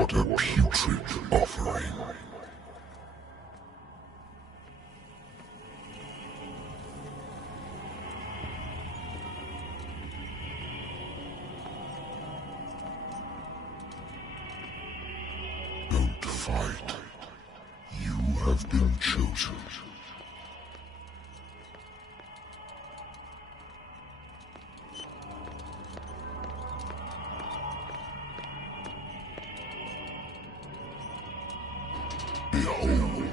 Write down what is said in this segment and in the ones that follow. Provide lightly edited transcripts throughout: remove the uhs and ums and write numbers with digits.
What a putrid offering. Don't fight. You have been chosen. Behold.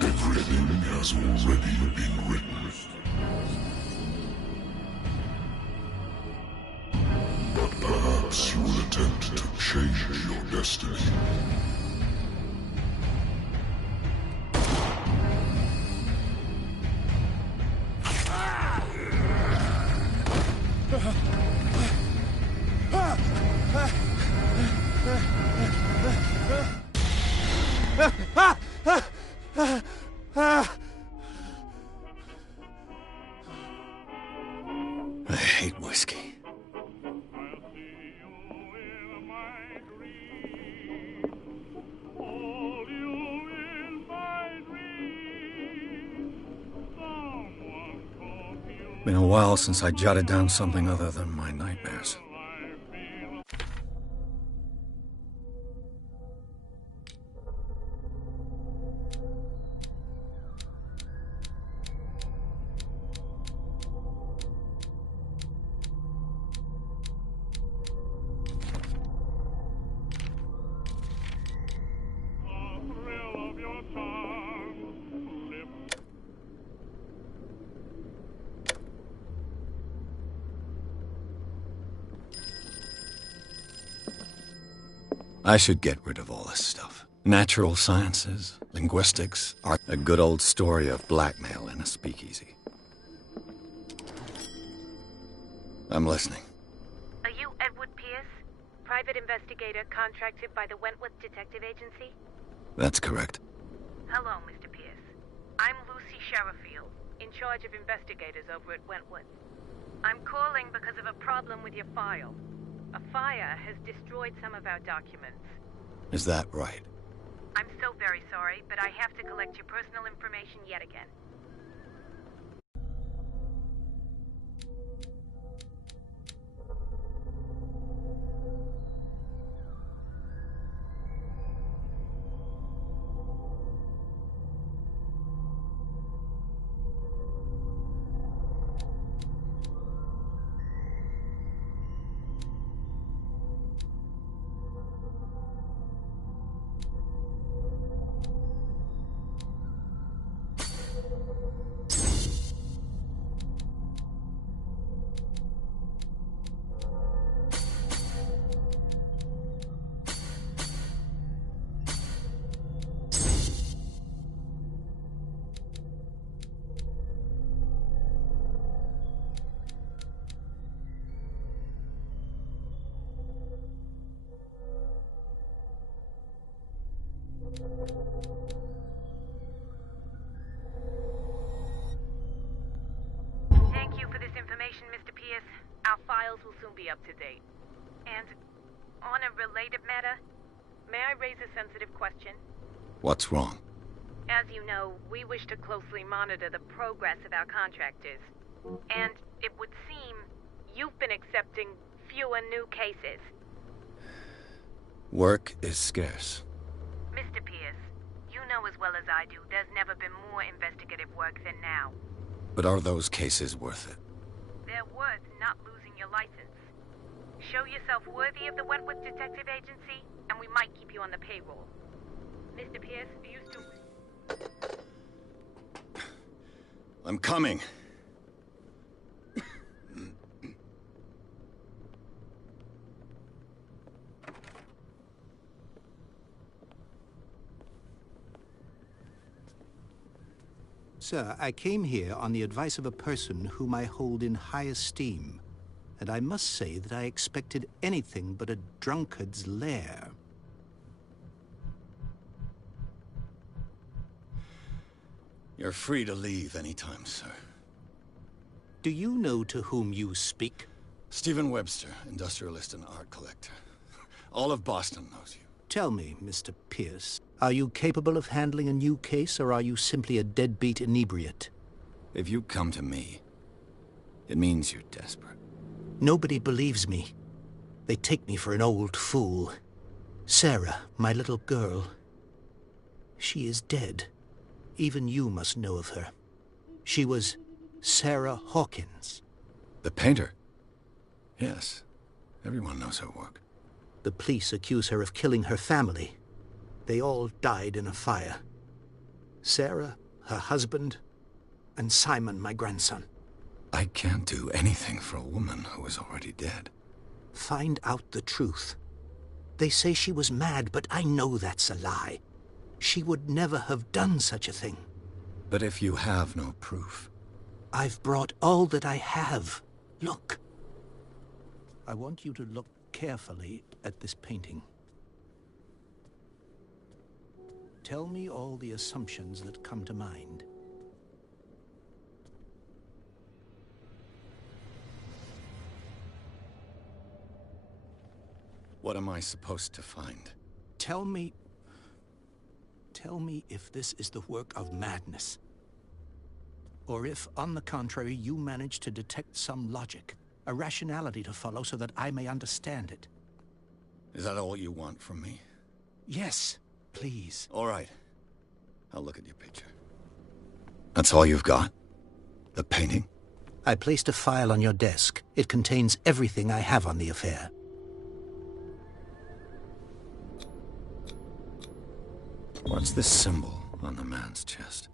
Everything has already been written. But perhaps you will attempt to change your destiny. I hate whiskey. Been a while since I jotted down something other than my nightmares. I should get rid of all this stuff. Natural sciences, linguistics, art. A good old story of blackmail in a speakeasy. I'm listening. Are you Edward Pierce? Private investigator contracted by the Wentworth Detective Agency? That's correct. Hello, Mr. Pierce. I'm Lucy Sherifield, in charge of investigators over at Wentworth. I'm calling because of a problem with your file. A fire has destroyed some of our documents. Is that right? I'm so very sorry, but I have to collect your personal information yet again. Thank you for this information, Mr. Pierce. Our files will soon be up to date. And on a related matter, may I raise a sensitive question? What's wrong? As you know, we wish to closely monitor the progress of our contractors. And it would seem you've been accepting fewer new cases. Work is scarce. Mr. Pierce, you know as well as I do, there's never been more investigative work than now. But are those cases worth it? They're worth not losing your license. Show yourself worthy of the Wentworth Detective Agency, and we might keep you on the payroll. Mr. Pierce, are you still... I'm coming. Sir, I came here on the advice of a person whom I hold in high esteem, and I must say that I expected anything but a drunkard's lair. You're free to leave anytime, sir. Do you know to whom you speak? Stephen Webster, industrialist and art collector. All of Boston knows you. Tell me, Mr. Pierce, are you capable of handling a new case, or are you simply a deadbeat inebriate? If you come to me, it means you're desperate. Nobody believes me. They take me for an old fool. Sarah, my little girl, she is dead. Even you must know of her. She was Sarah Hawkins. The painter? Yes. Everyone knows her work. The police accuse her of killing her family. They all died in a fire. Sarah, her husband, and Simon, my grandson. I can't do anything for a woman who is already dead. Find out the truth. They say she was mad, but I know that's a lie. She would never have done such a thing. But if you have no proof... I've brought all that I have. Look. I want you to look carefully at this painting. Tell me all the assumptions that come to mind. What am I supposed to find? Tell me if this is the work of madness. Or if, on the contrary, you manage to detect some logic, a rationality to follow so that I may understand it. Is that all you want from me? Yes, please. All right. I'll look at your picture. That's all you've got? The painting? I placed a file on your desk. It contains everything I have on the affair. What's this symbol on the man's chest?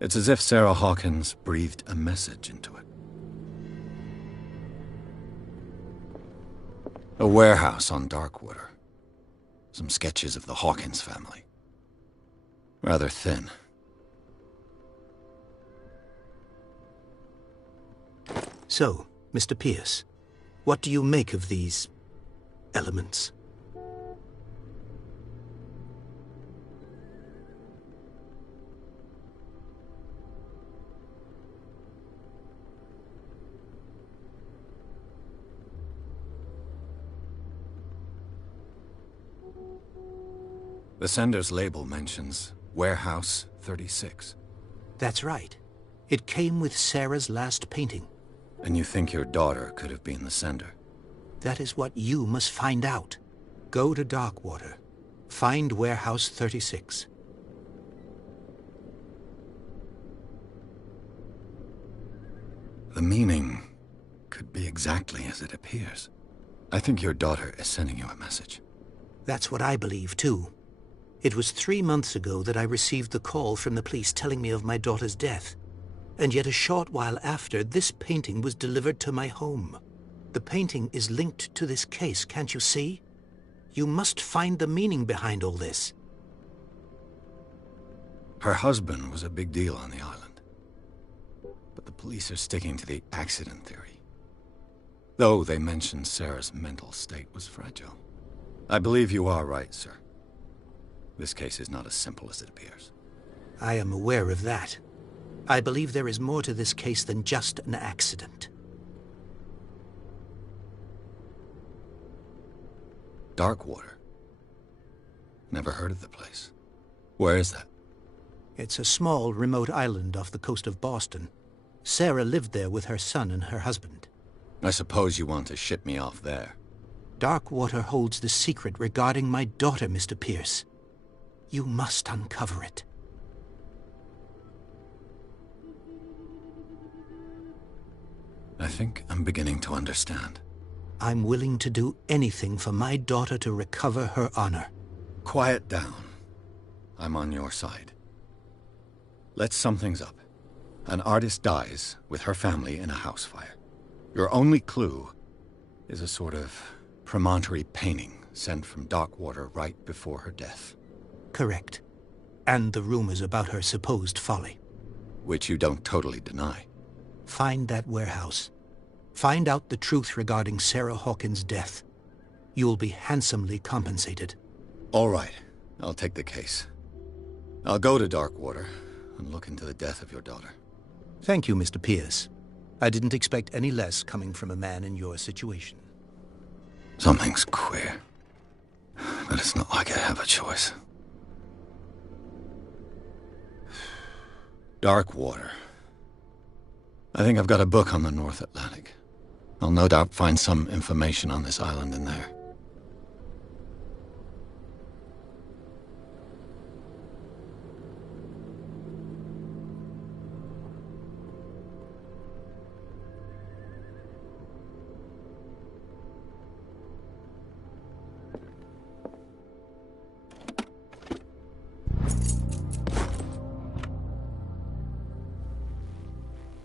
It's as if Sarah Hawkins breathed a message into it. A warehouse on Darkwater. Some sketches of the Hawkins family. Rather thin. So, Mr. Pierce, what do you make of these elements? The sender's label mentions Warehouse 36. That's right. It came with Sarah's last painting. And you think your daughter could have been the sender? That is what you must find out. Go to Darkwater. Find Warehouse 36. The meaning could be exactly as it appears. I think your daughter is sending you a message. That's what I believe, too. It was 3 months ago that I received the call from the police telling me of my daughter's death. And yet a short while after, this painting was delivered to my home. The painting is linked to this case, can't you see? You must find the meaning behind all this. Her husband was a big deal on the island. But the police are sticking to the accident theory. Though they mentioned Sarah's mental state was fragile. I believe you are right, sir. This case is not as simple as it appears. I am aware of that. I believe there is more to this case than just an accident. Darkwater. Never heard of the place. Where is that? It's a small, remote island off the coast of Boston. Sarah lived there with her son and her husband. I suppose you want to ship me off there. Darkwater holds the secret regarding my daughter, Mr. Pierce. You must uncover it. I think I'm beginning to understand. I'm willing to do anything for my daughter to recover her honor. Quiet down. I'm on your side. Let's sum things up. An artist dies with her family in a house fire. Your only clue is a sort of promontory painting sent from Darkwater right before her death. Correct. And the rumors about her supposed folly. Which you don't totally deny. Find that warehouse. Find out the truth regarding Sarah Hawkins' death. You'll be handsomely compensated. All right. I'll take the case. I'll go to Darkwater and look into the death of your daughter. Thank you, Mr. Pierce. I didn't expect any less coming from a man in your situation. Something's queer. But it's not like I have a choice. Dark water. I think I've got a book on the North Atlantic. I'll no doubt find some information on this island in there.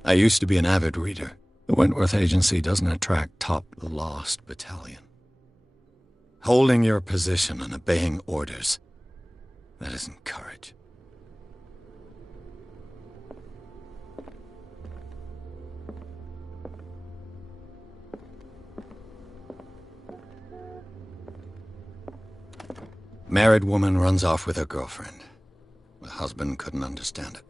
I used to be an avid reader. The Wentworth Agency doesn't attract top-the-lost battalion. Holding your position and obeying orders, that isn't courage. Married woman runs off with her girlfriend. The husband couldn't understand it.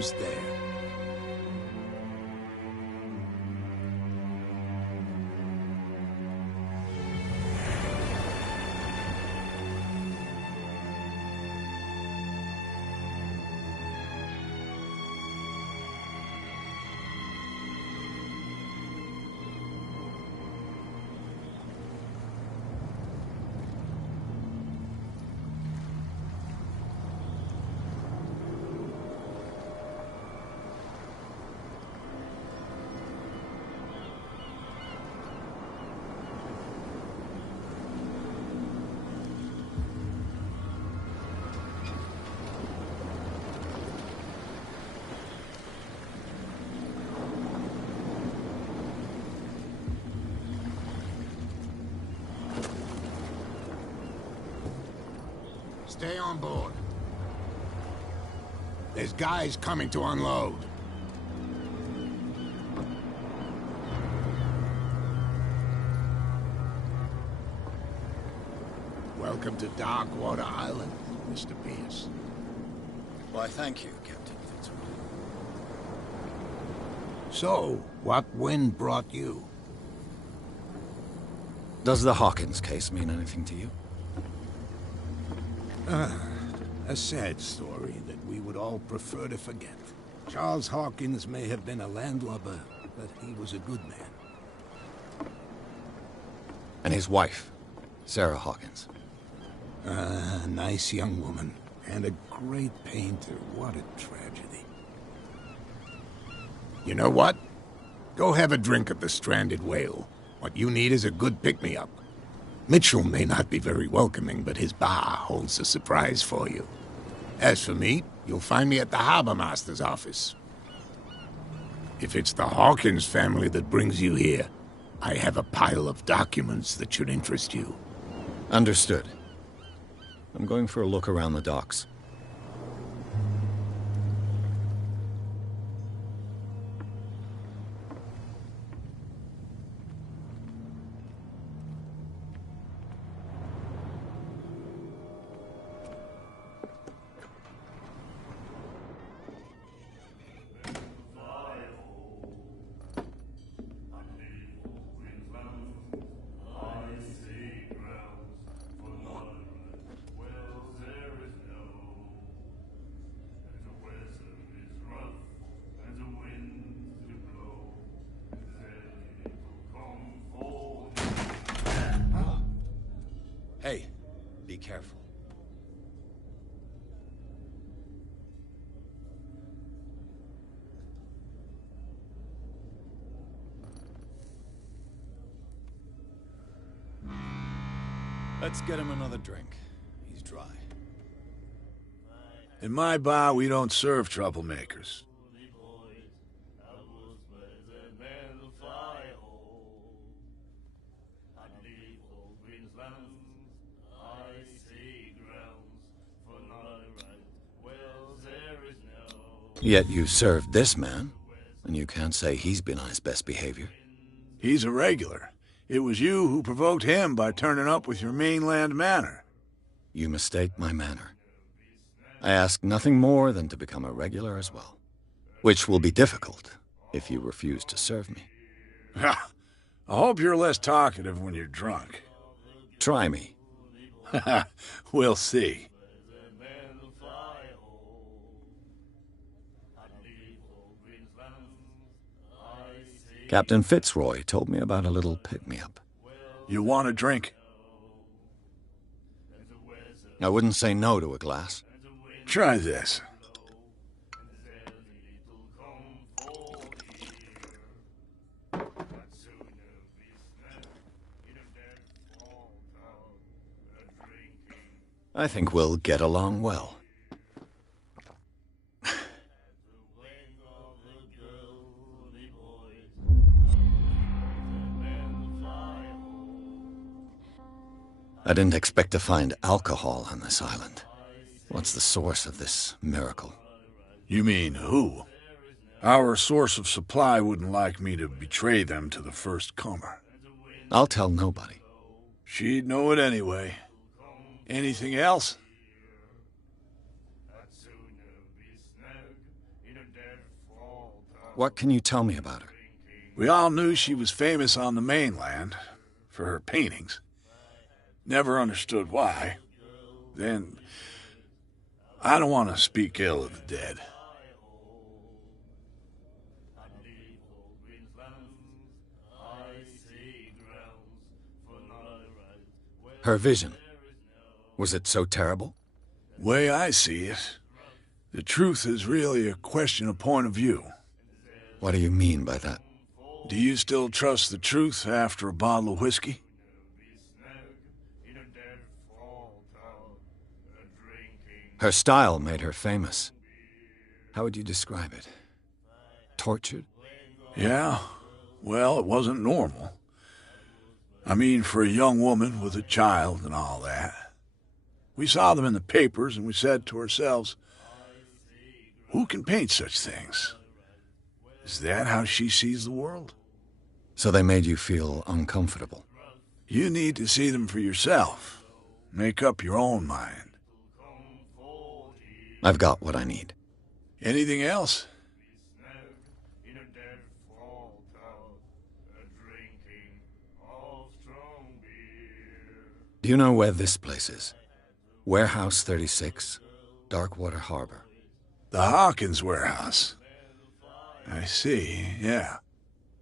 almost there. Stay on board. There's guys coming to unload. Welcome to Darkwater Island, Mr. Pierce. Why, thank you, Captain Fitzroy. So, what wind brought you? Does the Hawkins case mean anything to you? A sad story that we would all prefer to forget. Charles Hawkins may have been a landlubber, but he was a good man. And his wife, Sarah Hawkins. A nice young woman, and a great painter. What a tragedy. You know what? Go have a drink at the Stranded Whale. What you need is a good pick-me-up. Mitchell may not be very welcoming, but his bar holds a surprise for you. As for me, you'll find me at the Harbor Master's office. If it's the Hawkins family that brings you here, I have a pile of documents that should interest you. Understood. I'm going for a look around the docks. Hey, be careful. Let's get him another drink. He's dry. In my bar, we don't serve troublemakers. Yet you served this man, and you can't say he's been on his best behavior. He's a regular. It was you who provoked him by turning up with your mainland manner. You mistake my manner. I ask nothing more than to become a regular as well. Which will be difficult if you refuse to serve me. I hope you're less talkative when you're drunk. Try me. We'll see. Captain Fitzroy told me about a little pick-me-up. You want a drink? I wouldn't say no to a glass. Try this. I think we'll get along well. I didn't expect to find alcohol on this island. What's the source of this miracle? You mean who? Our source of supply wouldn't like me to betray them to the first comer. I'll tell nobody. She'd know it anyway. Anything else? What can you tell me about her? We all knew she was famous on the mainland for her paintings. Never understood why. Then, I don't want to speak ill of the dead. Her vision. Was it so terrible? Way I see it, the truth is really a question of point of view. What do you mean by that? Do you still trust the truth after a bottle of whiskey? Her style made her famous. How would you describe it? Tortured? Yeah, well, it wasn't normal. I mean, for a young woman with a child and all that. We saw them in the papers and we said to ourselves, who can paint such things? Is that how she sees the world? So they made you feel uncomfortable? You need to see them for yourself. Make up your own mind. I've got what I need. Anything else? Do you know where this place is? Warehouse 36, Darkwater Harbor. The Hawkins warehouse. I see, yeah.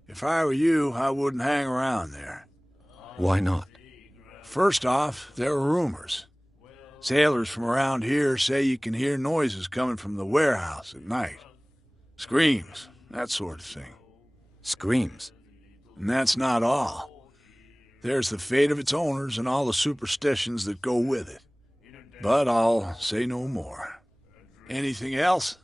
If I were you, I wouldn't hang around there. Why not? First off, there are rumors. Sailors from around here say you can hear noises coming from the warehouse at night. Screams, that sort of thing. Screams? And that's not all. There's the fate of its owners and all the superstitions that go with it. But I'll say no more. Anything else?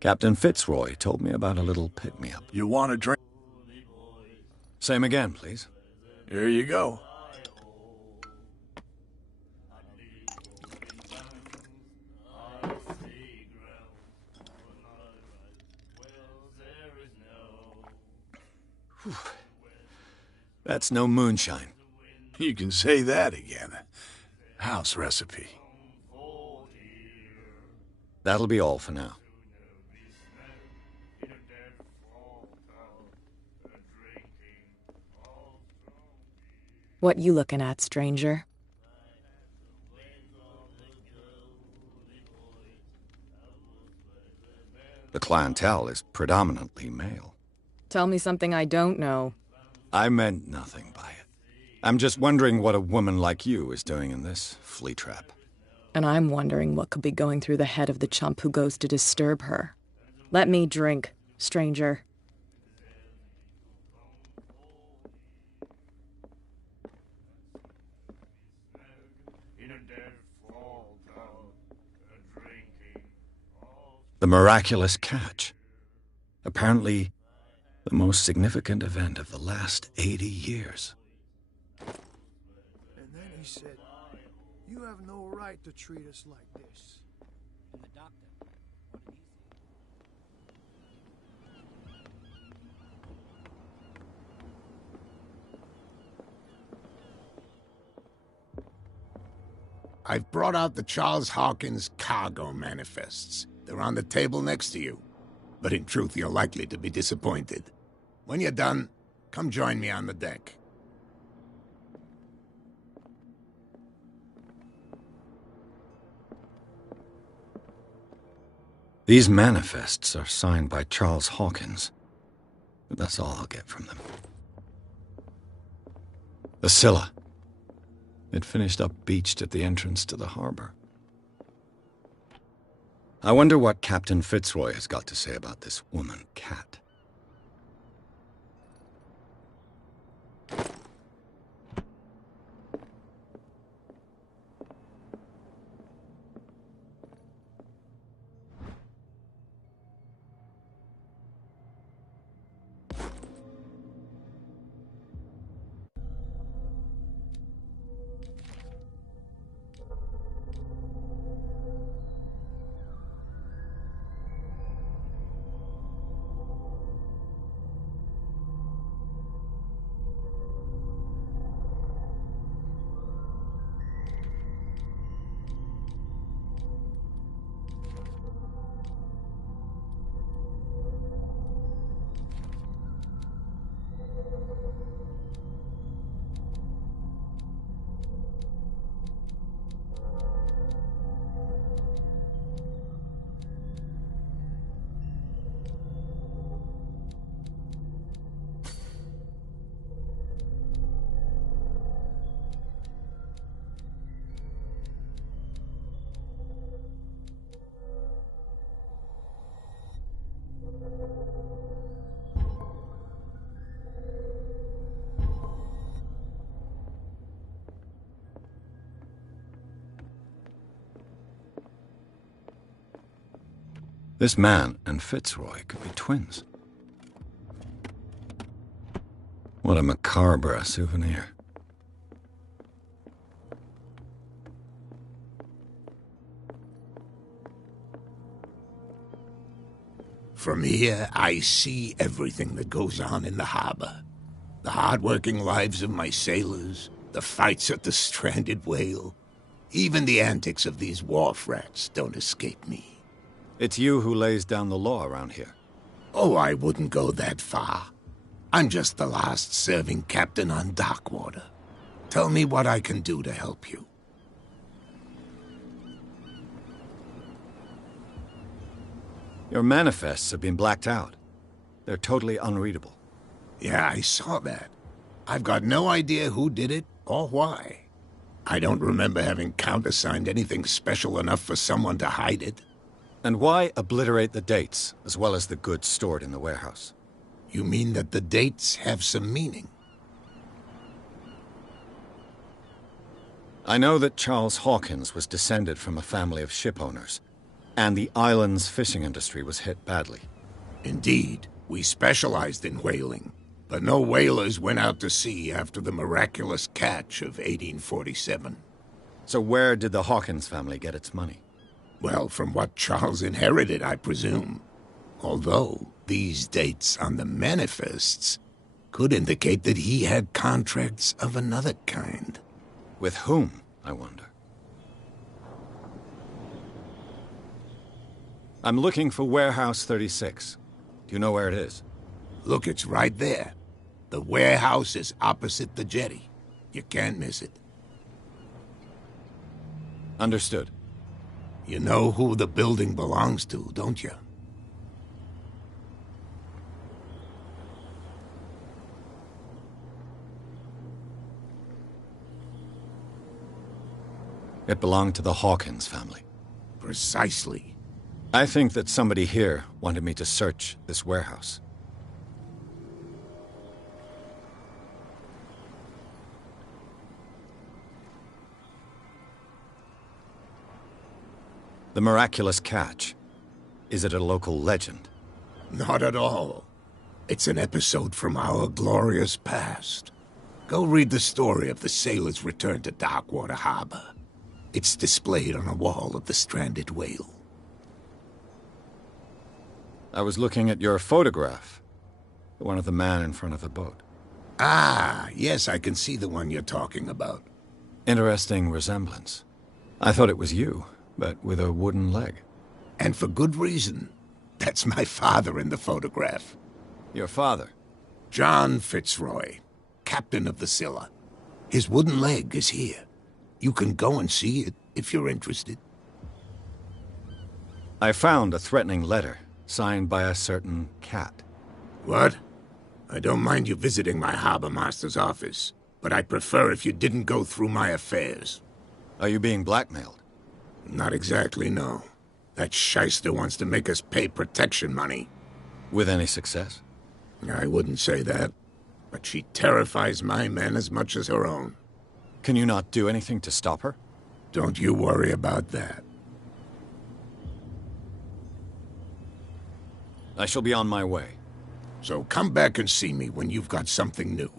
Captain Fitzroy told me about a little pick-me-up. You want a drink? Same again, please. Here you go. That's no moonshine. You can say that again. House recipe. That'll be all for now. What you looking at, stranger? The clientele is predominantly male. Tell me something I don't know. I meant nothing by it. I'm just wondering what a woman like you is doing in this flea trap. And I'm wondering what could be going through the head of the chump who goes to disturb her. Let me drink, stranger. The miraculous catch. Apparently, the most significant event of the last 80 years. And then he said, "You have no right to treat us like this." And the doctor, what did he say? I've brought out the Charles Hawkins cargo manifests. They're on the table next to you. But in truth, you're likely to be disappointed. When you're done, come join me on the deck. These manifests are signed by Charles Hawkins. But that's all I'll get from them. The Scylla. It finished up beached at the entrance to the harbor. I wonder what Captain Fitzroy has got to say about this woman, Cat. This man and Fitzroy could be twins. What a macabre souvenir. From here, I see everything that goes on in the harbor. The hard-working lives of my sailors, the fights at the stranded whale. Even the antics of these wharf rats don't escape me. It's you who lays down the law around here. Oh, I wouldn't go that far. I'm just the last serving captain on Darkwater. Tell me what I can do to help you. Your manifests have been blacked out. They're totally unreadable. Yeah, I saw that. I've got no idea who did it or why. I don't remember having countersigned anything special enough for someone to hide it. And why obliterate the dates, as well as the goods stored in the warehouse? You mean that the dates have some meaning? I know that Charles Hawkins was descended from a family of ship owners, and the island's fishing industry was hit badly. Indeed, we specialized in whaling, but no whalers went out to sea after the miraculous catch of 1847. So where did the Hawkins family get its money? Well, from what Charles inherited, I presume. Although, these dates on the manifests could indicate that he had contracts of another kind. With whom, I wonder? I'm looking for Warehouse 36. Do you know where it is? Look, it's right there. The warehouse is opposite the jetty. You can't miss it. Understood. You know who the building belongs to, don't you? It belonged to the Hawkins family. Precisely. I think that somebody here wanted me to search this warehouse. The miraculous catch. Is it a local legend? Not at all. It's an episode from our glorious past. Go read the story of the sailor's return to Darkwater Harbor. It's displayed on a wall of the stranded whale. I was looking at your photograph. The one of the man in front of the boat. Ah, yes, I can see the one you're talking about. Interesting resemblance. I thought it was you, but with a wooden leg. And for good reason. That's my father in the photograph. Your father? John Fitzroy, captain of the Scylla. His wooden leg is here. You can go and see it if you're interested. I found a threatening letter, signed by a certain cat. What? I don't mind you visiting my harbor master's office, but I'd prefer if you didn't go through my affairs. Are you being blackmailed? Not exactly, no. That shyster wants to make us pay protection money. With any success? I wouldn't say that, but she terrifies my men as much as her own. Can you not do anything to stop her? Don't you worry about that. I shall be on my way. So come back and see me when you've got something new.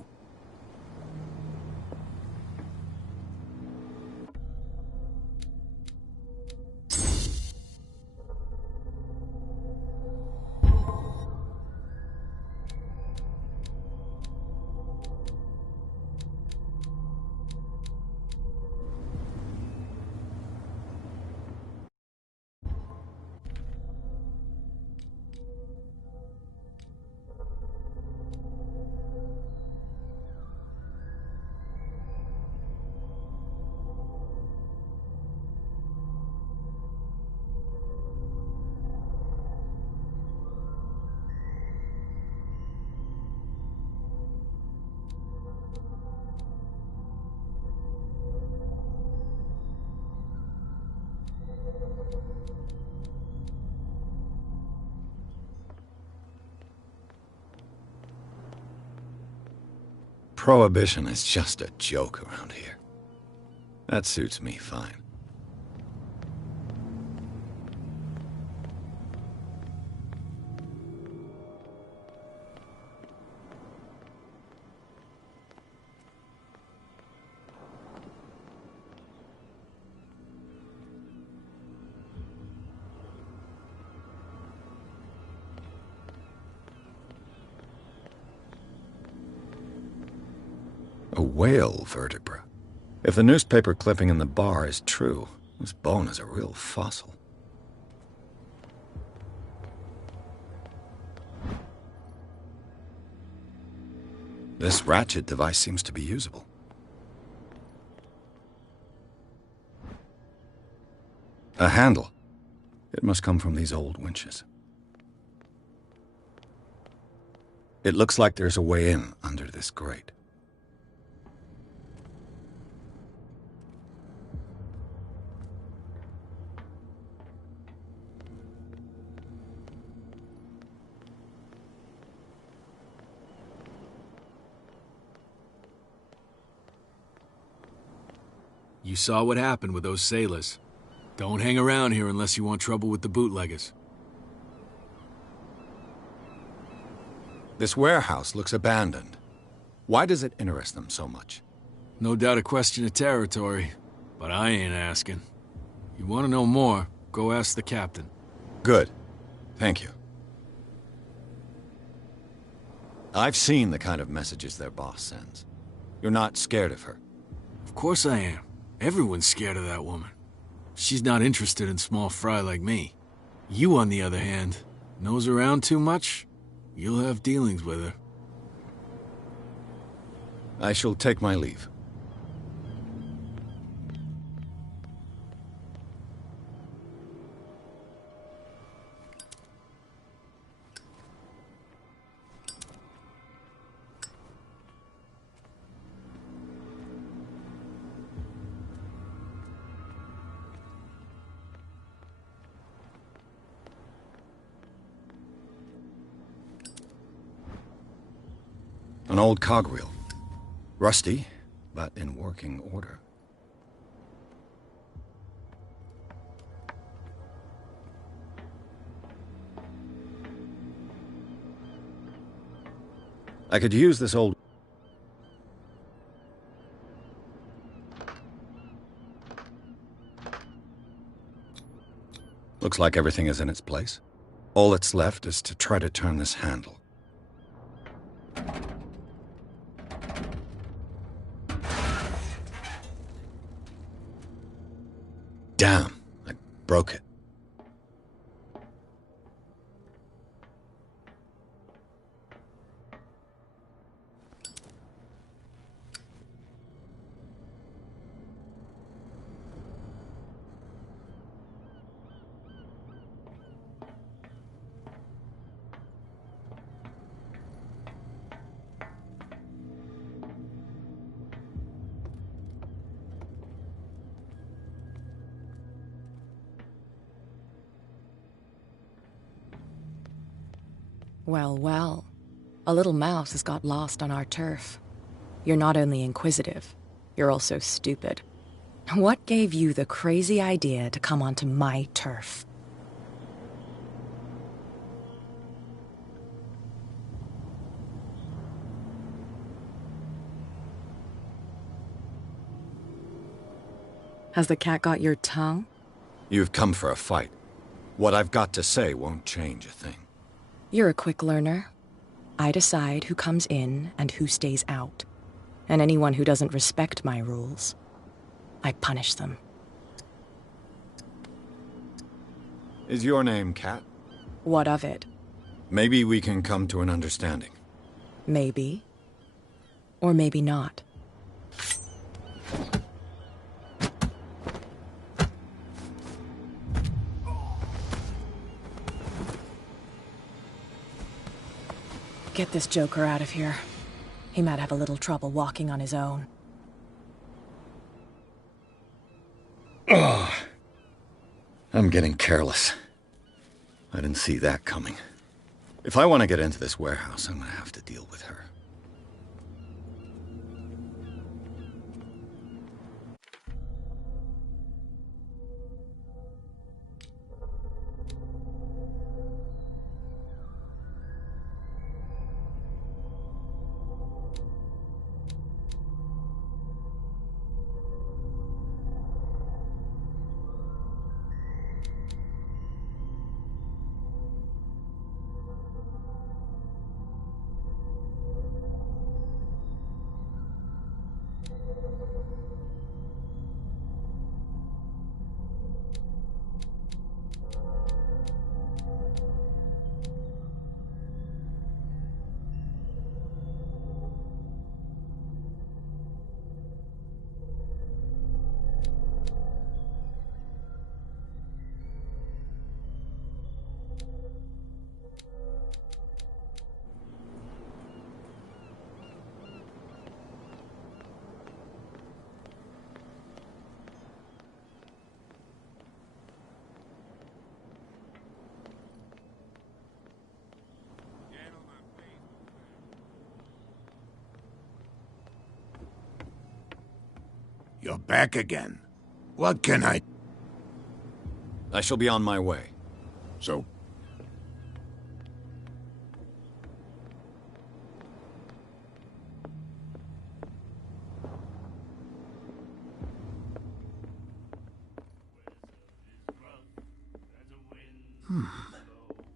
Prohibition is just a joke around here. That suits me fine. A whale vertebra. If the newspaper clipping in the bar is true, this bone is a real fossil. This ratchet device seems to be usable. A handle. It must come from these old winches. It looks like there's a way in under this grate. You saw what happened with those sailors. Don't hang around here unless you want trouble with the bootleggers. This warehouse looks abandoned. Why does it interest them so much? No doubt a question of territory, but I ain't asking. You want to know more, go ask the captain. Good. Thank you. I've seen the kind of messages their boss sends. You're not scared of her. Of course I am. Everyone's scared of that woman. She's not interested in small fry like me. You, on the other hand, nose around too much, you'll have dealings with her. I shall take my leave. An old cogwheel. Rusty, but in working order. I could use this old... Looks like everything is in its place. All that's left is to try to turn this handle. Damn, I broke it. Well, well. A little mouse has got lost on our turf. You're not only inquisitive, you're also stupid. What gave you the crazy idea to come onto my turf? Has the cat got your tongue? You've come for a fight. What I've got to say won't change a thing. You're a quick learner. I decide who comes in and who stays out. And anyone who doesn't respect my rules, I punish them. Is your name Cat? What of it? Maybe we can come to an understanding. Maybe. Or maybe not. Get this joker out of here. He might have a little trouble walking on his own. Ugh. I'm getting careless. I didn't see that coming. If I want to get into this warehouse, I'm going to have to deal with her. You're back again. What can I... I shall be on my way. So?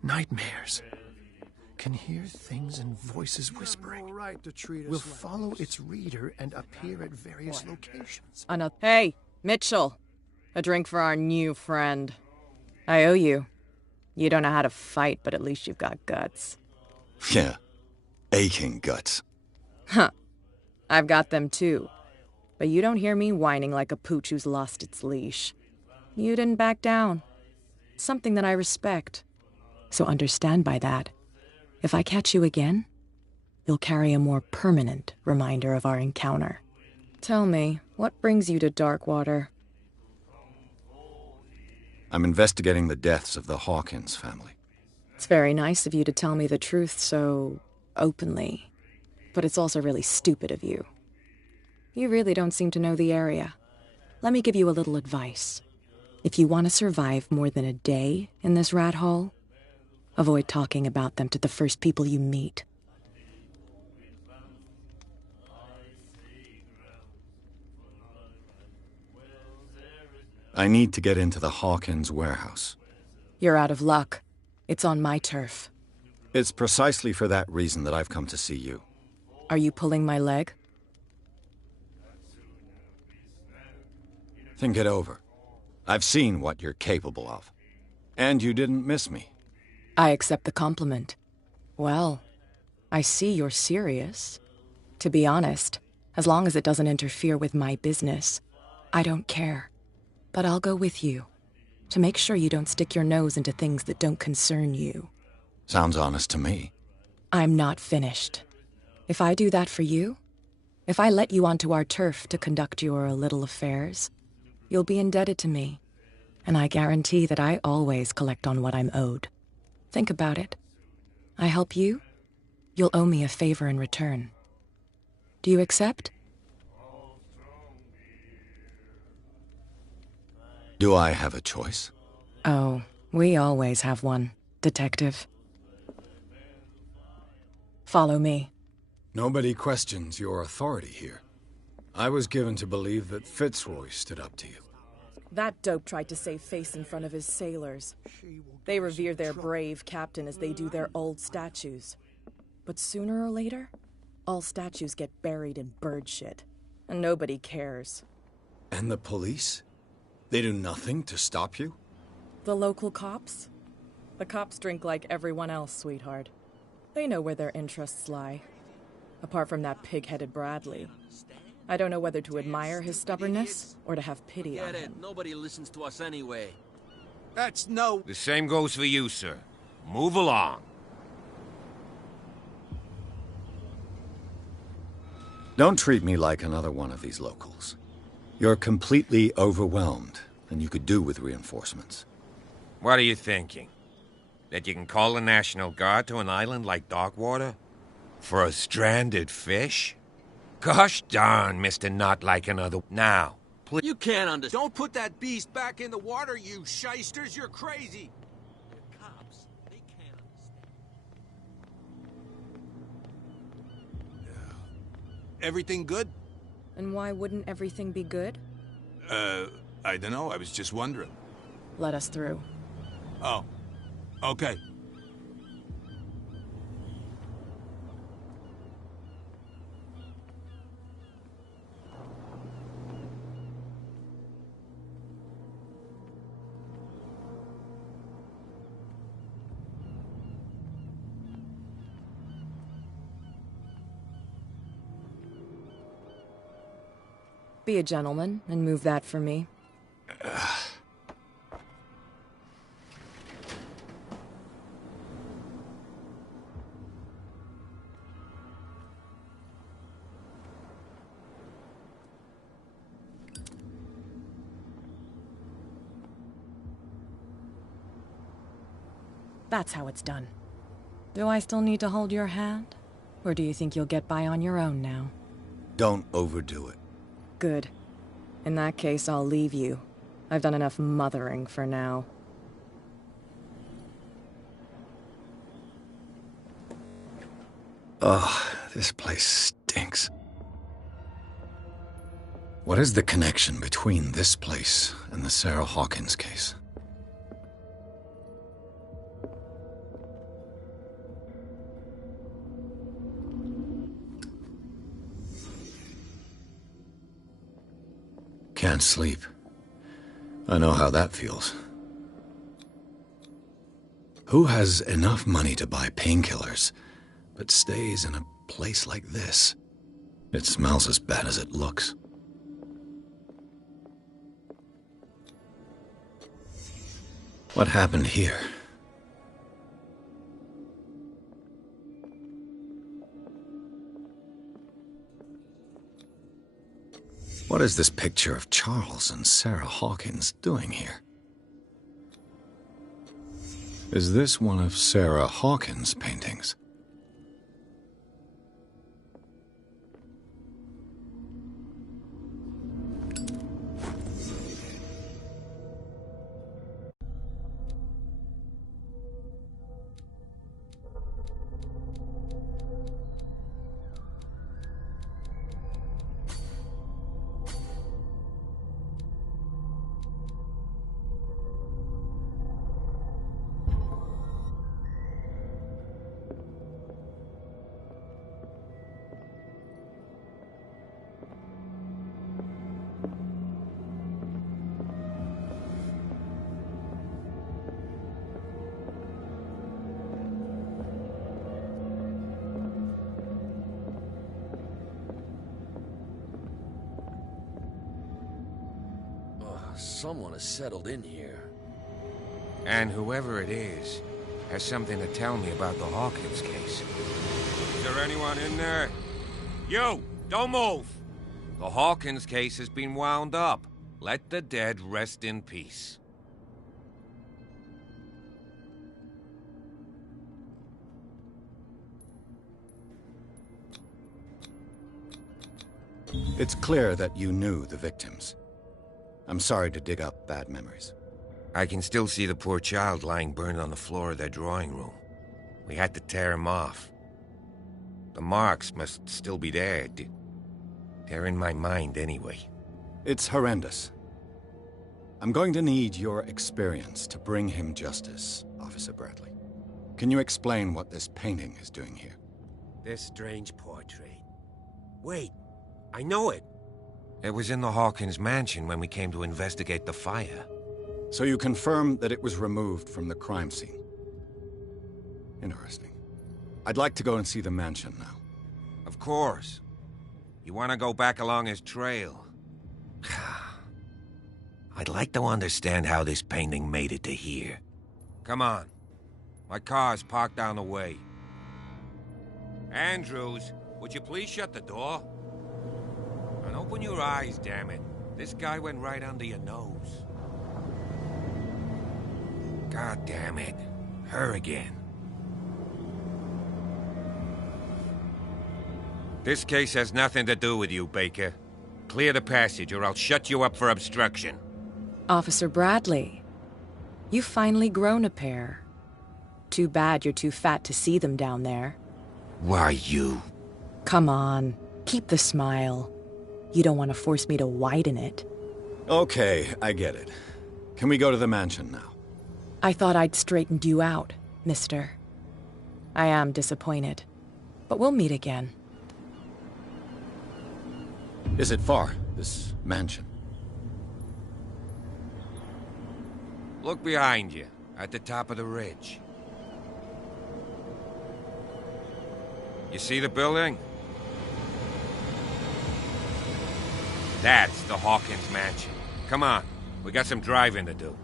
Nightmares. Can hear things and voices whispering. No right to treat us Will like follow this. its reader and appear at various locations. Hey, Mitchell. A drink for our new friend. I owe you. You don't know how to fight, but at least you've got guts. Yeah. Aching guts. Huh. I've got them too. But you don't hear me whining like a pooch who's lost its leash. You didn't back down. It's something that I respect. So understand by that, if I catch you again, you'll carry a more permanent reminder of our encounter. Tell me, what brings you to Darkwater? I'm investigating the deaths of the Hawkins family. It's very nice of you to tell me the truth so openly, but it's also really stupid of you. You really don't seem to know the area. Let me give you a little advice. If you want to survive more than a day in this rat hole, avoid talking about them to the first people you meet. I need to get into the Hawkins warehouse. You're out of luck. It's on my turf. It's precisely for that reason that I've come to see you. Are you pulling my leg? Think it over. I've seen what you're capable of. And you didn't miss me. I accept the compliment. Well, I see you're serious. To be honest, as long as it doesn't interfere with my business, I don't care. But I'll go with you, to make sure you don't stick your nose into things that don't concern you. Sounds honest to me. I'm not finished. If I do that for you, if I let you onto our turf to conduct your little affairs, you'll be indebted to me, and I guarantee that I always collect on what I'm owed. Think about it. I help you, you'll owe me a favor in return. Do you accept? Do I have a choice? Oh, we always have one, Detective. Follow me. Nobody questions your authority here. I was given to believe that Fitzroy stood up to you. That dope tried to save face in front of his sailors. They revere their brave captain as they do their old statues. But sooner or later, all statues get buried in bird shit, and nobody cares. And the police? They do nothing to stop you? The local cops? The cops drink like everyone else, sweetheart. They know where their interests lie. Apart from that pig-headed Bradley. I don't know whether to admire his stubbornness or to have pity on him. Nobody listens to us anyway. That's no... The same goes for you, sir. Move along. Don't treat me like another one of these locals. You're completely overwhelmed, and you could do with reinforcements. What are you thinking? That you can call the National Guard to an island like Darkwater? For a stranded fish? Gosh darn, Mr. Not Like Another... Now, please... You can't understand. Don't put that beast back in the water, you shysters. You're crazy. The cops, they can't understand. Everything good? And why wouldn't everything be good? I don't know. I was just wondering. Let us through. Oh. Okay. Be a gentleman and move that for me. That's how it's done. Do I still need to hold your hand? Or do you think you'll get by on your own now? Don't overdo it. Good. In that case, I'll leave you. I've done enough mothering for now. Ugh, this place stinks. What is the connection between this place and the Sarah Hawkins case? Can't sleep. I know how that feels. Who has enough money to buy painkillers, but stays in a place like this? It smells as bad as it looks. What happened here? What is this picture of Charles and Sarah Hawkins doing here? Is this one of Sarah Hawkins' paintings? Someone has settled in here. And whoever it is has something to tell me about the Hawkins case. Is there anyone in there? You! Don't move! The Hawkins case has been wound up. Let the dead rest in peace. It's clear that you knew the victims. I'm sorry to dig up bad memories. I can still see the poor child lying burned on the floor of their drawing room. We had to tear him off. The marks must still be there. They're in my mind anyway. It's horrendous. I'm going to need your experience to bring him justice, Officer Bradley. Can you explain what this painting is doing here? This strange portrait. Wait, I know it. It was in the Hawkins mansion when we came to investigate the fire. So you confirm that it was removed from the crime scene? Interesting. I'd like to go and see the mansion now. Of course. You want to go back along his trail? I'd like to understand how this painting made it to here. Come on. My car's parked down the way. Andrews, would you please shut the door? And open your eyes, damn it. This guy went right under your nose. God damn it. Her again. This case has nothing to do with you, Baker. Clear the passage or I'll shut you up for obstruction. Officer Bradley, you've finally grown a pair. Too bad you're too fat to see them down there. Why, you... Come on, keep the smile. You don't want to force me to widen it. Okay, I get it. Can we go to the mansion now? I thought I'd straightened you out, mister. I am disappointed, but we'll meet again. Is it far, this mansion? Look behind you, at the top of the ridge. You see the building? That's the Hawkins mansion. Come on, we got some driving to do.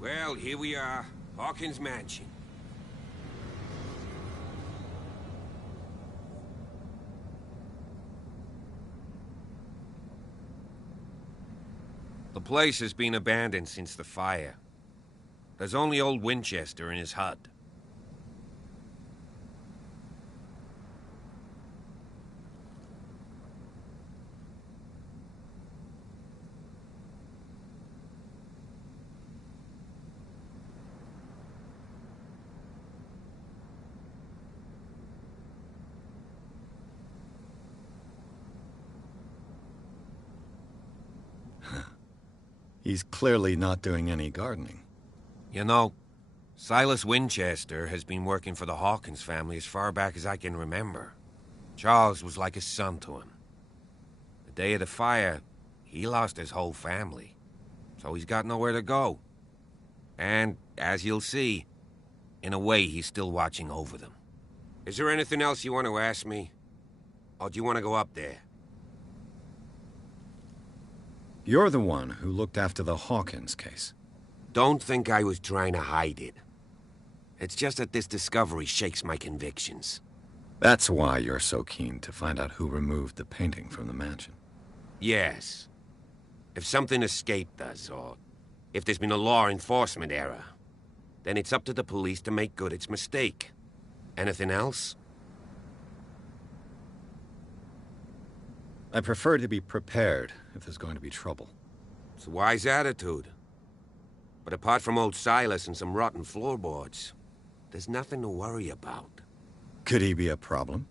Well, here we are. Hawkins Mansion. The place has been abandoned since the fire. There's only old Winchester in his hut. He's clearly not doing any gardening. You know, Silas Winchester has been working for the Hawkins family as far back as I can remember. Charles was like a son to him. The day of the fire, he lost his whole family, so he's got nowhere to go. And, as you'll see, in a way, he's still watching over them. Is there anything else you want to ask me? Or do you want to go up there? You're the one who looked after the Hawkins case. Don't think I was trying to hide it. It's just that this discovery shakes my convictions. That's why you're so keen to find out who removed the painting from the mansion. Yes. If something escaped us, or if there's been a law enforcement error, then it's up to the police to make good its mistake. Anything else? I prefer to be prepared if there's going to be trouble. It's a wise attitude. But apart from old Silas and some rotten floorboards, there's nothing to worry about. Could he be a problem?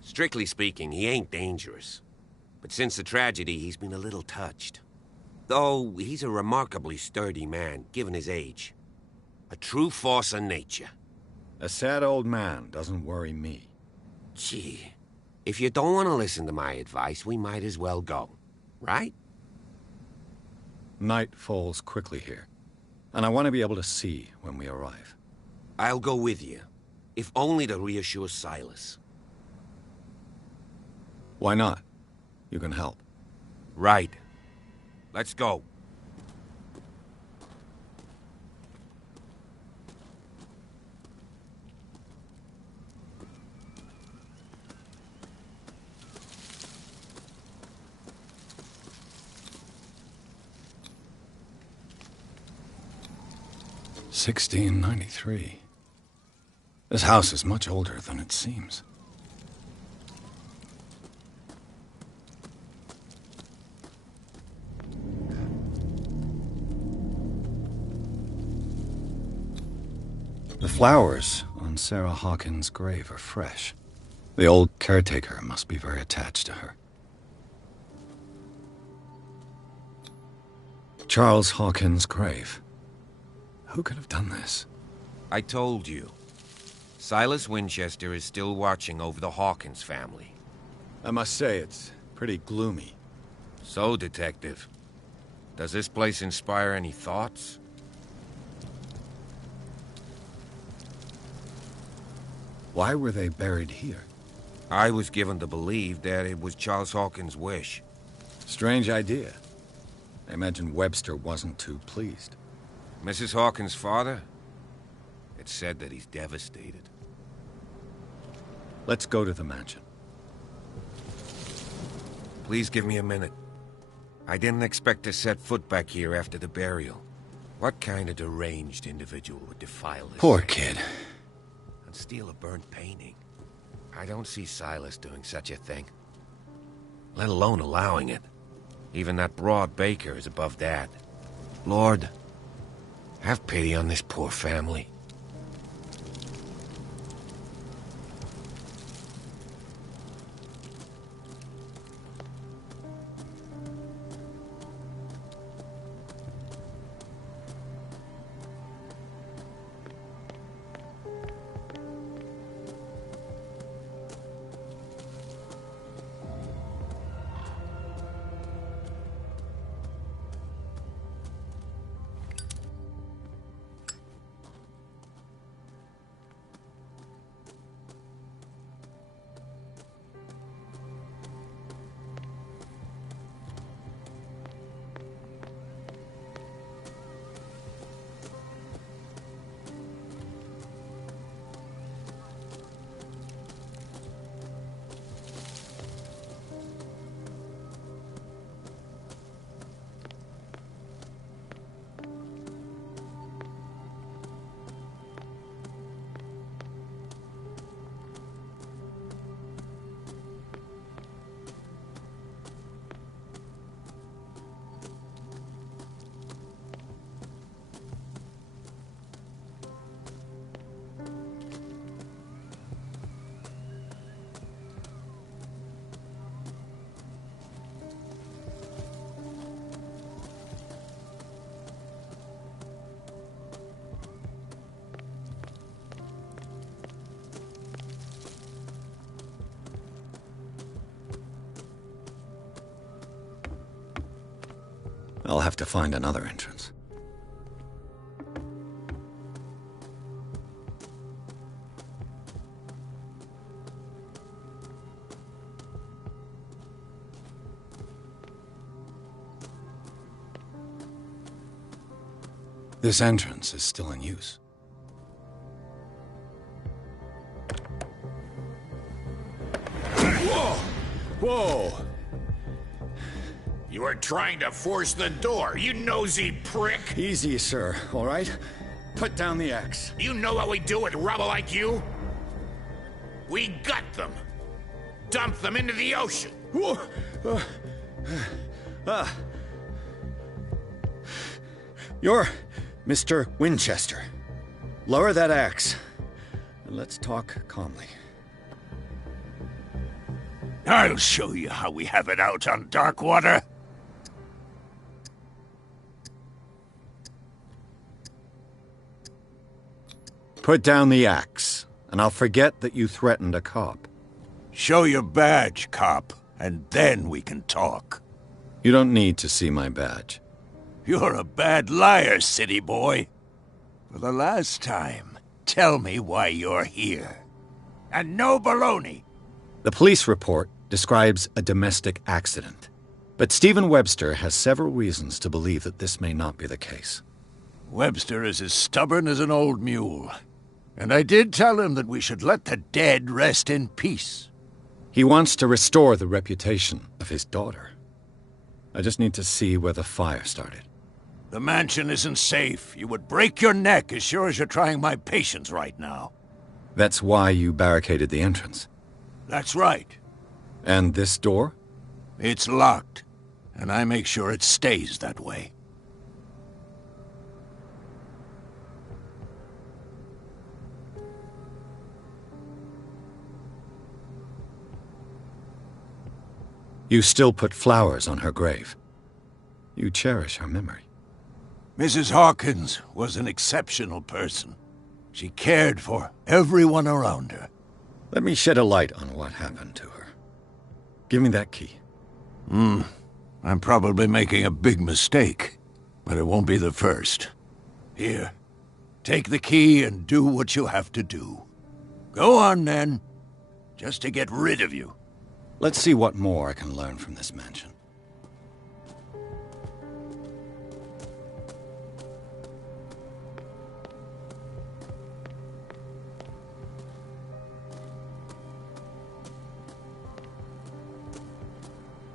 Strictly speaking, he ain't dangerous. But since the tragedy, he's been a little touched. Though he's a remarkably sturdy man, given his age. A true force of nature. A sad old man doesn't worry me. Gee, if you don't want to listen to my advice, we might as well go. Right? Night falls quickly here, and I want to be able to see when we arrive. I'll go with you, if only to reassure Silas. Why not? You can help. Right. Let's go. $1693. This house is much older than it seems. The flowers on Sarah Hawkins' grave are fresh. The old caretaker must be very attached to her. Charles Hawkins' grave. Who could have done this? I told you. Silas Winchester is still watching over the Hawkins family. I must say, it's pretty gloomy. So, Detective, does this place inspire any thoughts? Why were they buried here? I was given to believe that it was Charles Hawkins' wish. Strange idea. I imagine Webster wasn't too pleased. Mrs. Hawkins' father? It's said that he's devastated. Let's go to the mansion. Please give me a minute. I didn't expect to set foot back here after the burial. What kind of deranged individual would defile this Poor place kid. and steal a burnt painting? I don't see Silas doing such a thing. Let alone allowing it. Even that broad baker is above that. Lord, have pity on this poor family. I'll have to find another entrance. This entrance is still in use. Whoa! Whoa! You are trying to force the door, you nosy prick! Easy, sir, all right? Put down the axe. You know what we do with rubble like you? We gut them. Dump them into the ocean. Whoa! You're Mr. Winchester. Lower that axe, and let's talk calmly. I'll show you how we have it out on Darkwater. Put down the axe, and I'll forget that you threatened a cop. Show your badge, cop, and then we can talk. You don't need to see my badge. You're a bad liar, city boy. For the last time, tell me why you're here. And no baloney. The police report describes a domestic accident, but Stephen Webster has several reasons to believe that this may not be the case. Webster is as stubborn as an old mule. And I did tell him that we should let the dead rest in peace. He wants to restore the reputation of his daughter. I just need to see where the fire started. The mansion isn't safe. You would break your neck as sure as you're trying my patience right now. That's why you barricaded the entrance. That's right. And this door? It's locked, and I make sure it stays that way. You still put flowers on her grave. You cherish her memory. Mrs. Hawkins was an exceptional person. She cared for everyone around her. Let me shed a light on what happened to her. Give me that key. I'm probably making a big mistake, but it won't be the first. Here, take the key and do what you have to do. Go on, then. Just to get rid of you. Let's see what more I can learn from this mansion.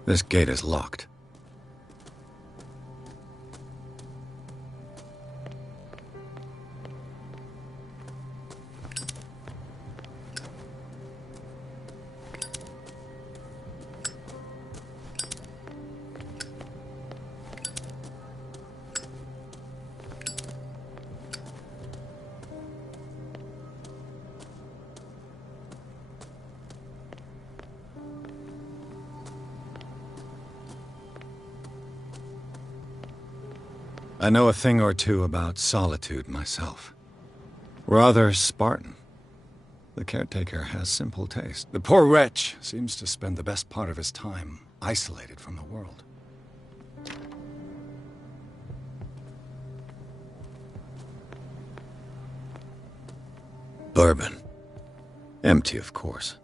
This gate is locked. I know a thing or two about solitude myself. Rather Spartan. The caretaker has simple taste. The poor wretch seems to spend the best part of his time isolated from the world. Bourbon. Empty, of course.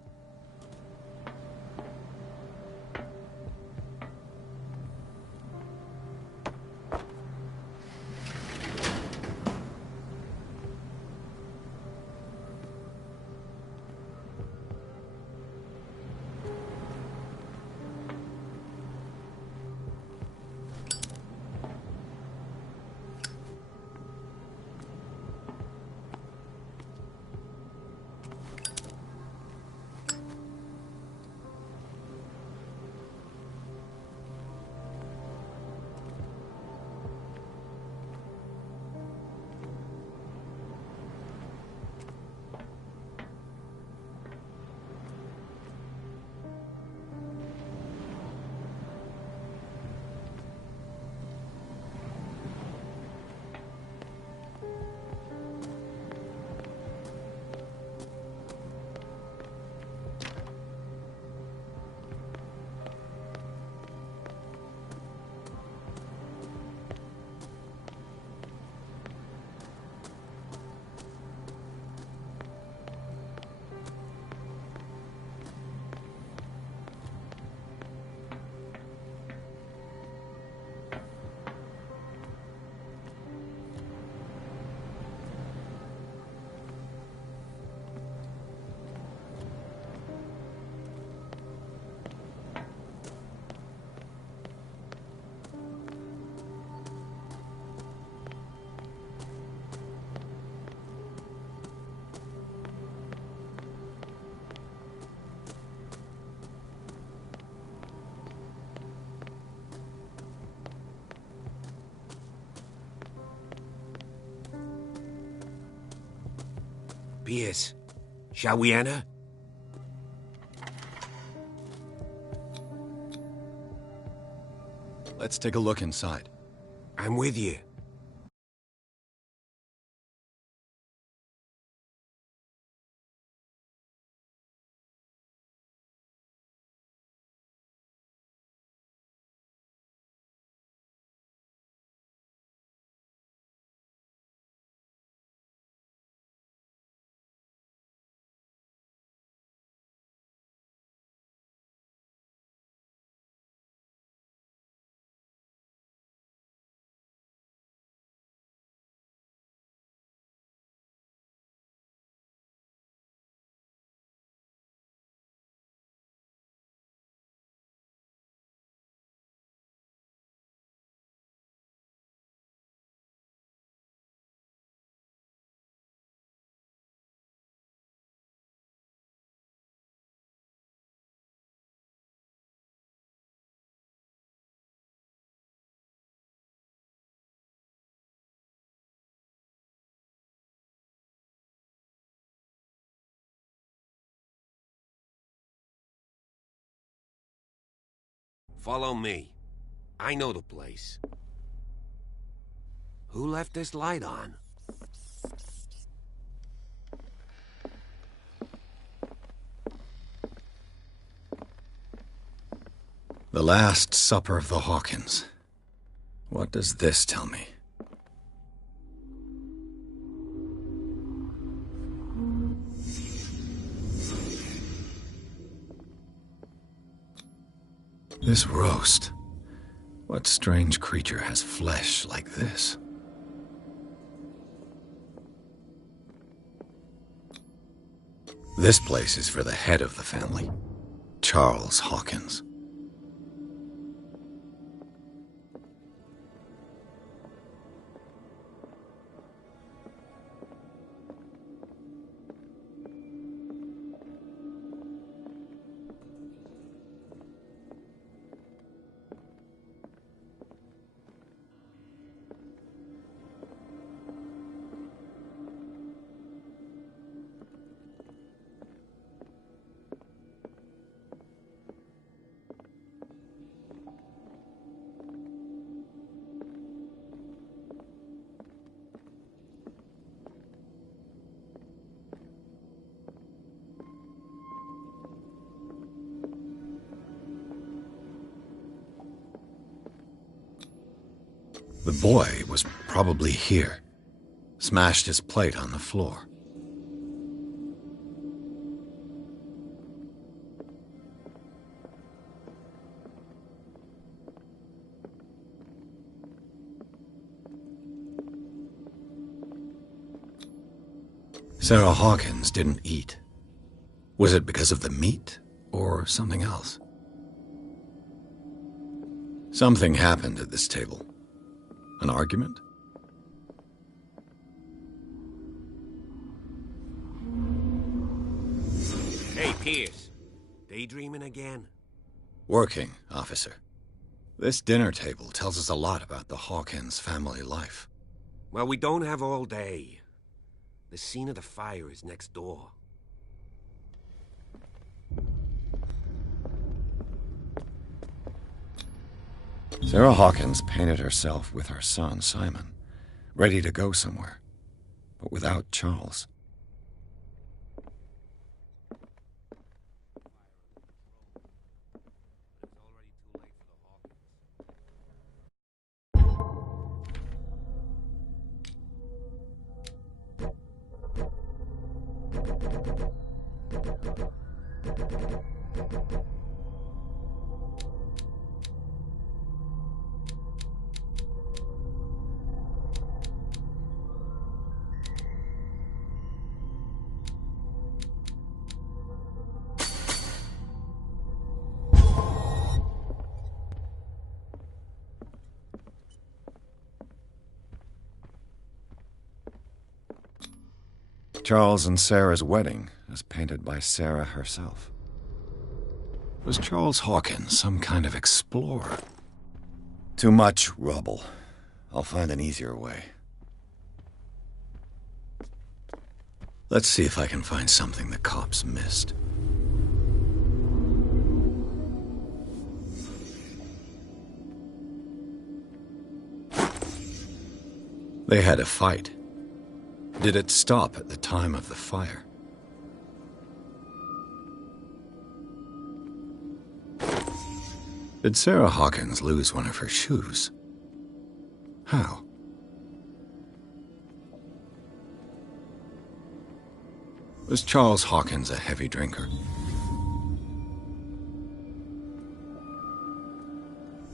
Pierce, shall we enter? Let's take a look inside. I'm with you. Follow me. I know the place. Who left this light on? The Last Supper of the Hawkins. What does this tell me? This roast. What strange creature has flesh like this? This place is for the head of the family, Charles Hawkins. The boy was probably here. Smashed his plate on the floor. Sarah Hawkins didn't eat. Was it because of the meat or something else? Something happened at this table. An argument? Hey, Pierce. Daydreaming again? Working, officer. This dinner table tells us a lot about the Hawkins family life. Well, we don't have all day. The scene of the fire is next door. Sarah Hawkins painted herself with her son, Simon, ready to go somewhere, but without Charles. Charles and Sarah's wedding, as painted by Sarah herself. Was Charles Hawkins some kind of explorer? Too much rubble. I'll find an easier way. Let's see if I can find something the cops missed. They had a fight. Did it stop at the time of the fire? Did Sarah Hawkins lose one of her shoes? How? Was Charles Hawkins a heavy drinker?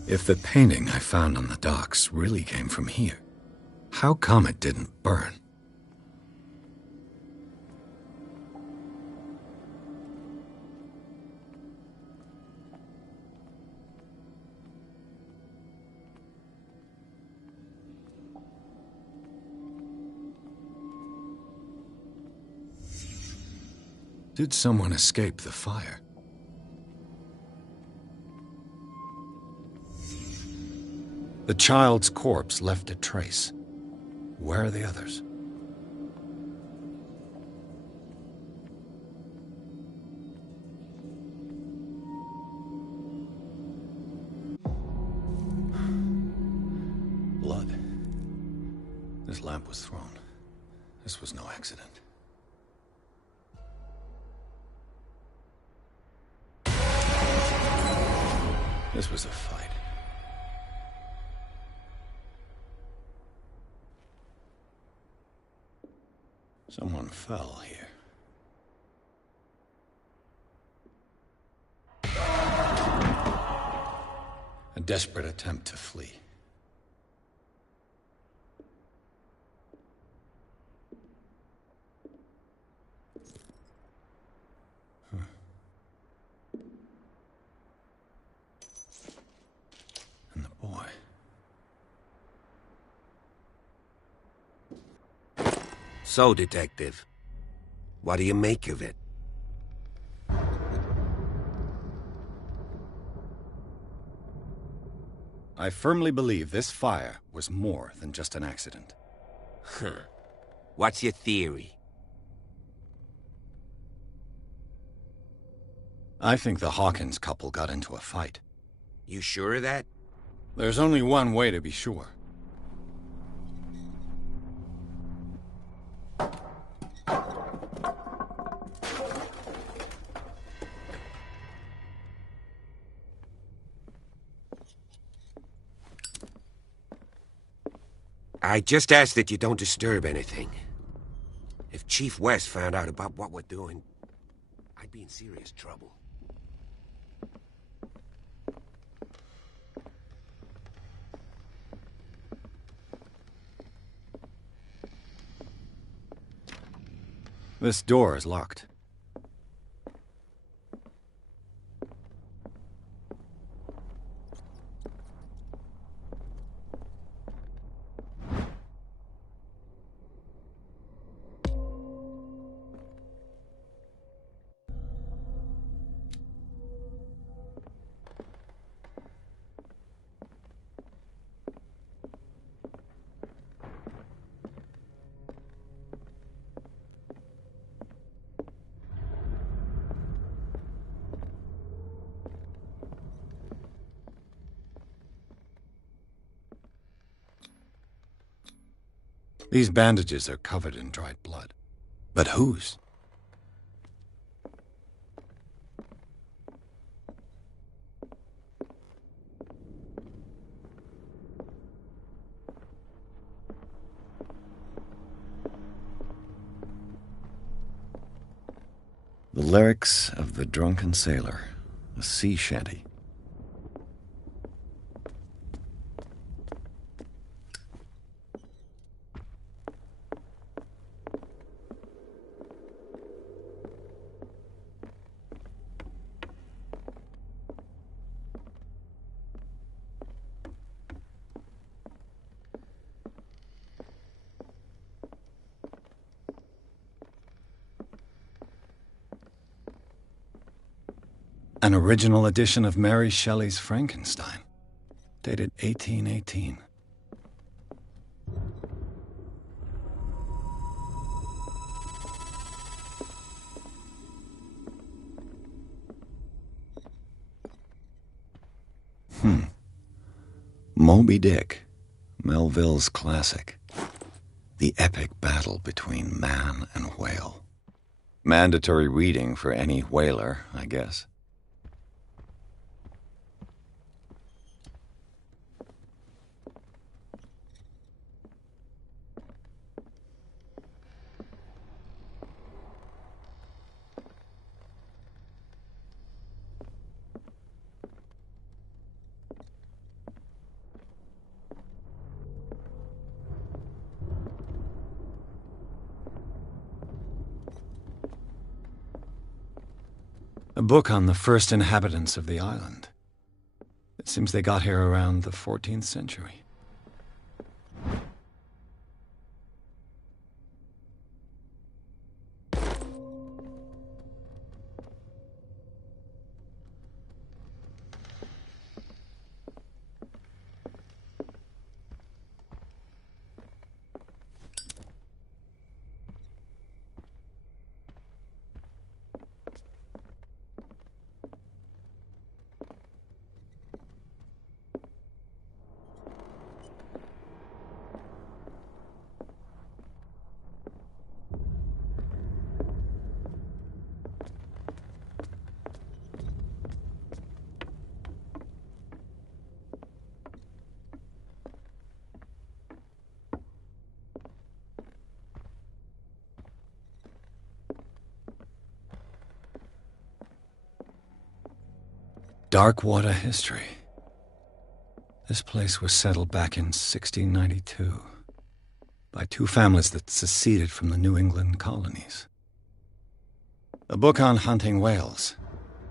If the painting I found on the docks really came from here, how come it didn't burn? Did someone escape the fire? The child's corpse left a trace. Where are the others? Blood. This lamp was thrown. This was no accident. This was a fight. Someone fell here. A desperate attempt to flee. And the boy. So, Detective, what do you make of it? I firmly believe this fire was more than just an accident. Huh. What's your theory? I think the Hawkins couple got into a fight. You sure of that? There's only one way to be sure. I just ask that you don't disturb anything. If Chief West found out about what we're doing, I'd be in serious trouble. This door is locked. These bandages are covered in dried blood. But whose? The lyrics of The Drunken Sailor, a sea shanty. An original edition of Mary Shelley's Frankenstein, dated 1818. Moby Dick, Melville's classic. The epic battle between man and whale. Mandatory reading for any whaler, I guess. A book on the first inhabitants of the island. It seems they got here around the 14th century. Darkwater history. This place was settled back in 1692 by two families that seceded from the New England colonies. A book on hunting whales,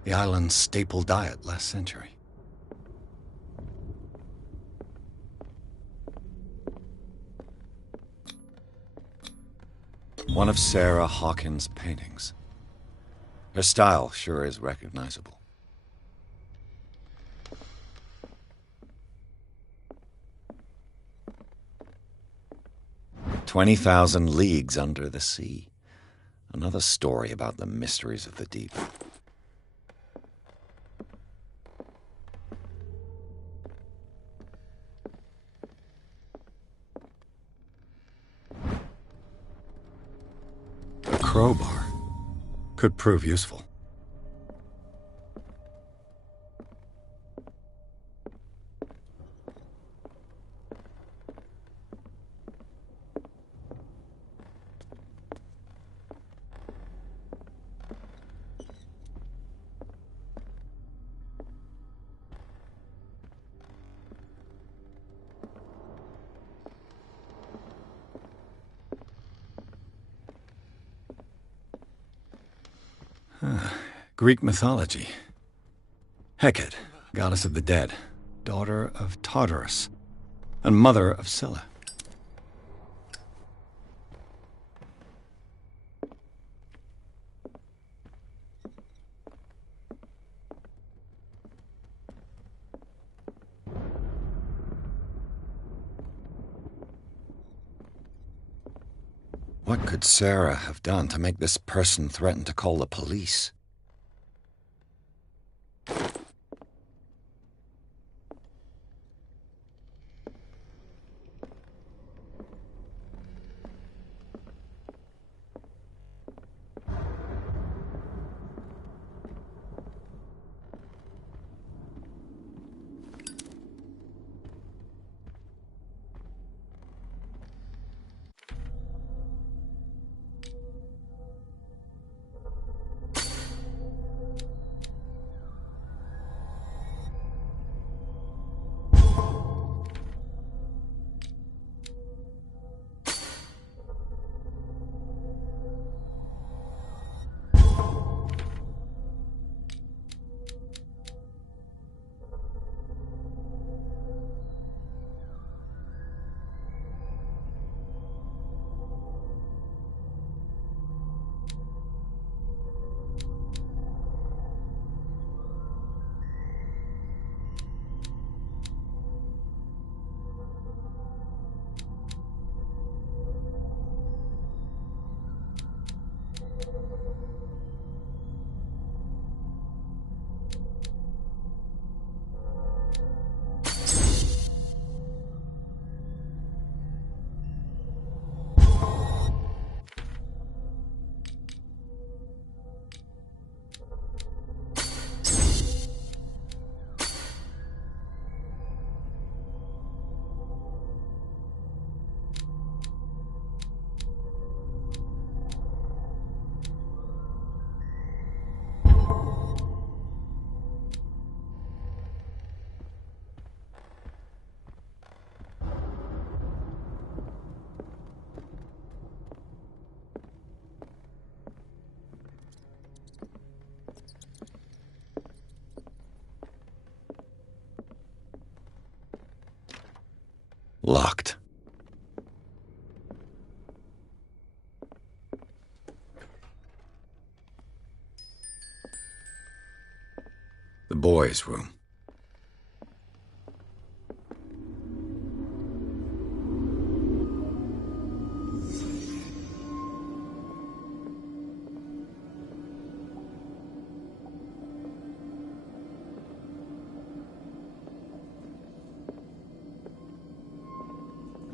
the island's staple diet last century. One of Sarah Hawkins' paintings. Her style sure is recognizable. 20,000 Leagues Under the Sea. Another story about the mysteries of the deep. A crowbar could prove useful. Greek mythology. Hecate, goddess of the dead, daughter of Tartarus, and mother of Scylla. What could Sarah have done to make this person threaten to call the police? Locked. The boys' room.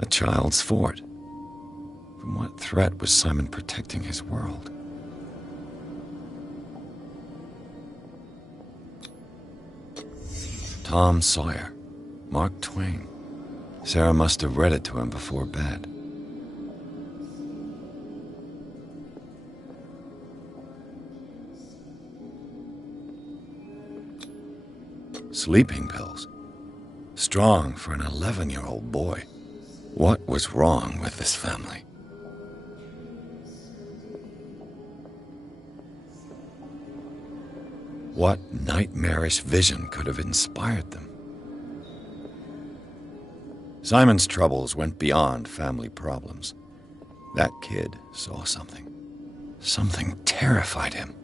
A child's fort. From what threat was Simon protecting his world? Tom Sawyer, Mark Twain. Sarah must have read it to him before bed. Sleeping pills. Strong for an 11-year-old boy. What was wrong with this family? What nightmarish vision could have inspired them? Simon's troubles went beyond family problems. That kid saw something. Something terrified him.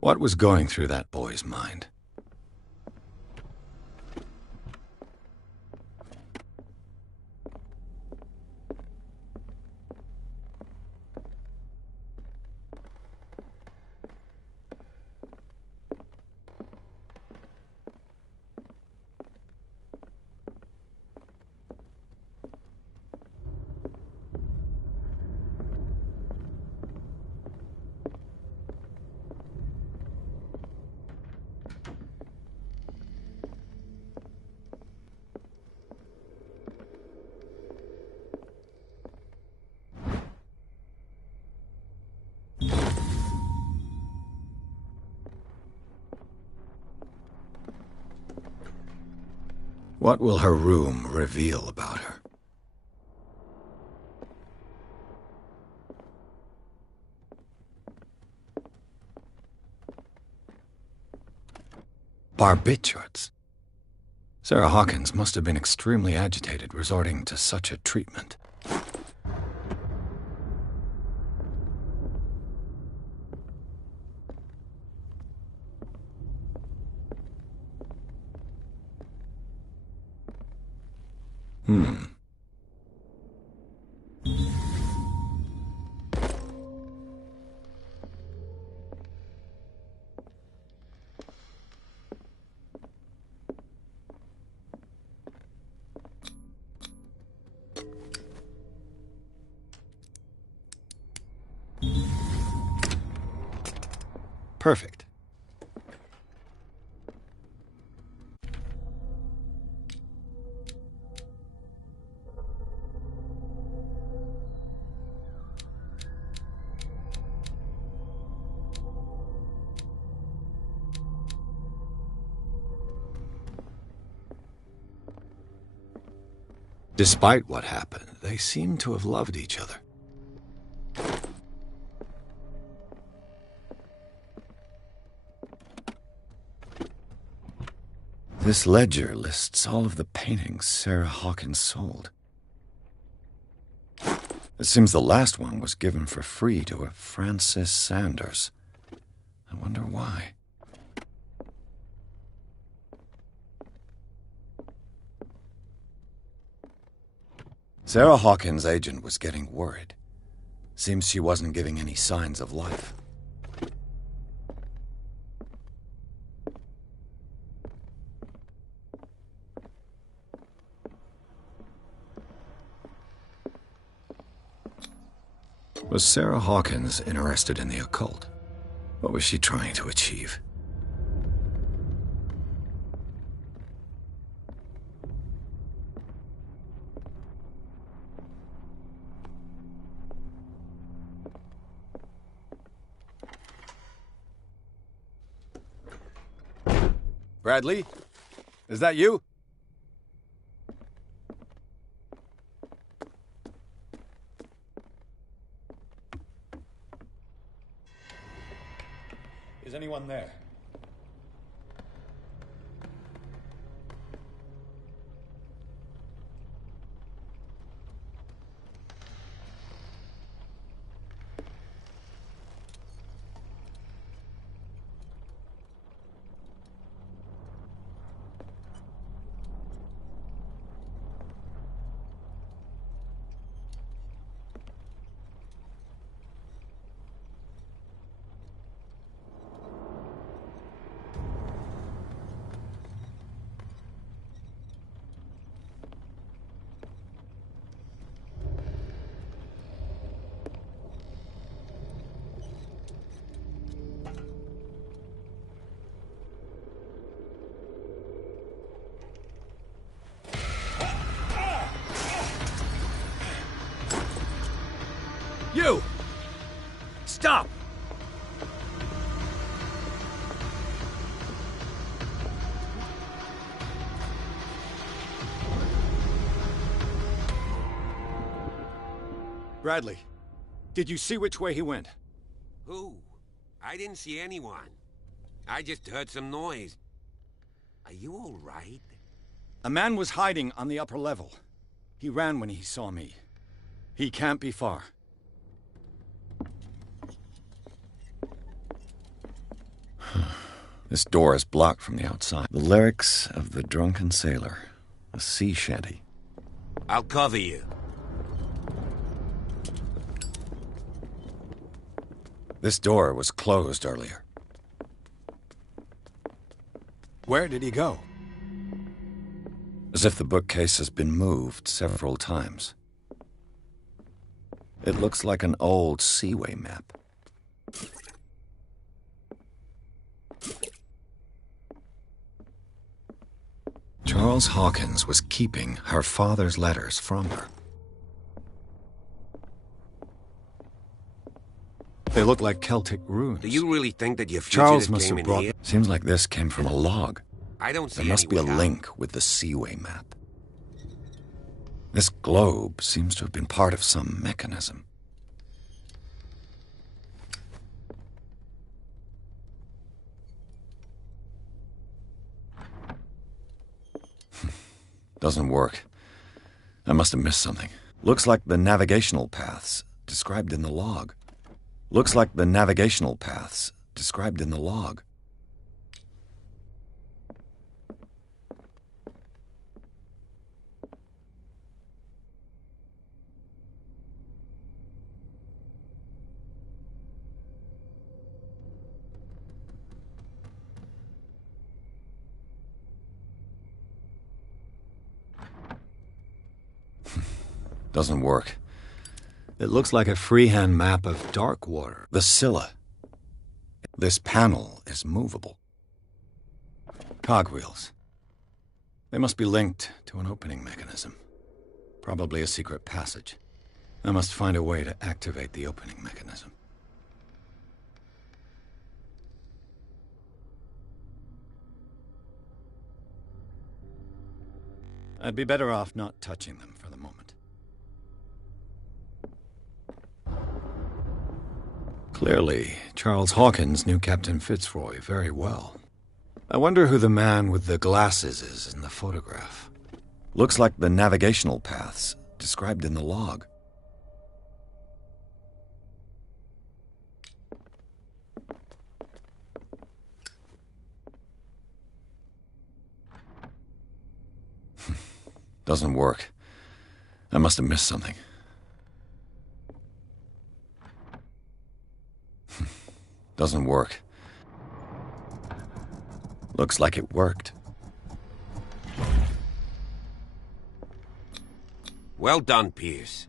What was going through that boy's mind? What will her room reveal about her? Barbiturates. Sarah Hawkins must have been extremely agitated resorting to such a treatment. Perfect. Despite what happened, they seem to have loved each other. This ledger lists all of the paintings Sarah Hawkins sold. It seems the last one was given for free to a Francis Sanders. I wonder why. Sarah Hawkins' agent was getting worried. Seems she wasn't giving any signs of life. Was Sarah Hawkins interested in the occult? What was she trying to achieve? Bradley? Is that you? Is anyone there? You! Stop! Bradley, did you see which way he went? Who? I didn't see anyone. I just heard some noise. Are you all right? A man was hiding on the upper level. He ran when he saw me. He can't be far. This door is blocked from the outside. The lyrics of the drunken sailor. A sea shanty. I'll cover you. This door was closed earlier. Where did he go? As if the bookcase has been moved several times. It looks like an old Seaway map. Charles Hawkins was keeping her father's letters from her. They look like Celtic runes. Do you really think that your Charles fugitive must came have in brought... here? Seems like this came from a log. I don't see There must be a any way out. link with the Seaway map. This globe seems to have been part of some mechanism. Doesn't work. I must have missed something. Looks like the navigational paths described in the log. Looks like the navigational paths described in the log. Doesn't work. It looks like a freehand map of Darkwater, the Scylla. This panel is movable. Cogwheels. They must be linked to an opening mechanism. Probably a secret passage. I must find a way to activate the opening mechanism. I'd be better off not touching them for the moment. Clearly, Charles Hawkins knew Captain Fitzroy very well. I wonder who the man with the glasses is in the photograph. Looks like the navigational paths described in the log. Doesn't work. I must have missed something. Doesn't work. Looks like it worked. Well done, Pierce.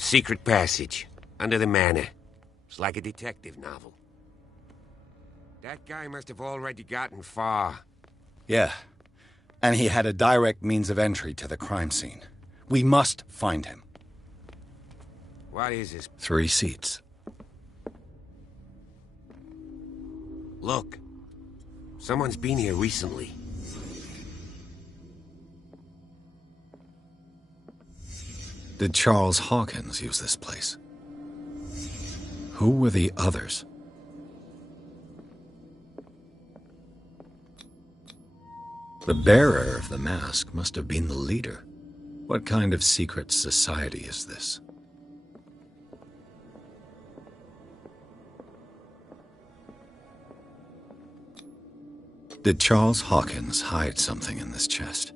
A secret passage, under the manor. It's like a detective novel. That guy must have already gotten far. Yeah, and he had a direct means of entry to the crime scene. We must find him. What is this? 3 seats. Look. Someone's been here recently. Did Charles Hawkins use this place? Who were the others? The bearer of the mask must have been the leader. What kind of secret society is this? Did Charles Hawkins hide something in this chest?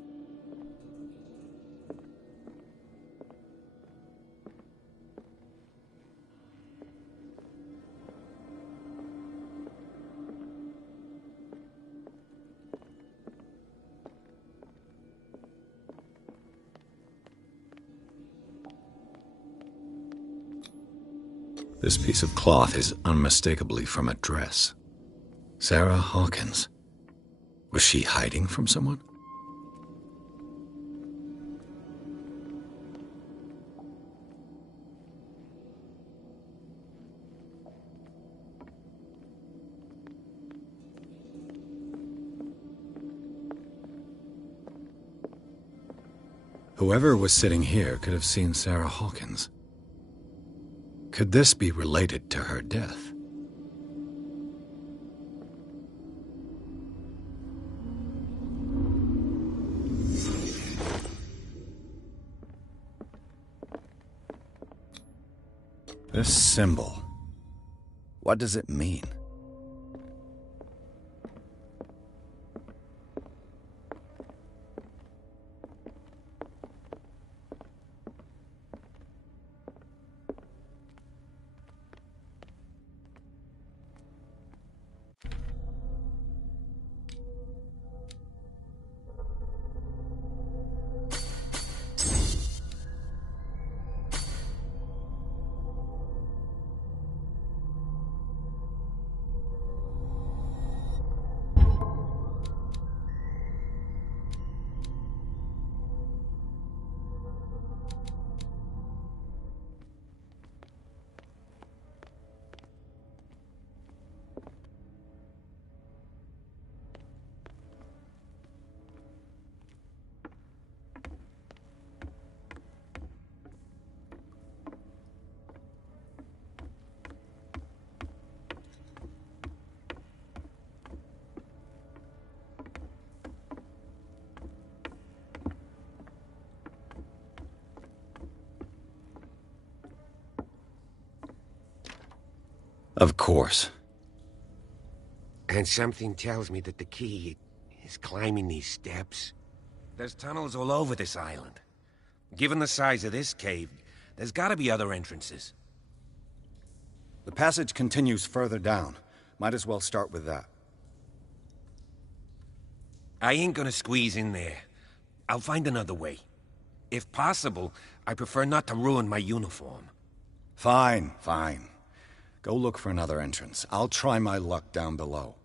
This piece of cloth is unmistakably from a dress. Sarah Hawkins. Was she hiding from someone? Whoever was sitting here could have seen Sarah Hawkins. Could this be related to her death? This symbol, what does it mean? Of course. And something tells me that the key is climbing these steps. There's tunnels all over this island. Given the size of this cave, there's gotta be other entrances. The passage continues further down. Might as well start with that. I ain't gonna squeeze in there. I'll find another way. If possible, I prefer not to ruin my uniform. Fine, fine. Go look for another entrance. I'll try my luck down below.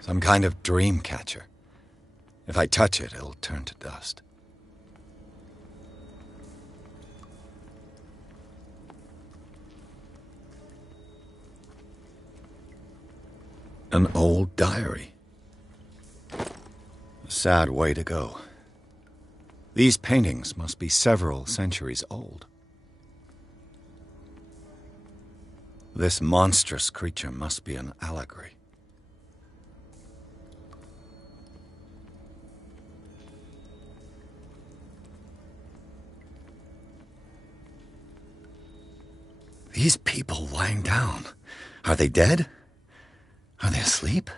Some kind of dream catcher. If I touch it, it'll turn to dust. An old diary. A sad way to go. These paintings must be several centuries old. This monstrous creature must be an allegory. These people lying down, are they dead? Are they asleep?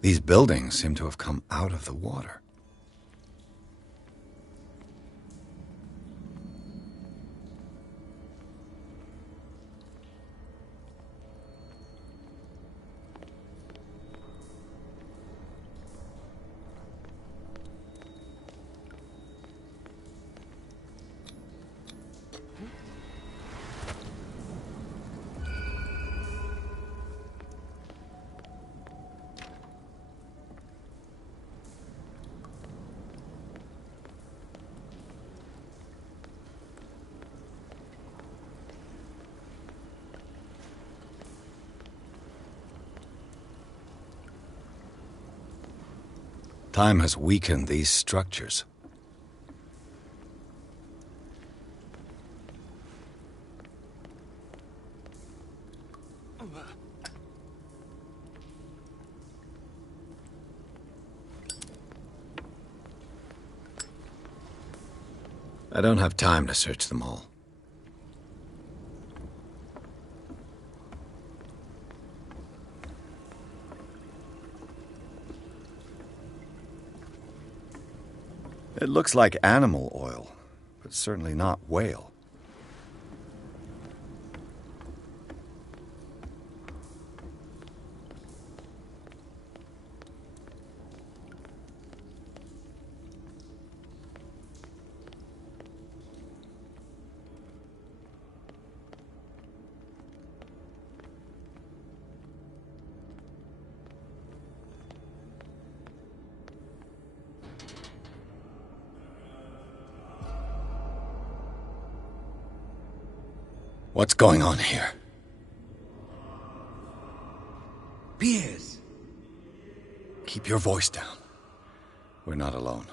These buildings seem to have come out of the water. Time has weakened these structures. I don't have time to search them all. It looks like animal oil, but certainly not whale. What's going on here? Pierce! Keep your voice down. We're not alone.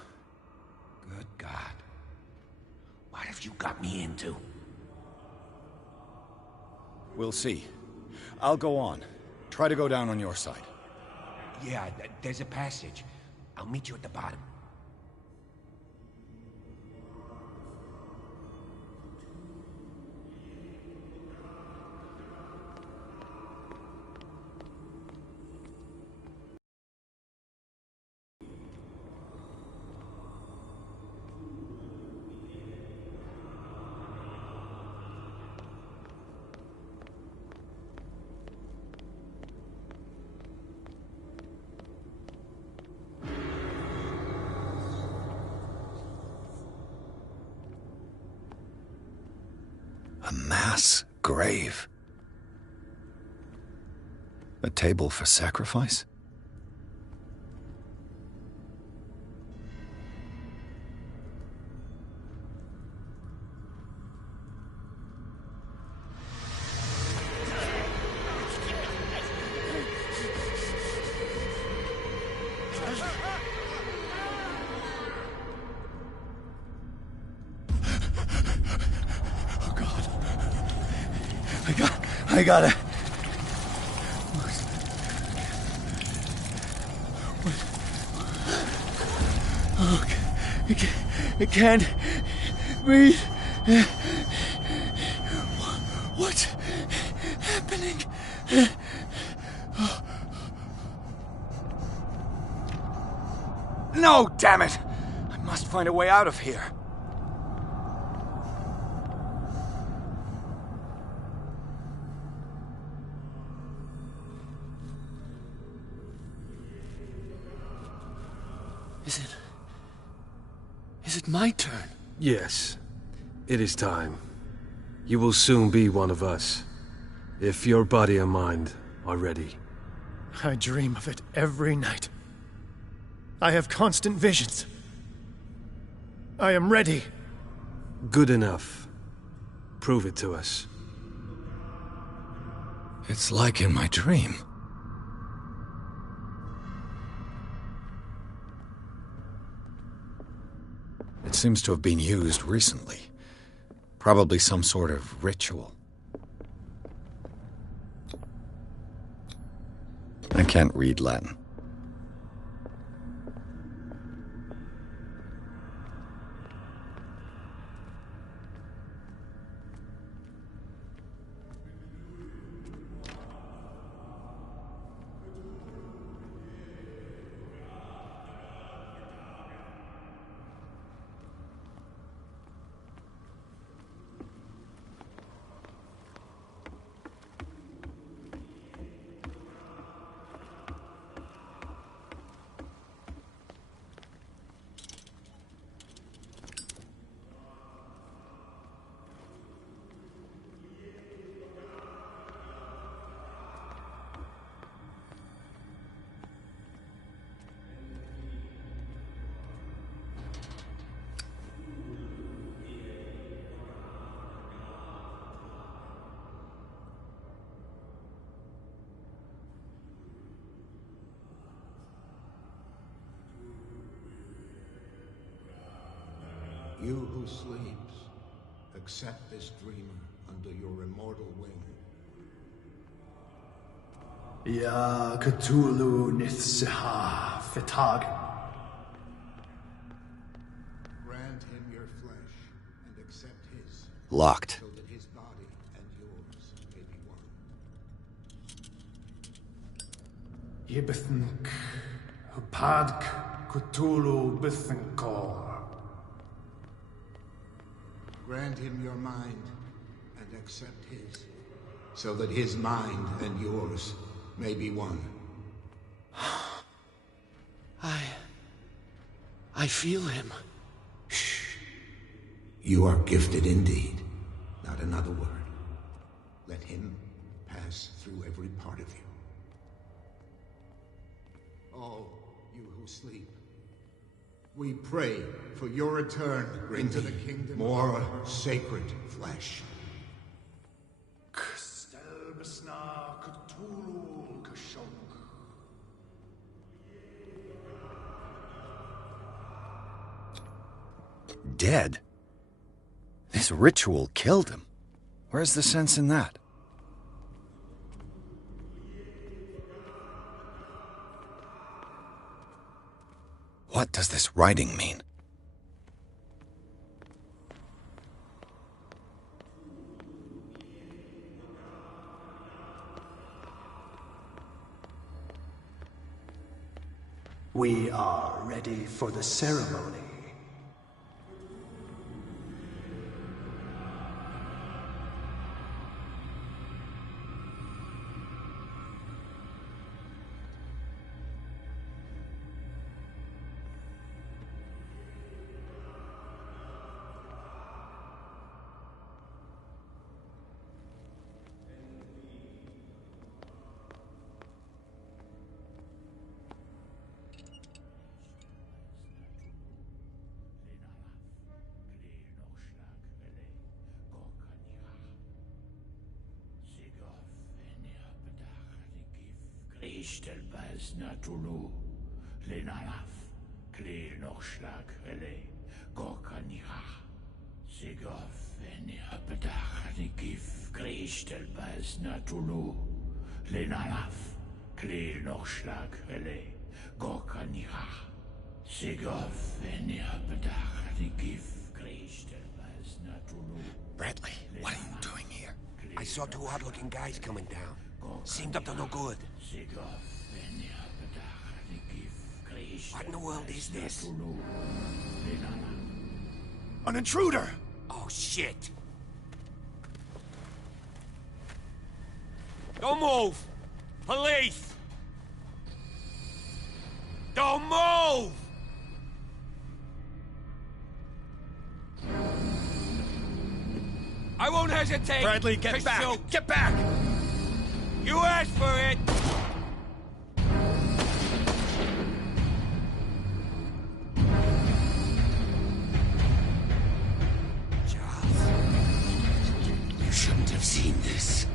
Good God. What have you got me into? We'll see. I'll go on. Try to go down on your side. Yeah, there's a passage. I'll meet you at the bottom. A mass grave. A table for sacrifice? I got it. Oh, I can't breathe. What's happening? No, damn it! I must find a way out of here. Is it my turn? Yes. It is time. You will soon be one of us, if your body and mind are ready. I dream of it every night. I have constant visions. I am ready. Good enough. Prove it to us. It's like in my dream. It seems to have been used recently. Probably some sort of ritual. I can't read Latin. You who sleeps, accept this dreamer under your immortal wing. Ya Cthulhu Nithsiha Fetag. Grant him your flesh and accept his. Locked. So that his body and yours may be one. Yibithink Hupadk Cthulhu Bithinkor. Grant him your mind and accept his, so that his mind and yours may be one. I feel him. Shh. You are gifted indeed. Not another word. Let him pass through every part of you. All you who sleep, we pray for your return into the kingdom. More sacred flesh. Dead? This ritual killed him. Where's the sense in that? What does this writing mean? We are ready for the ceremony. Ishtelbaz Natulu, Lenalaf, Kle Nochschlag, Rele, Gorkanira, Sigov, Venipedach, Nikif, Krishtelbaz Natulu, Lenalaf, Kle Nochschlag, Rele, Gorkanira, Sigov, Venipedach, Nikif, Krishtelbaz Natulu. Bradley, what are you doing here? I saw two odd-looking guys coming down. Seemed up to no good. What in the world is this? An intruder! Oh, shit! Don't move! Police! Don't move! I won't hesitate! Bradley, get back! Shoot. Get back! You asked for it! Charles, you shouldn't have seen this.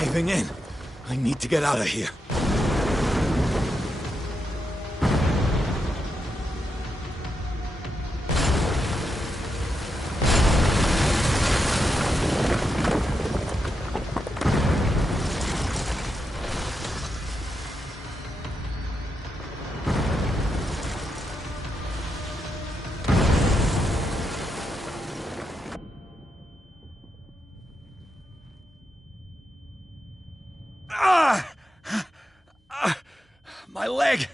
caving in. I need to get out of here. My leg!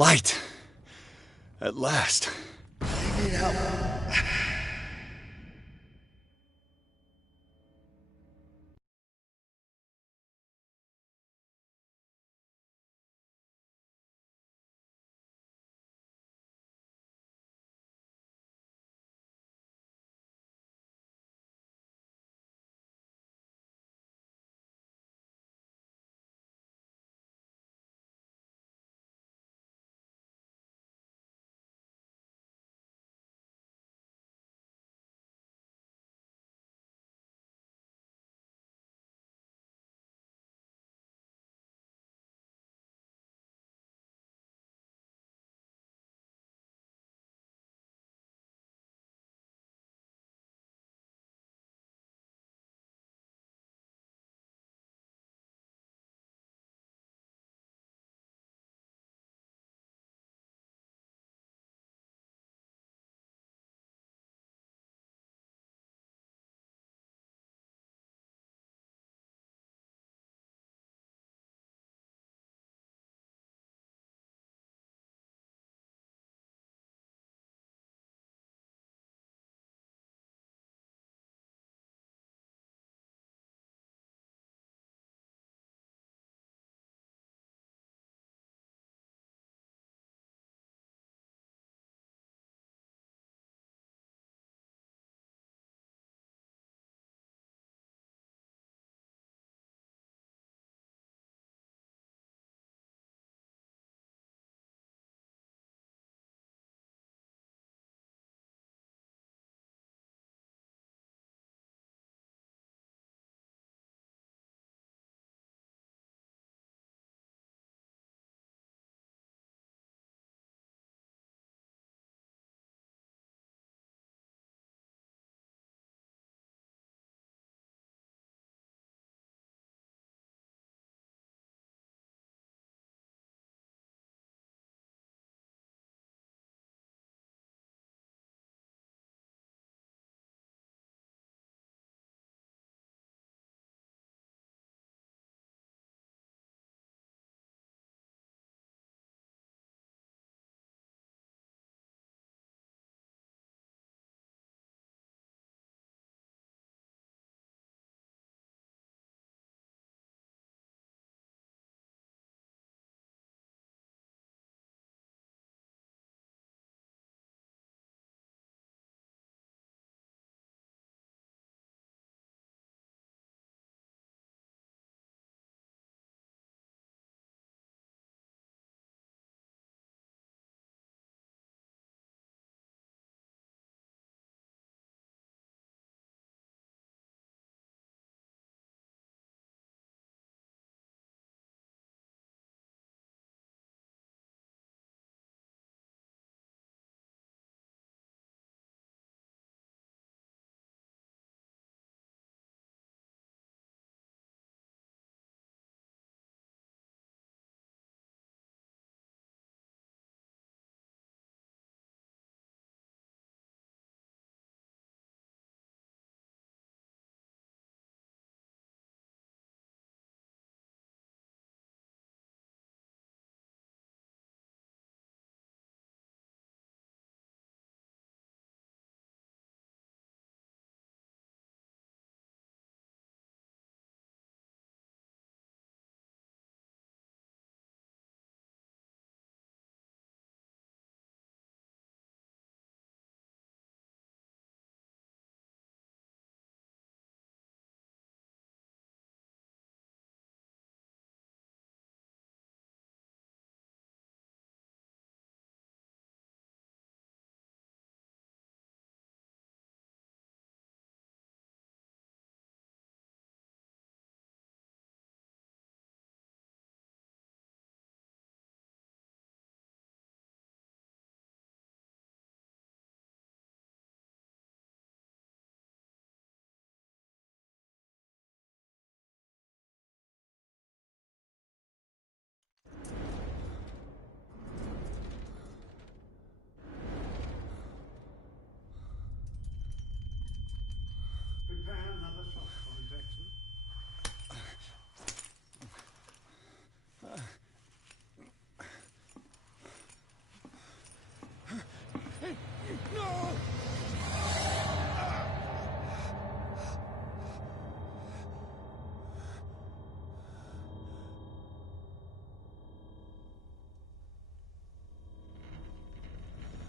Light. At last. I need help.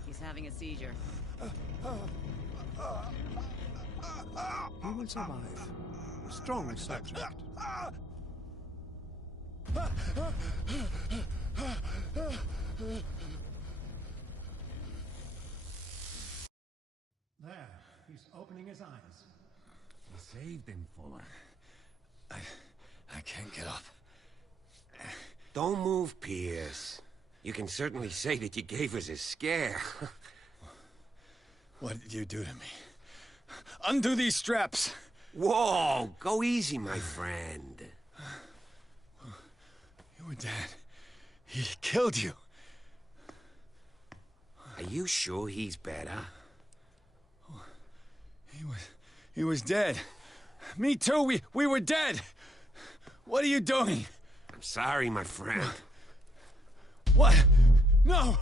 He's having a seizure. He will survive. Strong subject. There, he's opening his eyes. You saved him, Fuller. I can't get up. Don't move, Pierce. You can certainly say that you gave us a scare. What did you do to me? Undo these straps! Whoa! Go easy, my friend. You were dead. He killed you. Are you sure he's better? He was dead. Me too, we were dead! What are you doing? I'm sorry, my friend. What? No!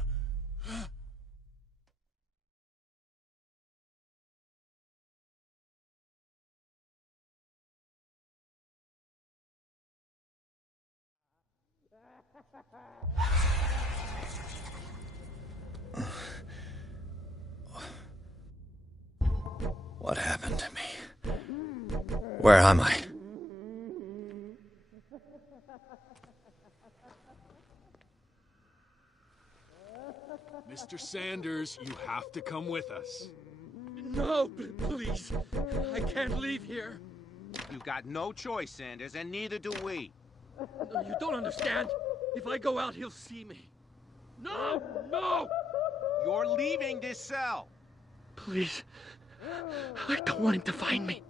What happened to me? Where am I? Mr. Sanders, you have to come with us. No, please. I can't leave here. You've got no choice, Sanders, and neither do we. You don't understand. If I go out, he'll see me. No! No! You're leaving this cell. Please. I don't want him to find me.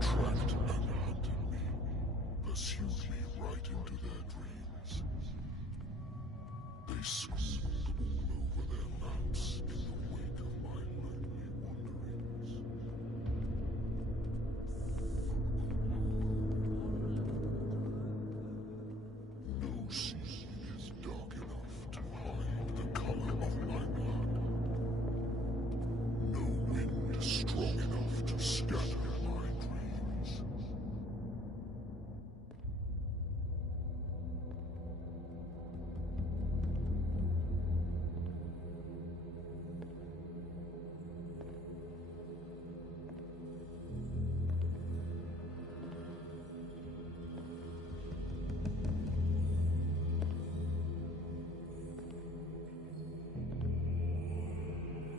Tracked and hunted me, pursued me right into their dreams. They screamed all over their maps in the wake of my lonely wanderings. No sea is dark enough to hide the color of my blood. No wind strong enough to scatter my dreams.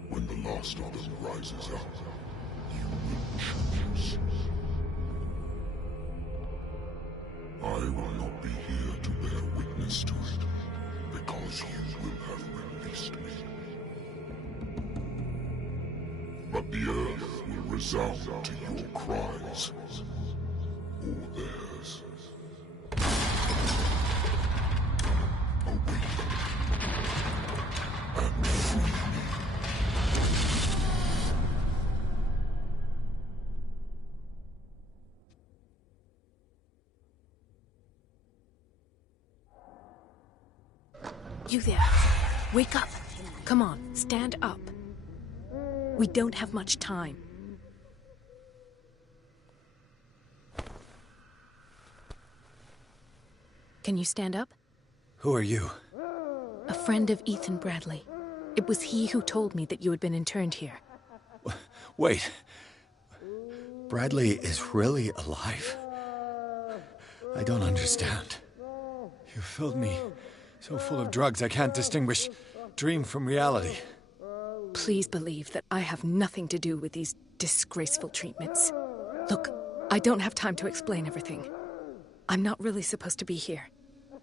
When the last of them rises up, you will choose. I will not be here to bear witness to it, because you will have released me. But the earth will resound to your cries, or theirs. Awaken, and free me. You there. Wake up. Come on, stand up. We don't have much time. Can you stand up? Who are you? A friend of Ethan Bradley. It was he who told me that you had been interned here. Wait. Bradley is really alive? I don't understand. You filled me so full of drugs I can't distinguish dream from reality. Please believe that I have nothing to do with these disgraceful treatments. Look, I don't have time to explain everything. I'm not really supposed to be here.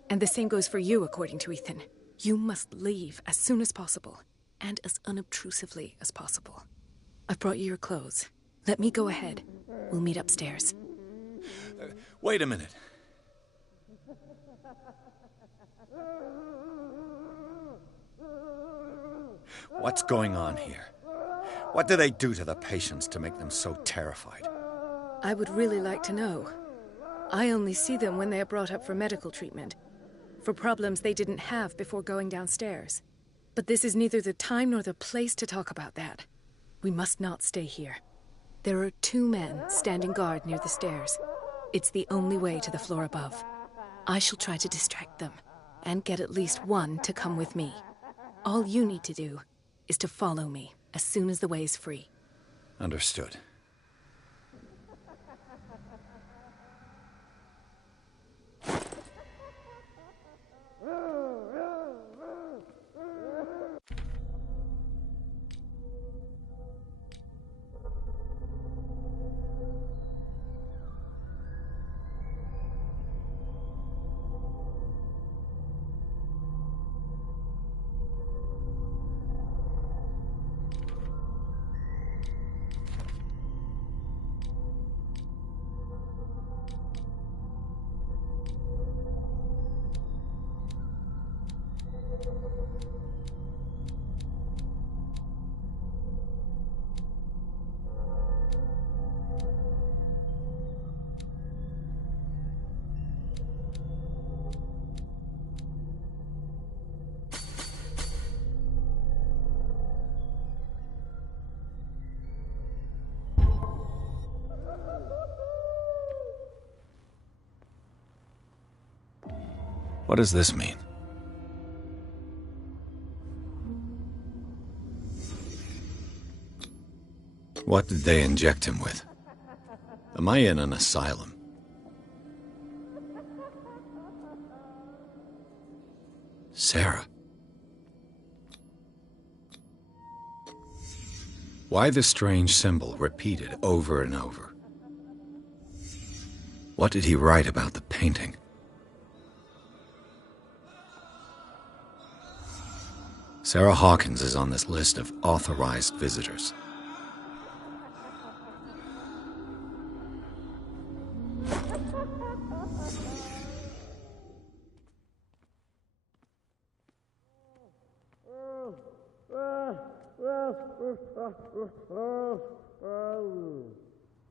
And the same goes for you, according to Ethan. You must leave as soon as possible, and as unobtrusively as possible. I've brought you your clothes. Let me go ahead. We'll meet upstairs. Wait a minute. What's going on here? What do they do to the patients to make them so terrified? I would really like to know. I only see them when they are brought up for medical treatment, for problems they didn't have before going downstairs. But this is neither the time nor the place to talk about that. We must not stay here. There are 2 men standing guard near the stairs. It's the only way to the floor above. I shall try to distract them, and get at least one to come with me. All you need to do is to follow me as soon as the way is free. Understood. What does this mean? What did they inject him with? Am I in an asylum? Sarah. Why the strange symbol repeated over and over? What did he write about the painting? Sarah Hawkins is on this list of authorized visitors.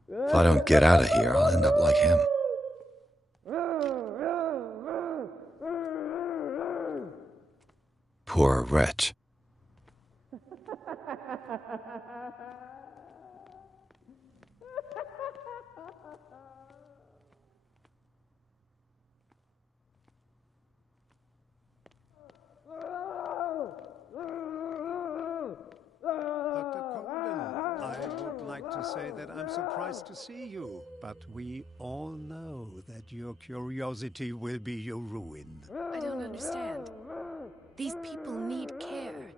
If I don't get out of here, I'll end up like him. Poor wretch. To say that I'm surprised to see you, but we all know that your curiosity will be your ruin. I don't understand. These people need care.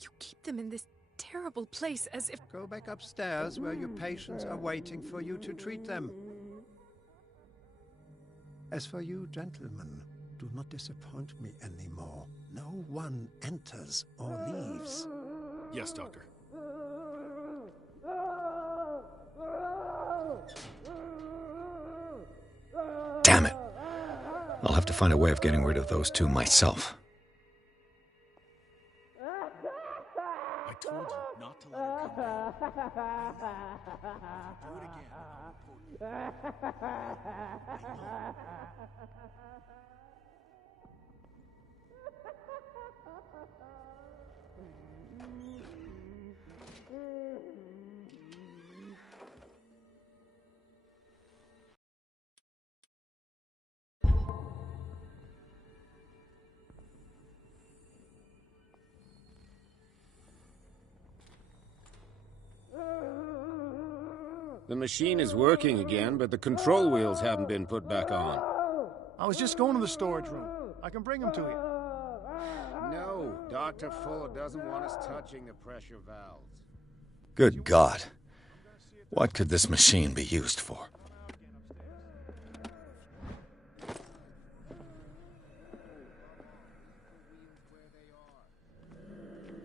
You keep them in this terrible place as if... Go back upstairs where your patients are waiting for you to treat them. As for you, gentlemen, do not disappoint me anymore. No one enters or leaves. Yes, Doctor. Damn it. I'll have to find a way of getting rid of those 2 myself. I told you not to let her come back. Do it again. I know. The machine is working again, but the control wheels haven't been put back on. I was just going to the storage room. I can bring them to you. No, Dr. Fuller doesn't want us touching the pressure valves. Good God. What could this machine be used for?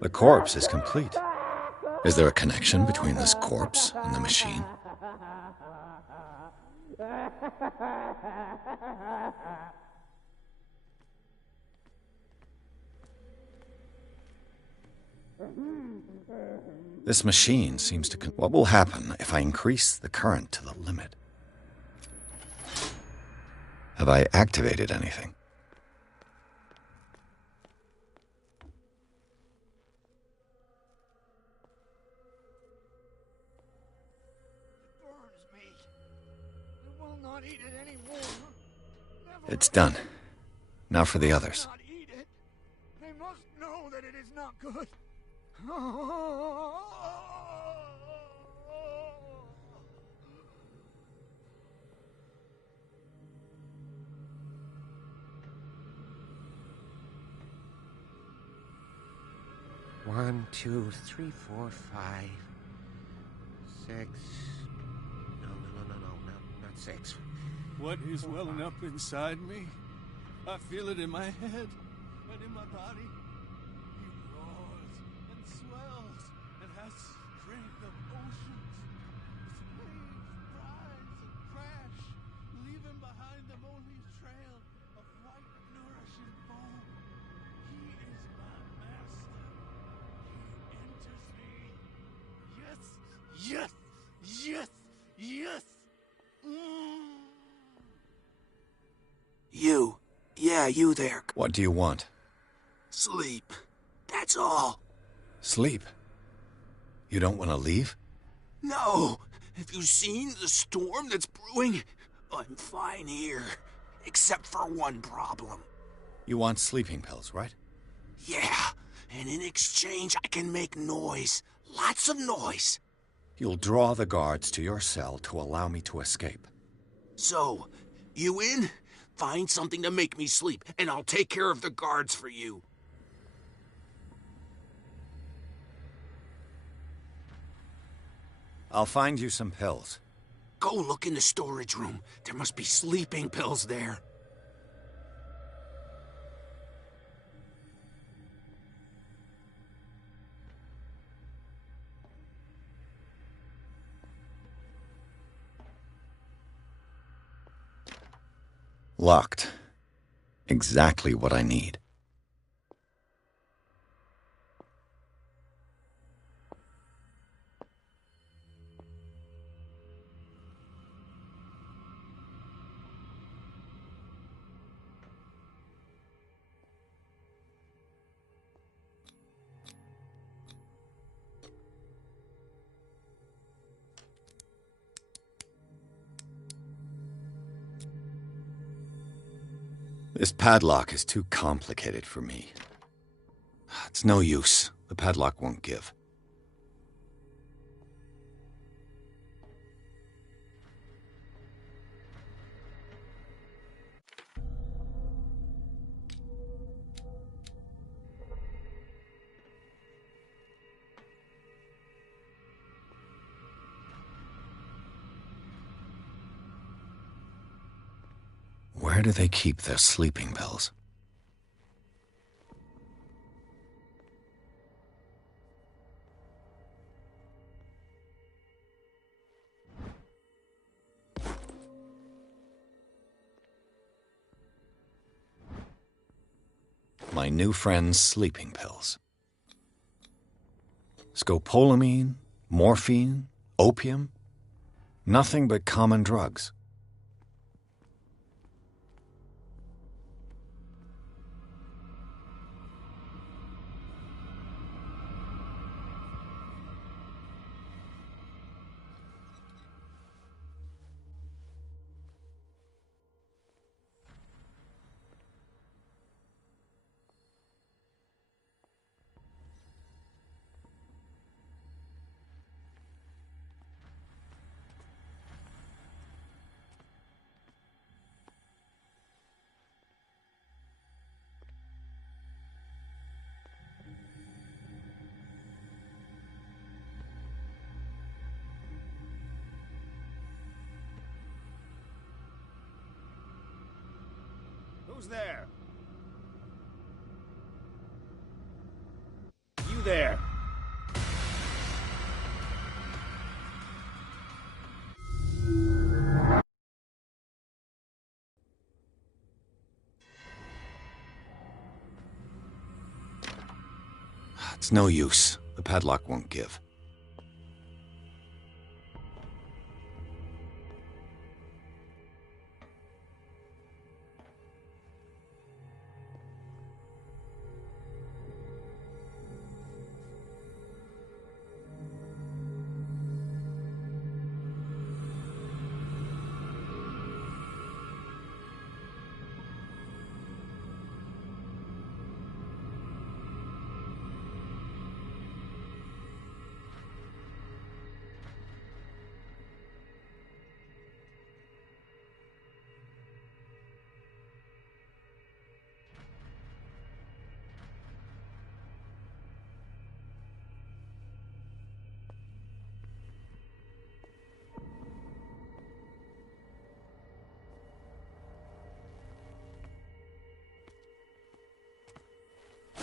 The corpse is complete. Is there a connection between this corpse and the machine? This machine seems to what will happen if I increase the current to the limit? Have I activated anything? It's done. Now for the others. They must know that it is not good. One, 2, 3, 4, 5, 6. No, not 6. What is welling up inside me? I feel it in my head and in my body. He roars and swells and has strength of oceans. His waves rise and crash, leaving behind them only a trail of white, nourishing foam. He is my master. He enters me. Yes, yes, yes, yes. You. Yeah, you there. What do you want? Sleep. That's all. Sleep? You don't want to leave? No. Have you seen the storm that's brewing? I'm fine here. Except for one problem. You want sleeping pills, right? Yeah. And in exchange, I can make noise. Lots of noise. You'll draw the guards to your cell to allow me to escape. So, you in? Find something to make me sleep, and I'll take care of the guards for you. I'll find you some pills. Go look in the storage room. There must be sleeping pills there. Locked. Exactly what I need. This padlock is too complicated for me. It's no use. The padlock won't give. Where do they keep their sleeping pills? My new friend's sleeping pills. Scopolamine, morphine, opium. Nothing but common drugs. Who's there? You there? It's no use. The padlock won't give.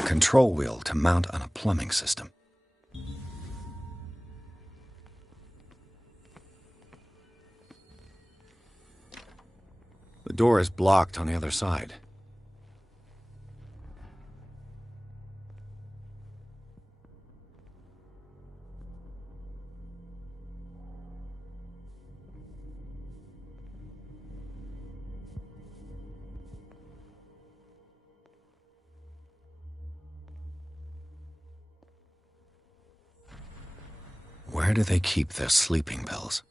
Control wheel to mount on a plumbing system. The door is blocked on the other side. Where do they keep their sleeping pills?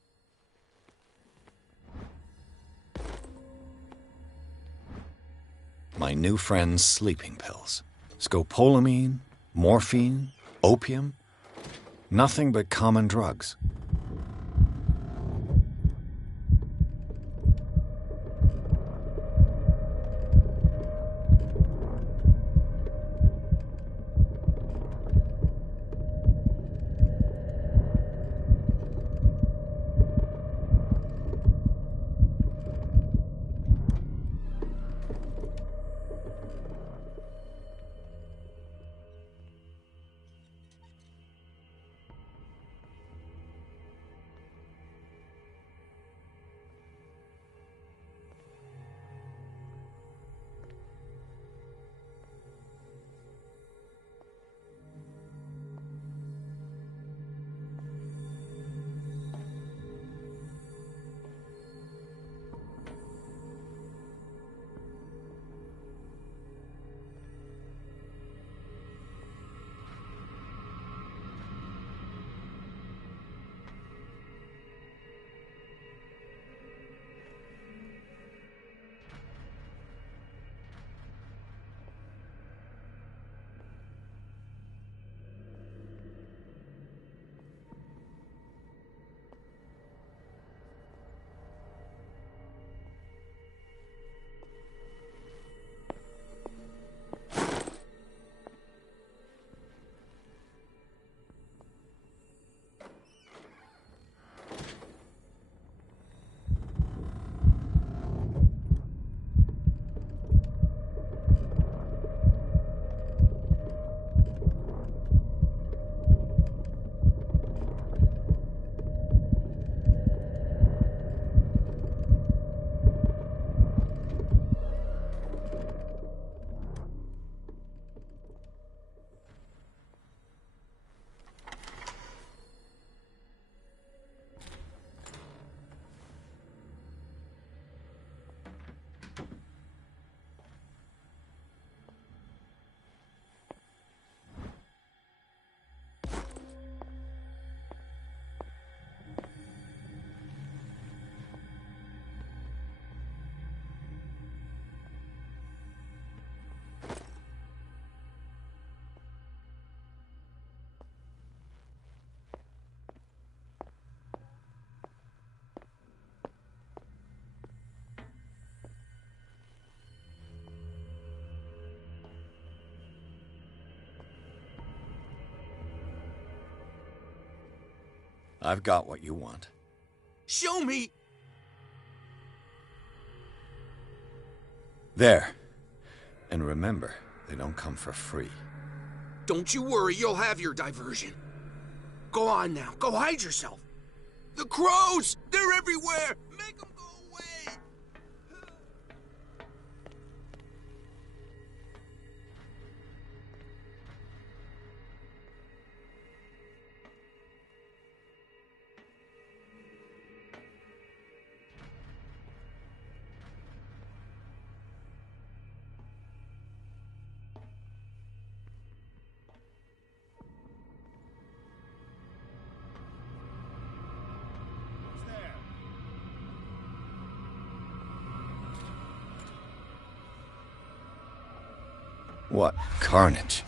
My new friend's sleeping pills. Scopolamine, morphine, opium. Nothing but common drugs. I've got what you want. Show me! There. And remember, they don't come for free. Don't you worry, you'll have your diversion. Go on now, go hide yourself. The crows! They're everywhere! Make them go away! What carnage.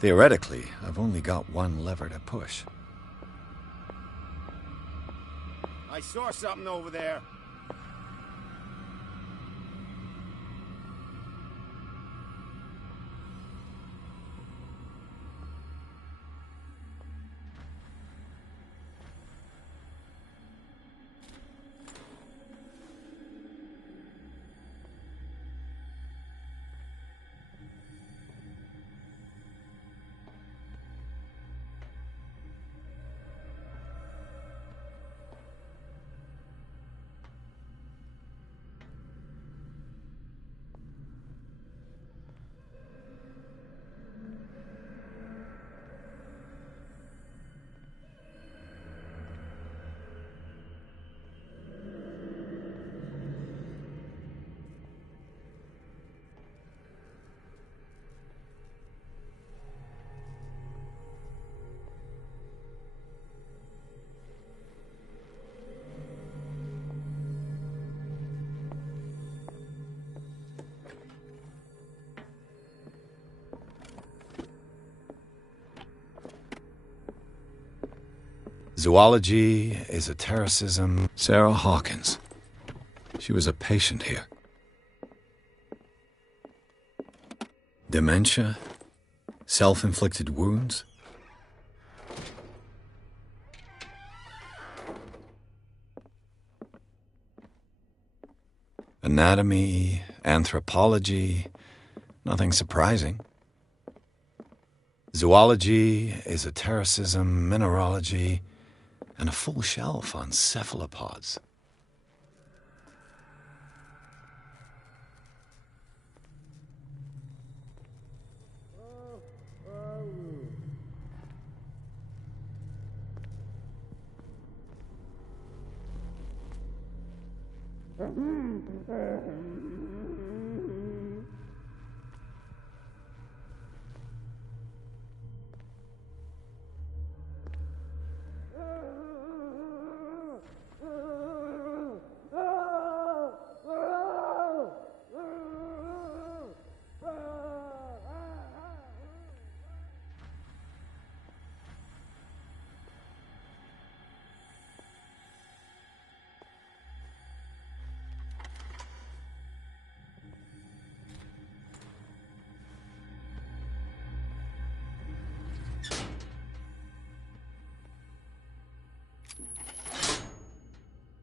Theoretically, I've only got one lever to push. I saw something over there. Zoology, esotericism. Sarah Hawkins. She was a patient here. Dementia? Self-inflicted wounds? Anatomy, anthropology, nothing surprising. Zoology, esotericism, mineralogy, and a full shelf on cephalopods.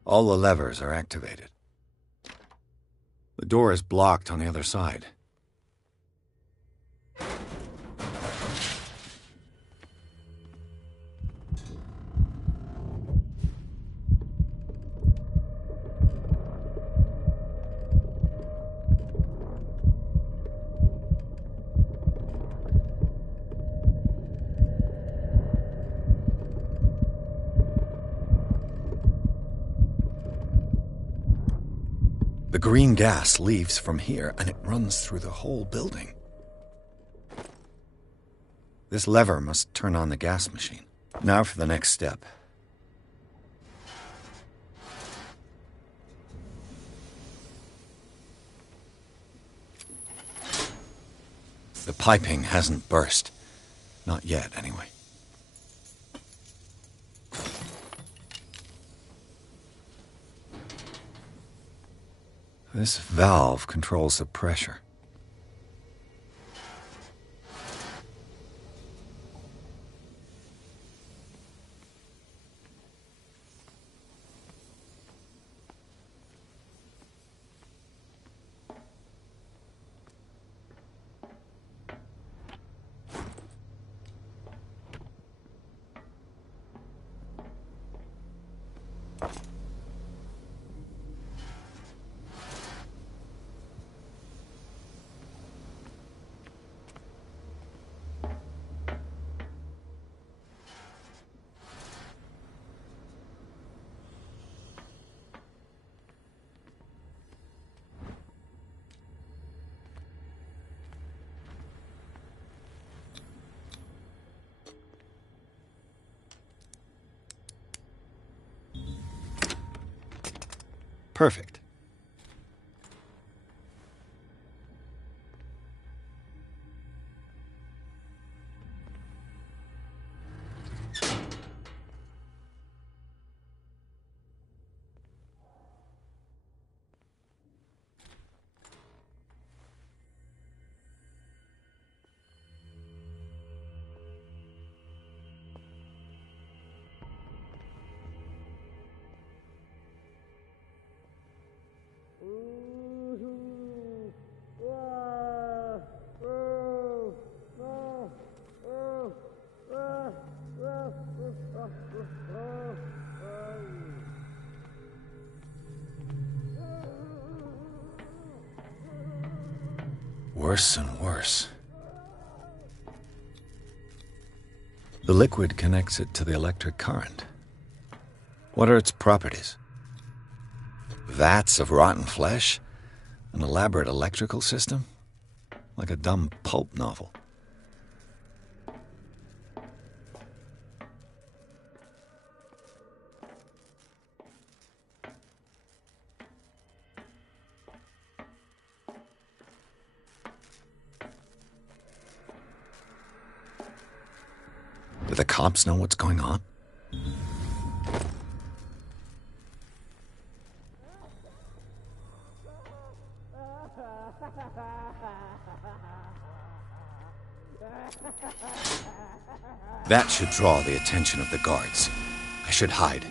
All the levers are activated. The door is blocked on the other side. green gas leaves from here, and it runs through the whole building. This lever must turn on the gas machine. Now for the next step. The piping hasn't burst. Not yet, anyway. This valve controls the pressure. Perfect. Worse and worse. The liquid connects it to the electric current. What are its properties? Vats of rotten flesh? An elaborate electrical system? Like a dumb pulp novel. Do the cops know what's going on? That should draw the attention of the guards. I should hide.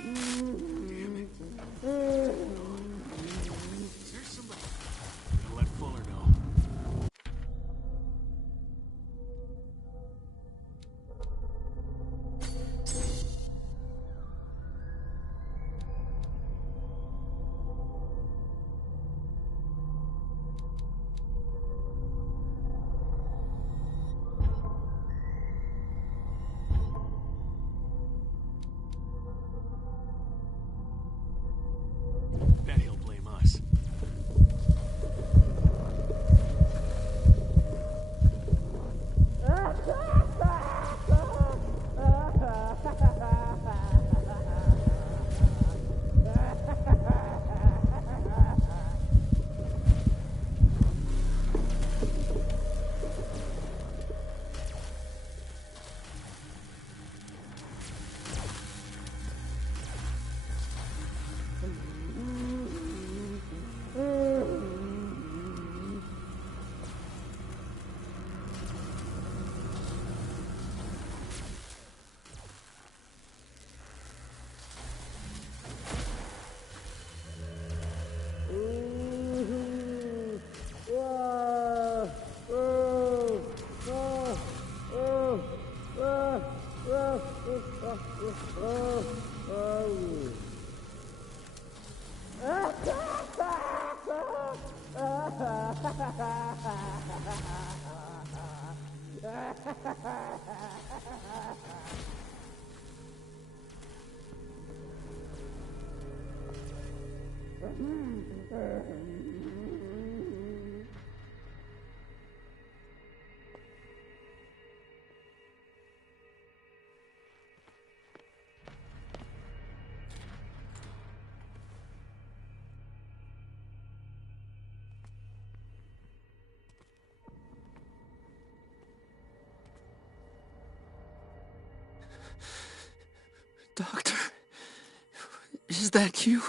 Is that you?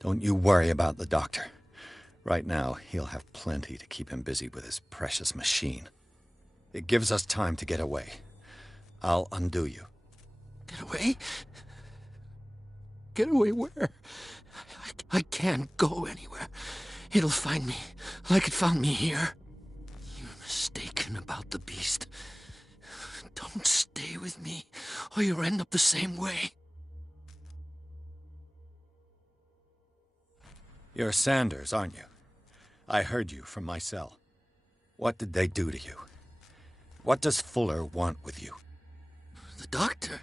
Don't you worry about the doctor. Right now, he'll have plenty to keep him busy with his precious machine. It gives us time to get away. I'll undo you. Get away? Get away where? I can't go anywhere. It'll find me, like it found me here. You're mistaken about the beast. Don't stay with me, or you'll end up the same way. You're Sanders, aren't you? I heard you from my cell. What did they do to you? What does Fuller want with you? The doctor?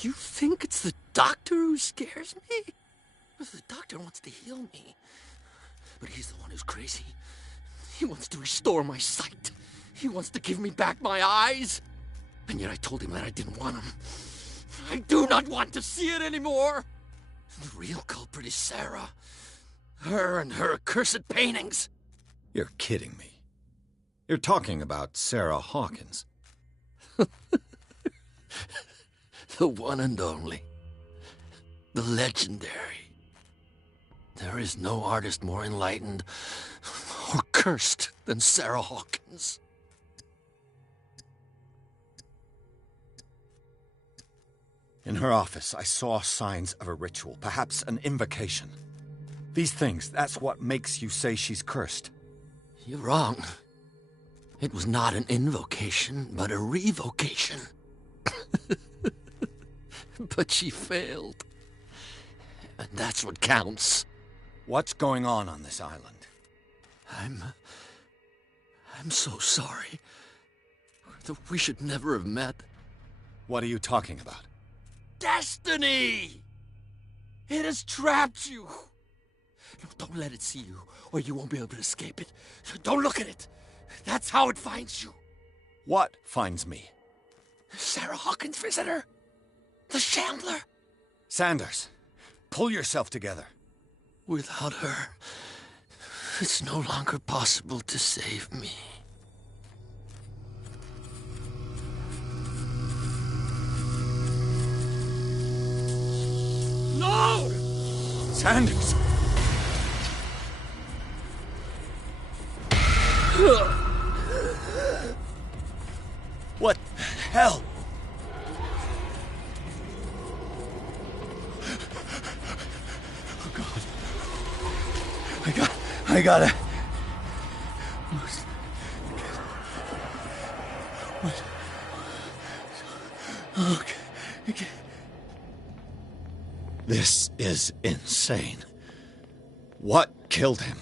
You think it's the doctor who scares me? The doctor wants to heal me. But he's the one who's crazy. He wants to restore my sight. He wants to give me back my eyes. And yet I told him that I didn't want them. I do not want to see it anymore. The real culprit is Sarah. Her and her accursed paintings. You're kidding me. You're talking about Sarah Hawkins. The one and only. The legendary. There is no artist more enlightened or cursed than Sarah Hawkins. In her office, I saw signs of a ritual, perhaps an invocation. These things, that's what makes you say she's cursed. You're wrong. It was not an invocation, but a revocation. But she failed. And that's what counts. What's going on this island? I'm so sorry. We should never have met. What are you talking about? Destiny! It has trapped you. No, don't let it see you, or you won't be able to escape it. Don't look at it. That's how it finds you. What finds me? Sarah Hawkins' visitor. The Chandler. Sanders, pull yourself together. Without her, it's no longer possible to save me. No! Sanders! What the hell? Oh, God. I gotta... What? Okay. This is insane. What killed him?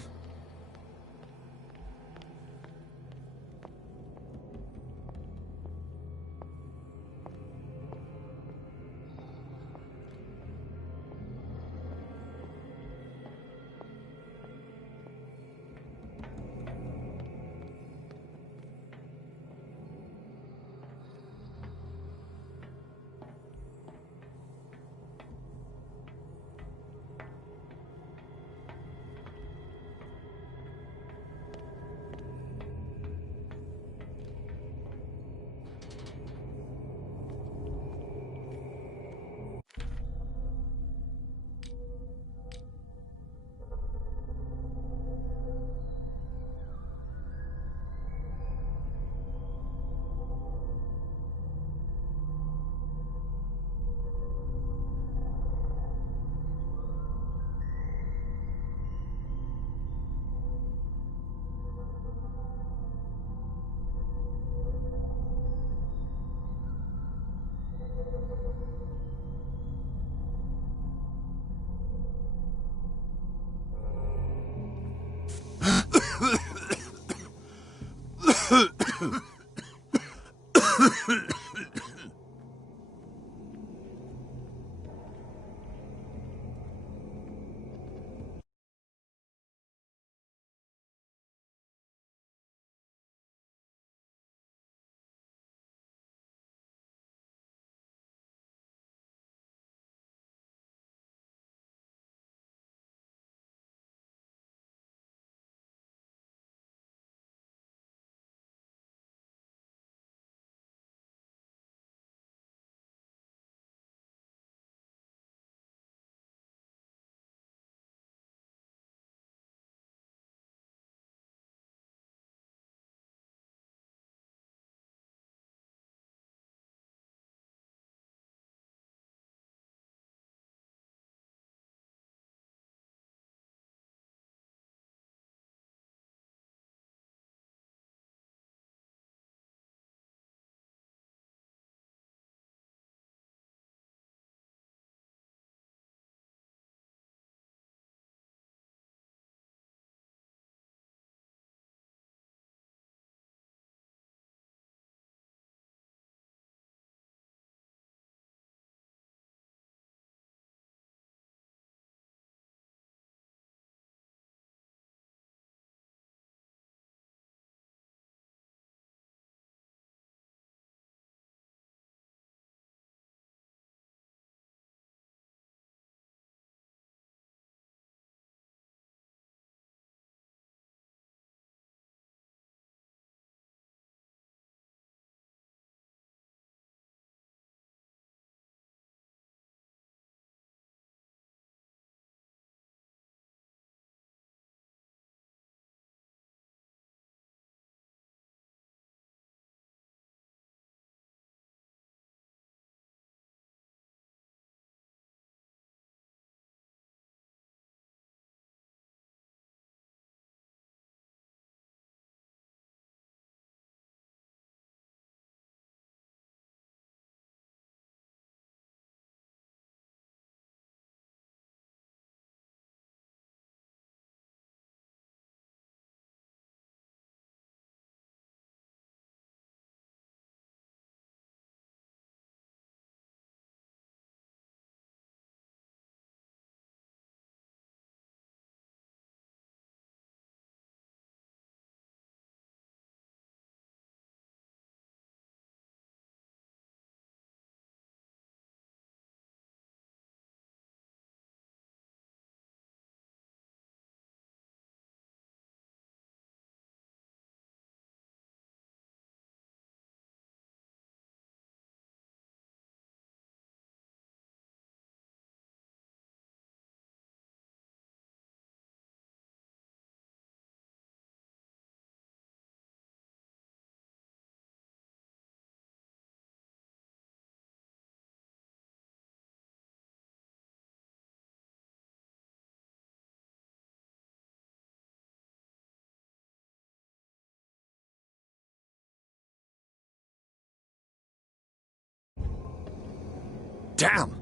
Damn!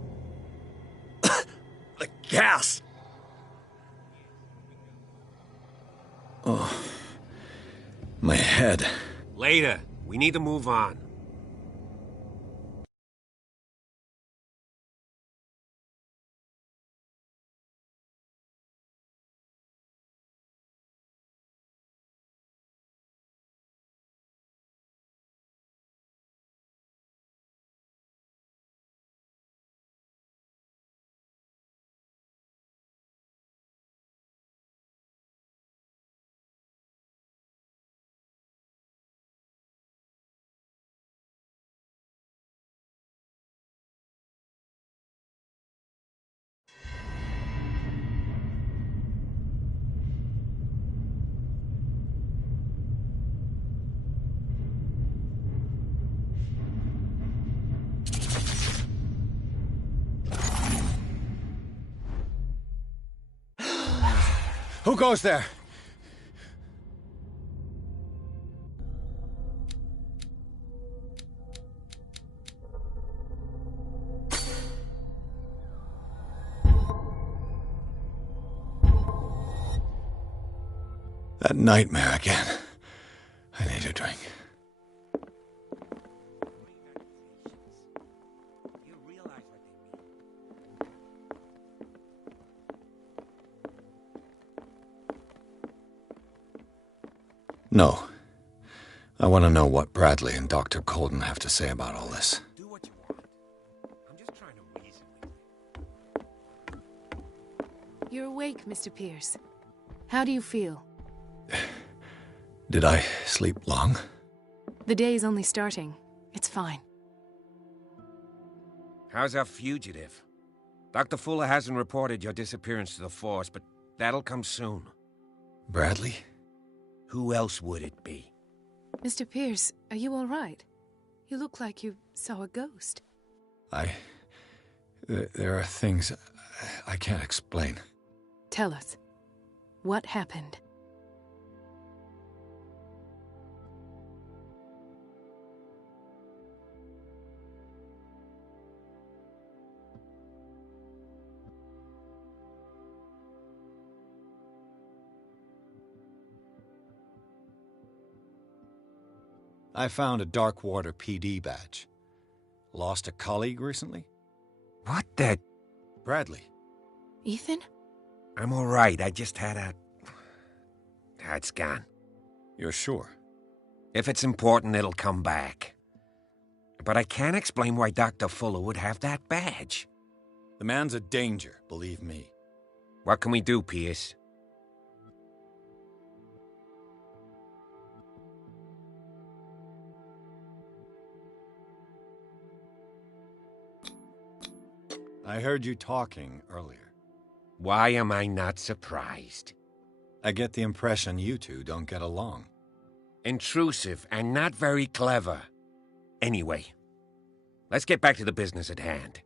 The gas! Oh. My head. Later. We need to move on. Who goes there? That nightmare again. I need a drink. No. I want to know what Bradley and Dr. Colden have to say about all this. Do what you want. I'm just trying to reason with you. You're awake, Mr. Pierce. How do you feel? Did I sleep long? The day is only starting. It's fine. How's our fugitive? Dr. Fuller hasn't reported your disappearance to the Force, but that'll come soon. Bradley? Who else would it be? Mr. Pierce, are you all right? You look like you saw a ghost. There are things I can't explain. Tell us. What happened? I found a Darkwater PD badge. Lost a colleague recently? What the... Bradley. Ethan? I'm all right. I just had a... It's gone. You're sure? If it's important, it'll come back. But I can't explain why Dr. Fuller would have that badge. The man's a danger, believe me. What can we do, Pierce? I heard you talking earlier. Why am I not surprised? I get the impression you two don't get along. Intrusive and not very clever. Anyway, let's get back to the business at hand.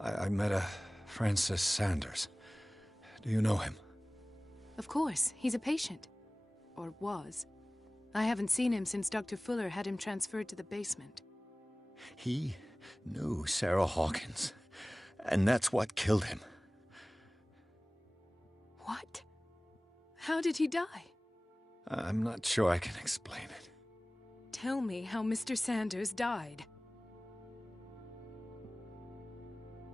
I met a Francis Sanders. Do you know him? Of course, he's a patient. Or was. I haven't seen him since Dr. Fuller had him transferred to the basement. He knew Sarah Hawkins, and that's what killed him. What? How did he die? I'm not sure I can explain it. Tell me how Mr. Sanders died.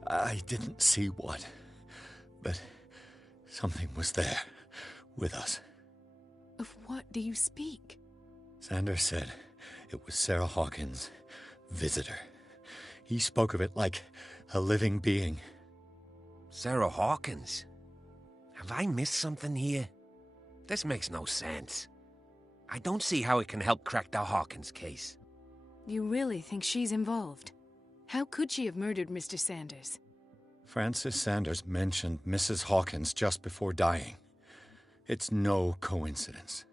I didn't see what, but something was there, with us. Of what do you speak? Sanders said it was Sarah Hawkins' visitor. He spoke of it like a living being. Sarah Hawkins? Have I missed something here? This makes no sense. I don't see how it can help crack the Hawkins case. You really think she's involved? How could she have murdered Mr. Sanders? Francis Sanders mentioned Mrs. Hawkins just before dying. It's no coincidence.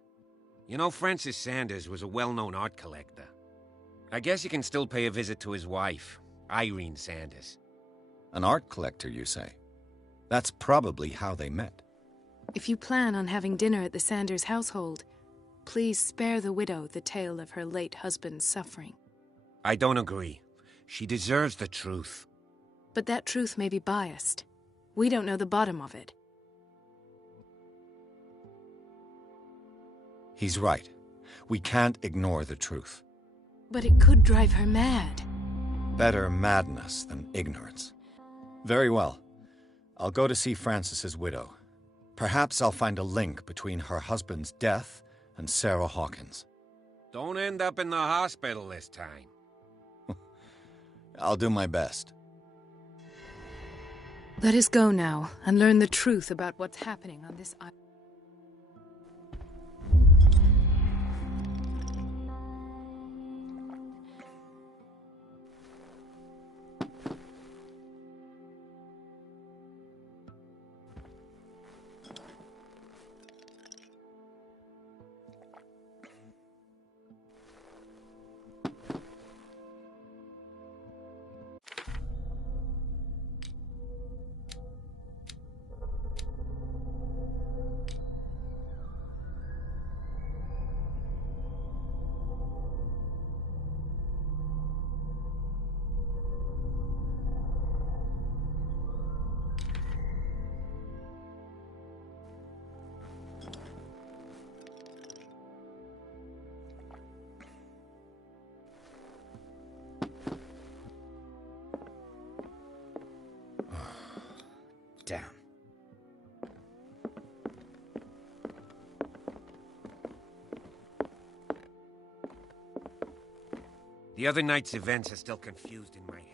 You know, Francis Sanders was a well-known art collector. I guess you can still pay a visit to his wife, Irene Sanders. An art collector, you say? That's probably how they met. If you plan on having dinner at the Sanders household, please spare the widow the tale of her late husband's suffering. I don't agree. She deserves the truth. But that truth may be biased. We don't know the bottom of it. He's right. We can't ignore the truth. But it could drive her mad. Better madness than ignorance. Very well. I'll go to see Francis's widow. Perhaps I'll find a link between her husband's death and Sarah Hawkins. Don't end up in the hospital this time. I'll do my best. Let us go now and learn the truth about what's happening on this island. Damn. The other night's events are still confused in my head.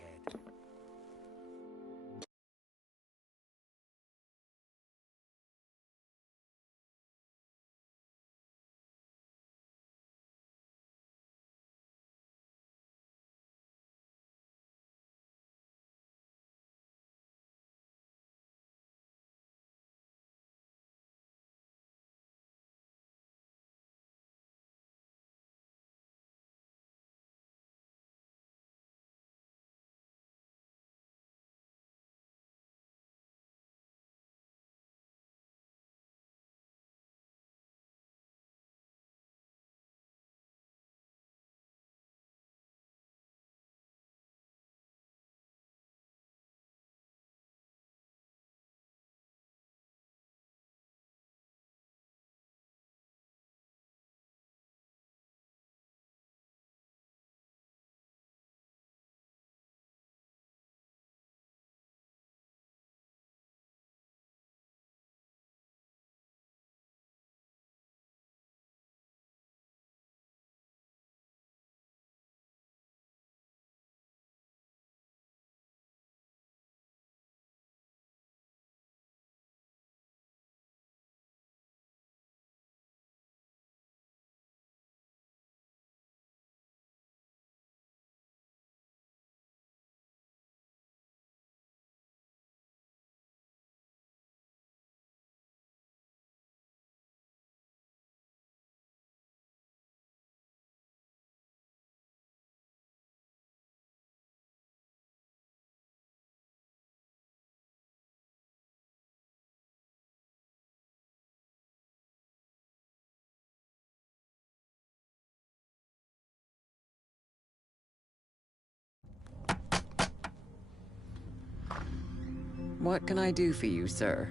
What can I do for you, sir?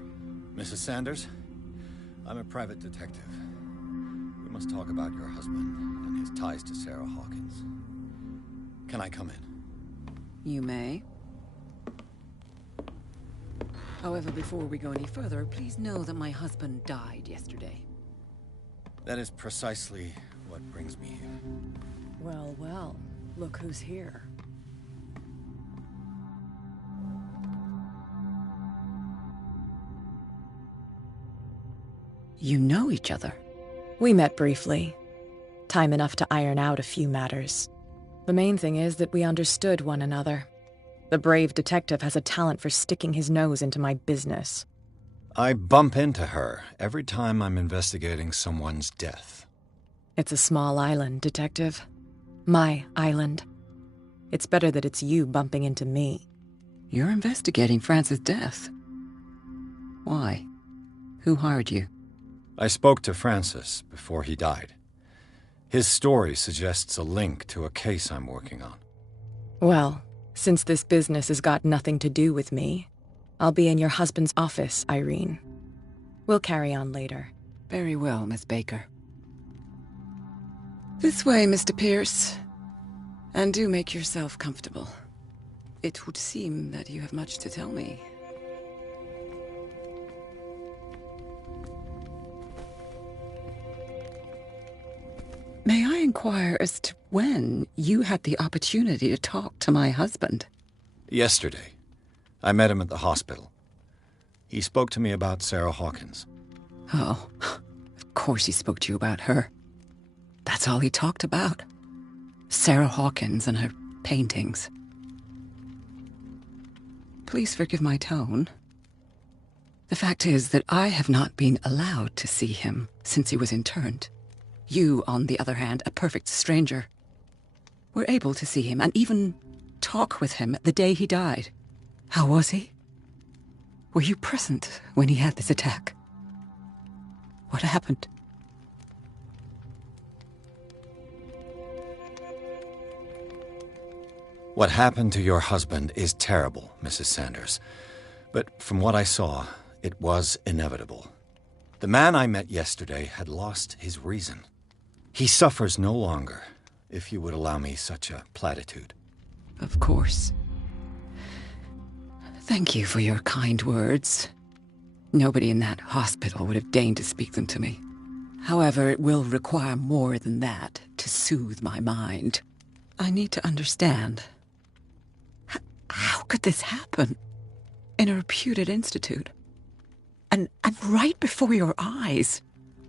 Mrs. Sanders, I'm a private detective. We must talk about your husband and his ties to Sarah Hawkins. Can I come in? You may. However, before we go any further, please know that my husband died yesterday. That is precisely what brings me here. Well, well, look who's here. You know each other? We met briefly. Time enough to iron out a few matters. The main thing is that we understood one another. The brave detective has a talent for sticking his nose into my business. I bump into her every time I'm investigating someone's death. It's a small island, Detective. My island. It's better that it's you bumping into me. You're investigating Francis' death. Why? Who hired you? I spoke to Francis before he died. His story suggests a link to a case I'm working on. Well, since this business has got nothing to do with me, I'll be in your husband's office, Irene. We'll carry on later. Very well, Miss Baker. This way, Mr. Pierce. And do make yourself comfortable. It would seem that you have much to tell me. May I inquire as to when you had the opportunity to talk to my husband? Yesterday. I met him at the hospital. He spoke to me about Sarah Hawkins. Oh, of course he spoke to you about her. That's all he talked about. Sarah Hawkins and her paintings. Please forgive my tone. The fact is that I have not been allowed to see him since he was interned. You, on the other hand, a perfect stranger, were able to see him and even talk with him the day he died. How was he? Were you present when he had this attack? What happened? What happened to your husband is terrible, Mrs. Sanders. But from what I saw, it was inevitable. The man I met yesterday had lost his reason. He suffers no longer, if you would allow me such a platitude. Of course. Thank you for your kind words. Nobody in that hospital would have deigned to speak them to me. However, it will require more than that to soothe my mind. I need to understand. How could this happen? In a reputed institute? And right before your eyes?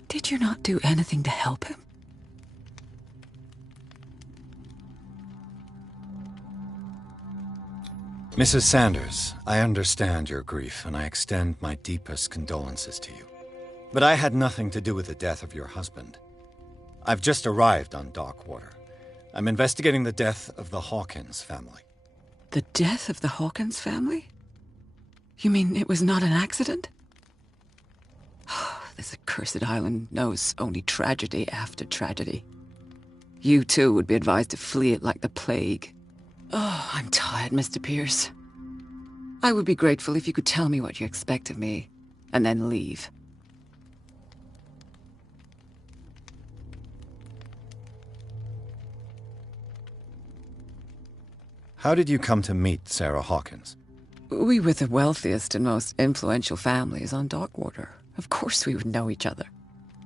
Did you not do anything to help him? Mrs. Sanders, I understand your grief, and I extend my deepest condolences to you. But I had nothing to do with the death of your husband. I've just arrived on Darkwater. I'm investigating the death of the Hawkins family. The death of the Hawkins family? You mean it was not an accident? This accursed island knows only tragedy after tragedy. You too would be advised to flee it like the plague. Oh, I'm tired, Mr. Pierce. I would be grateful if you could tell me what you expect of me, and then leave. How did you come to meet Sarah Hawkins? We were the wealthiest and most influential families on Darkwater. Of course we would know each other.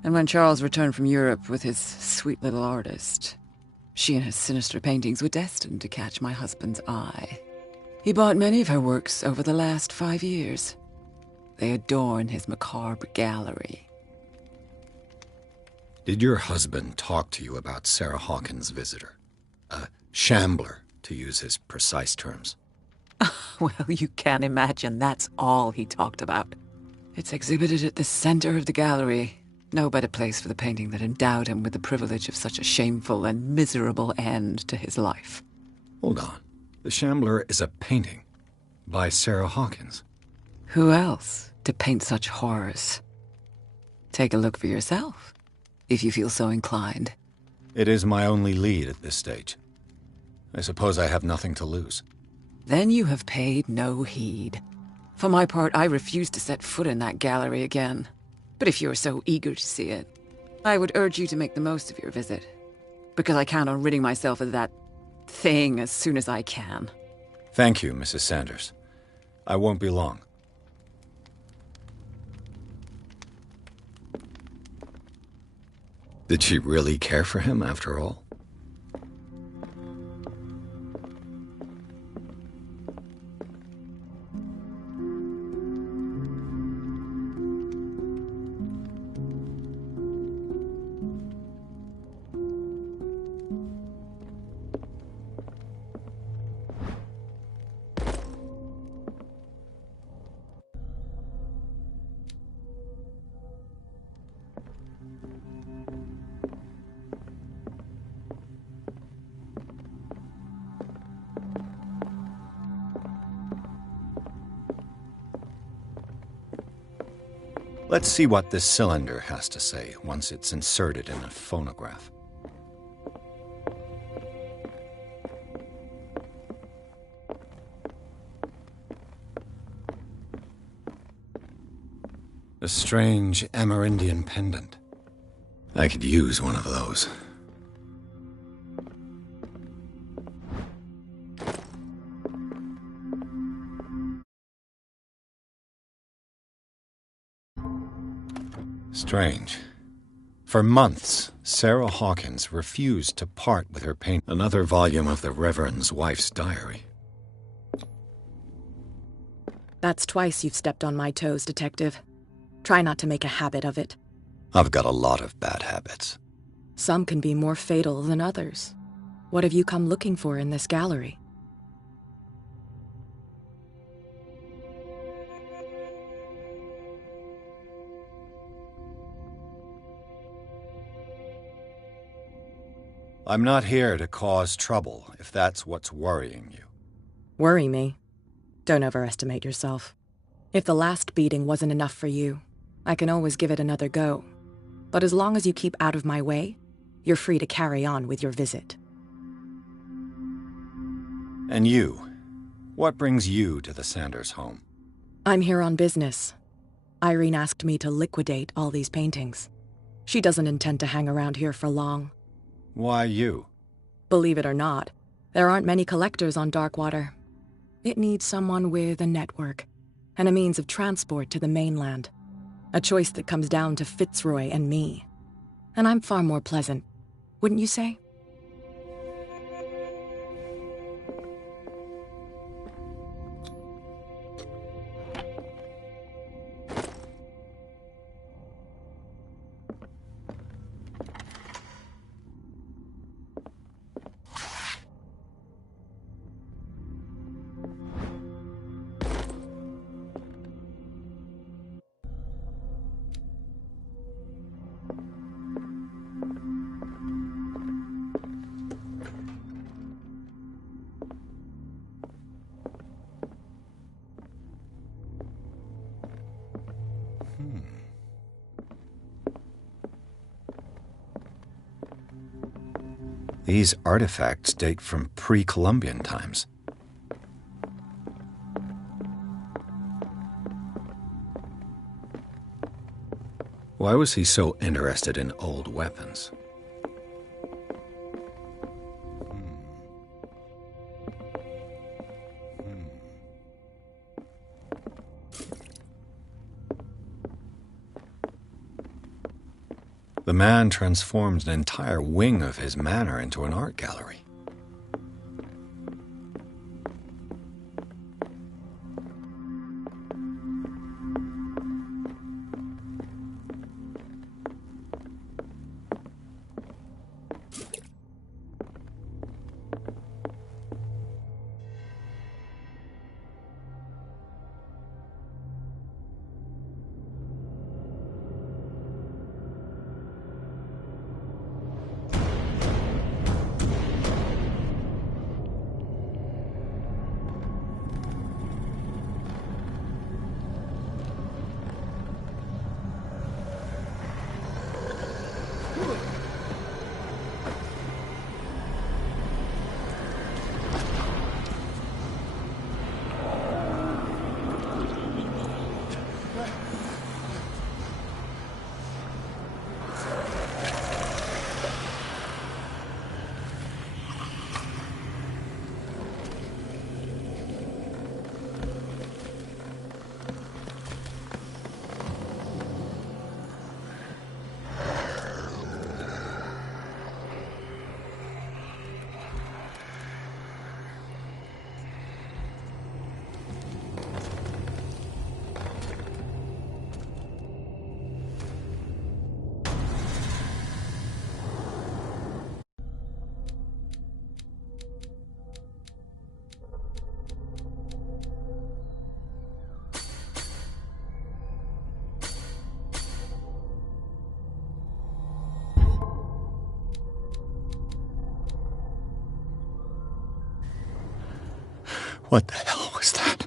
And when Charles returned from Europe with his sweet little artist, she and her sinister paintings were destined to catch my husband's eye. He bought many of her works over the last 5 years. They adorn his macabre gallery. Did your husband talk to you about Sarah Hawkins' visitor? A shambler, to use his precise terms. Well, you can imagine that's all he talked about. It's exhibited at the center of the gallery. No better place for the painting that endowed him with the privilege of such a shameful and miserable end to his life. Hold on. The Shambler is a painting by Sarah Hawkins. Who else to paint such horrors? Take a look for yourself, if you feel so inclined. It is my only lead at this stage. I suppose I have nothing to lose. Then you have paid no heed. For my part, I refuse to set foot in that gallery again. But if you're so eager to see it, I would urge you to make the most of your visit. Because I count on ridding myself of that thing as soon as I can. Thank you, Mrs. Sanders. I won't be long. Did she really care for him after all? Let's see what this cylinder has to say once it's inserted in a phonograph. A strange Amerindian pendant. I could use one of those. Strange. For months, Sarah Hawkins refused to part with her paint. Another volume of the Reverend's wife's diary. That's twice you've stepped on my toes, Detective. Try not to make a habit of it. I've got a lot of bad habits. Some can be more fatal than others. What have you come looking for in this gallery? I'm not here to cause trouble, if that's what's worrying you. Worry me? Don't overestimate yourself. If the last beating wasn't enough for you, I can always give it another go. But as long as you keep out of my way, you're free to carry on with your visit. And you? What brings you to the Sanders home? I'm here on business. Irene asked me to liquidate all these paintings. She doesn't intend to hang around here for long. Why you? Believe it or not, there aren't many collectors on Darkwater. It needs someone with a network and a means of transport to the mainland. A choice that comes down to Fitzroy and me. And I'm far more pleasant, wouldn't you say? These artifacts date from pre-Columbian times. Why was he so interested in old weapons? The man transformed an entire wing of his manor into an art gallery. What the hell was that?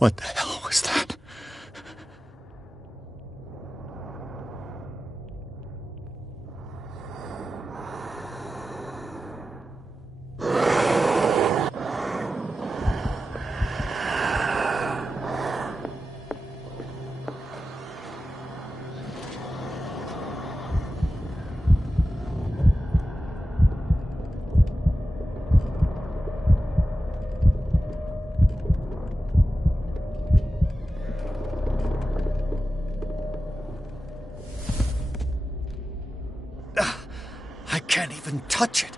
What the hell was that? I can't even touch it.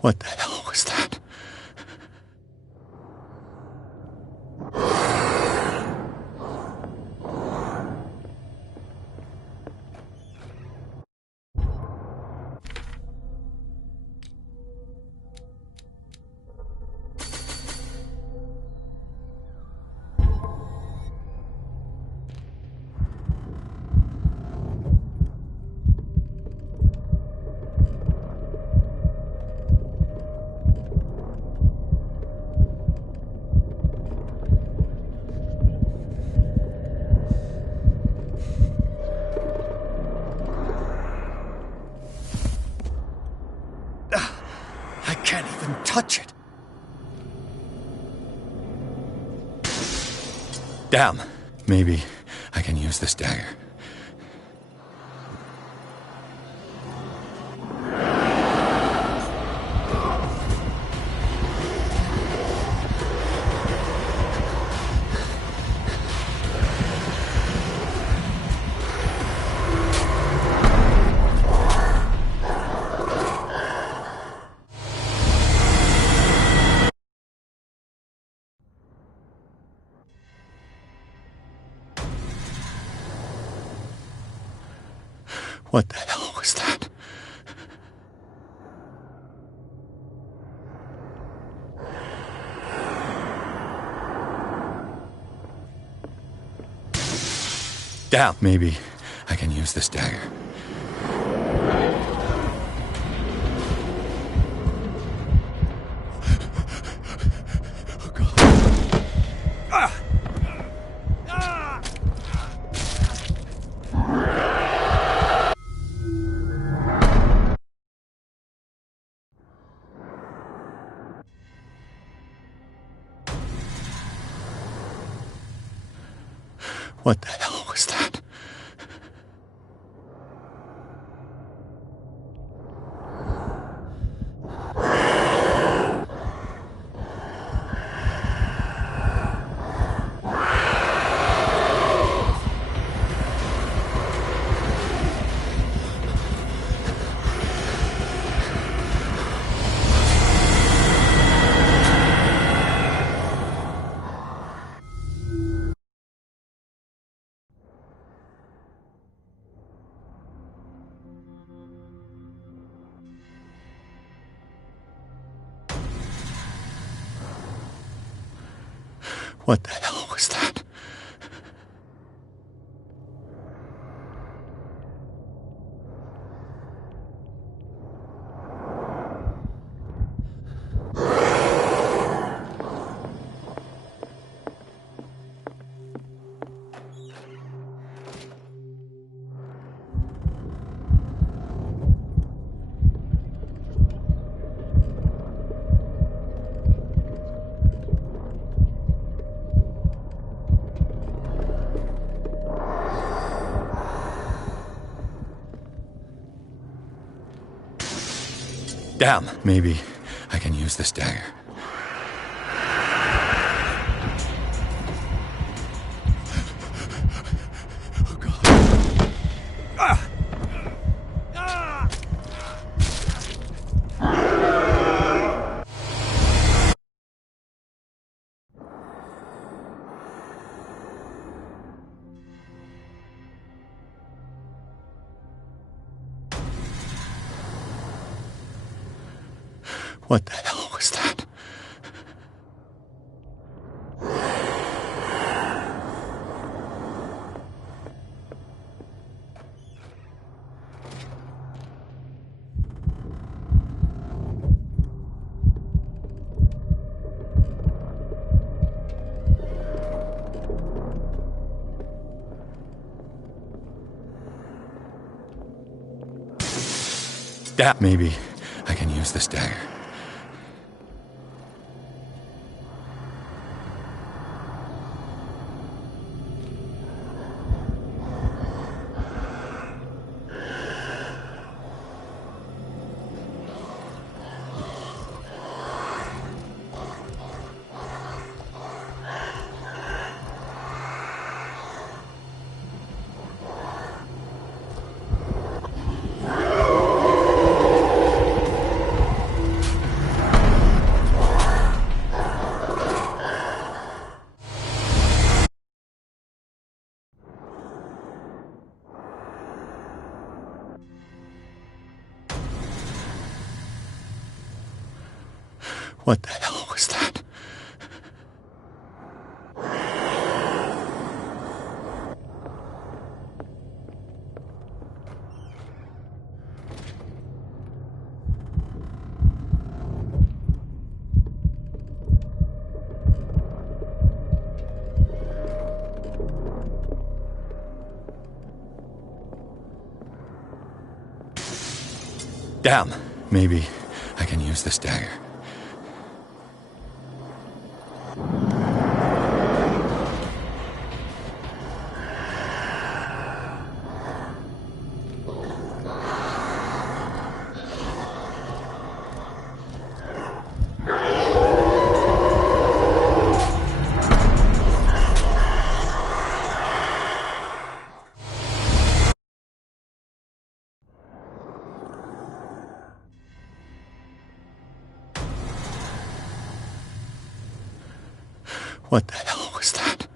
What the hell was that? I can't even touch it. Damn. Maybe I can use this dagger. What the hell was that? Damn. Maybe I can use this dagger. What the hell was that? What the hell was that? Damn. Maybe I can use this dagger. What the hell was that? Maybe I can use this dagger. What the hell was that? Damn. Maybe I can use this dagger. What the hell was that?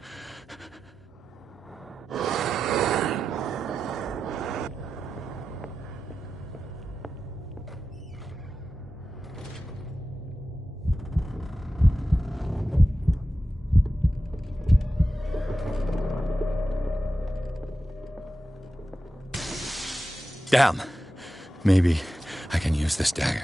Damn. Maybe I can use this dagger.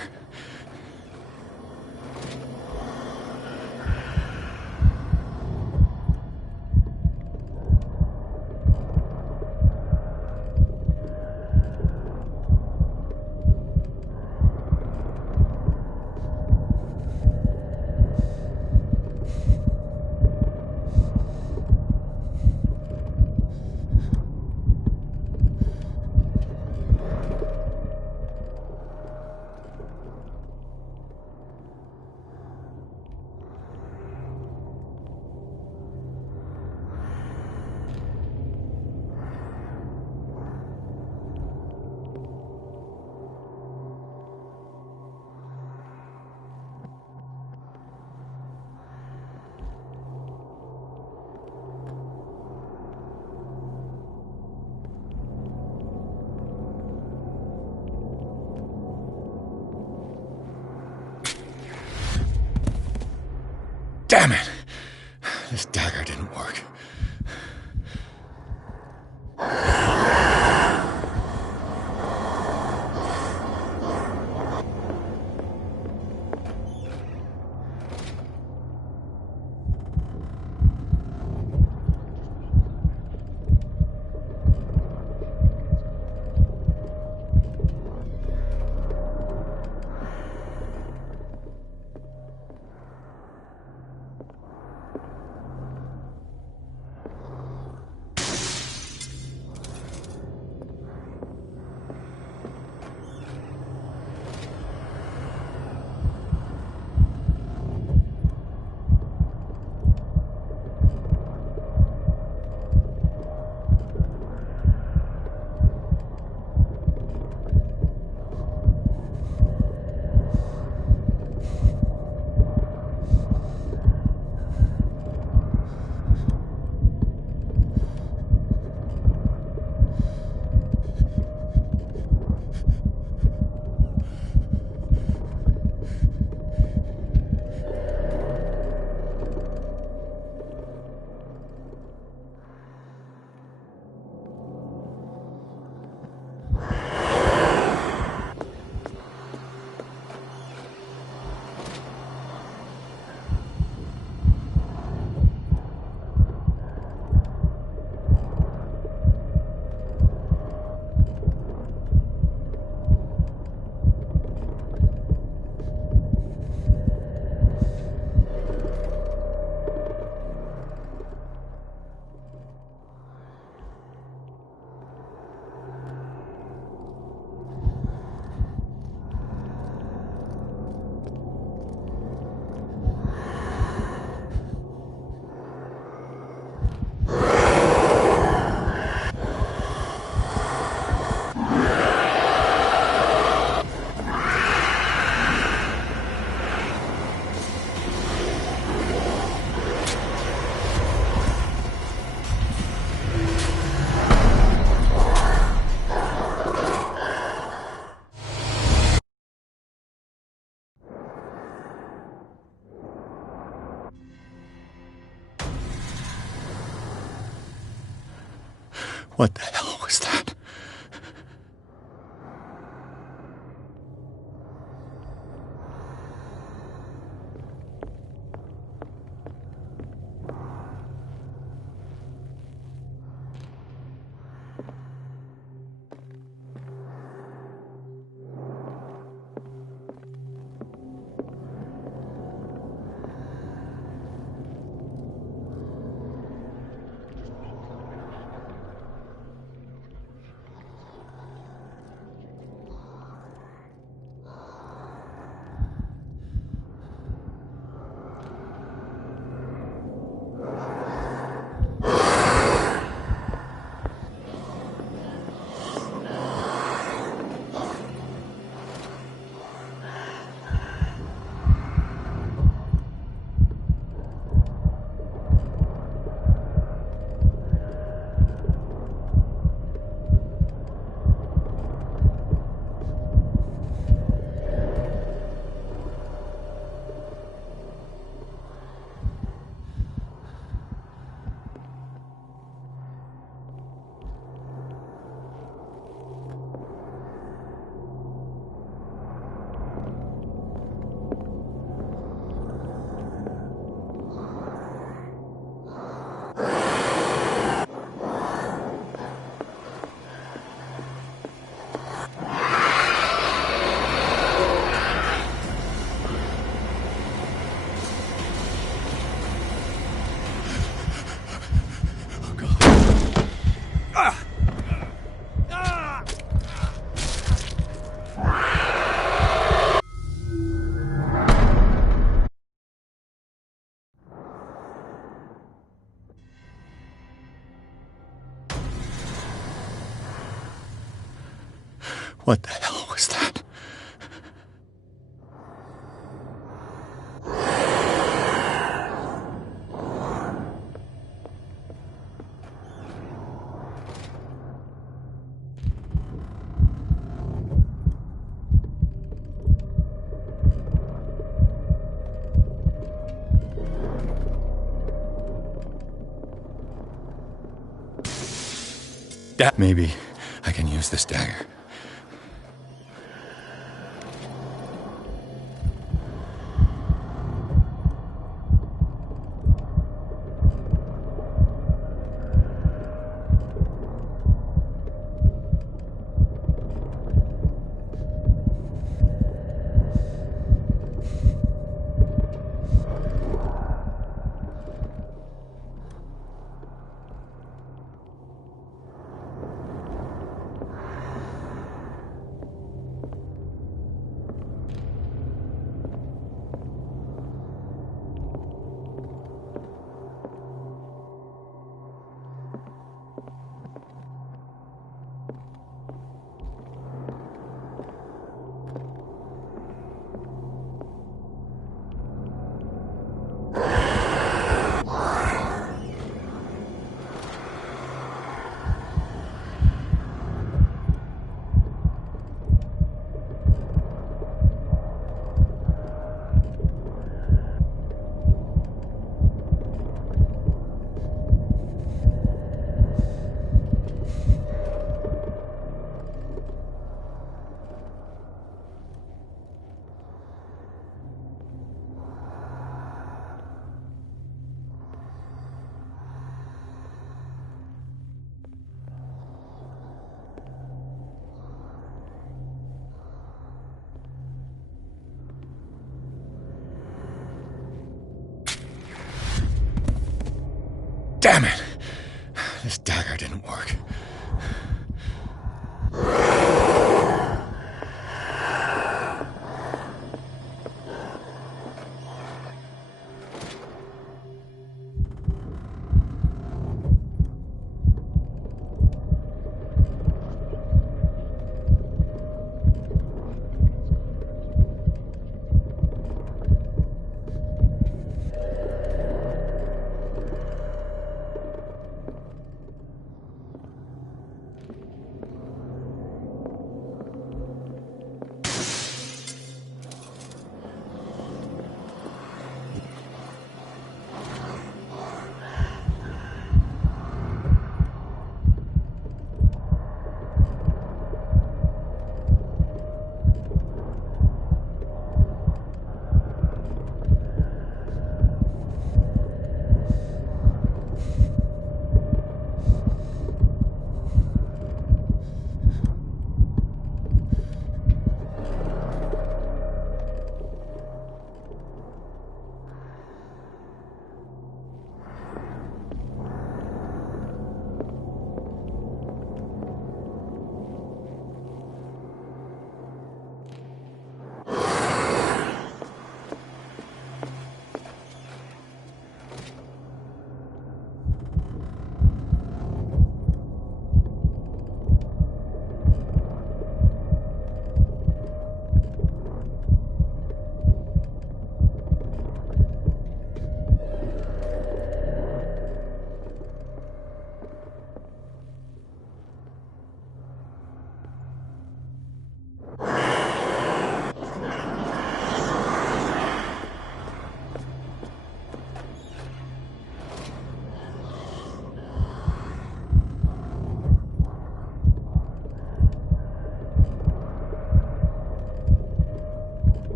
Damn it! This dagger didn't work. What the hell was that? What the hell was that? Maybe I can use this dagger. Damn it! This dagger didn't work.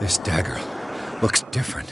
This dagger looks different.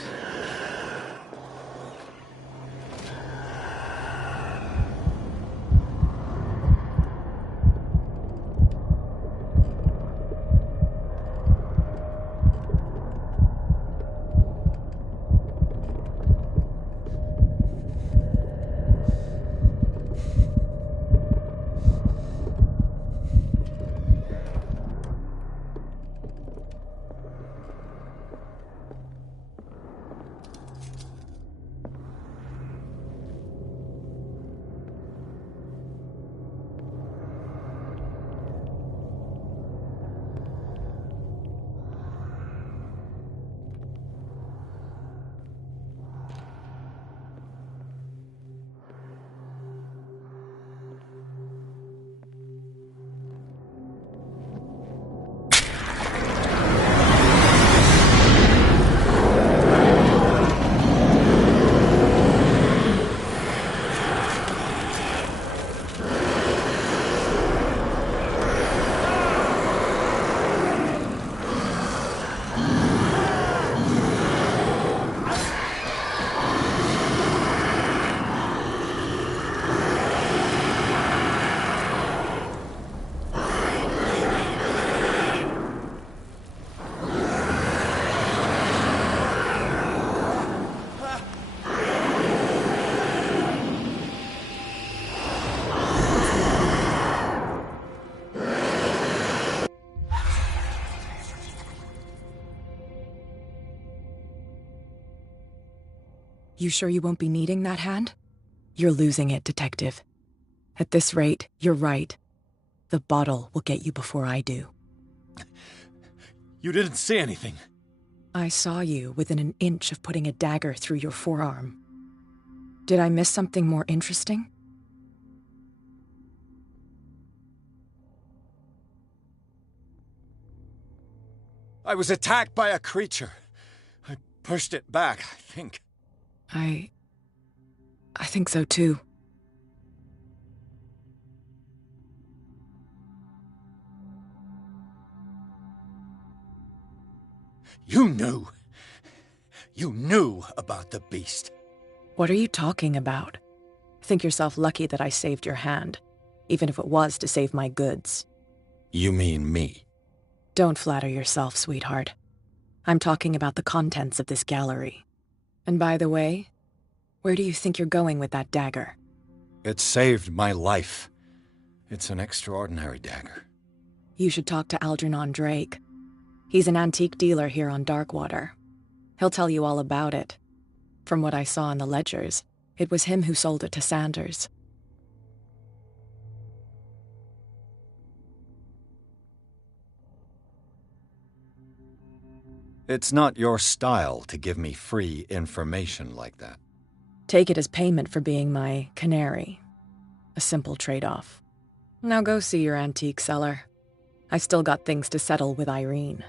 You sure you won't be needing that hand? You're losing it, Detective. At this rate, you're right. The bottle will get you before I do. You didn't see anything. I saw you within an inch of putting a dagger through your forearm. Did I miss something more interesting? I was attacked by a creature. I pushed it back, I think. I think so too. You knew. You knew about the beast. What are you talking about? Think yourself lucky that I saved your hand, even if it was to save my goods. You mean me? Don't flatter yourself, sweetheart. I'm talking about the contents of this gallery. And by the way, where do you think you're going with that dagger? It saved my life. It's an extraordinary dagger. You should talk to Algernon Drake. He's an antique dealer here on Darkwater. He'll tell you all about it. From what I saw in the ledgers, it was him who sold it to Sanders. It's not your style to give me free information like that. Take it as payment for being my canary. A simple trade-off. Now go see your antique seller. I still got things to settle with Irene.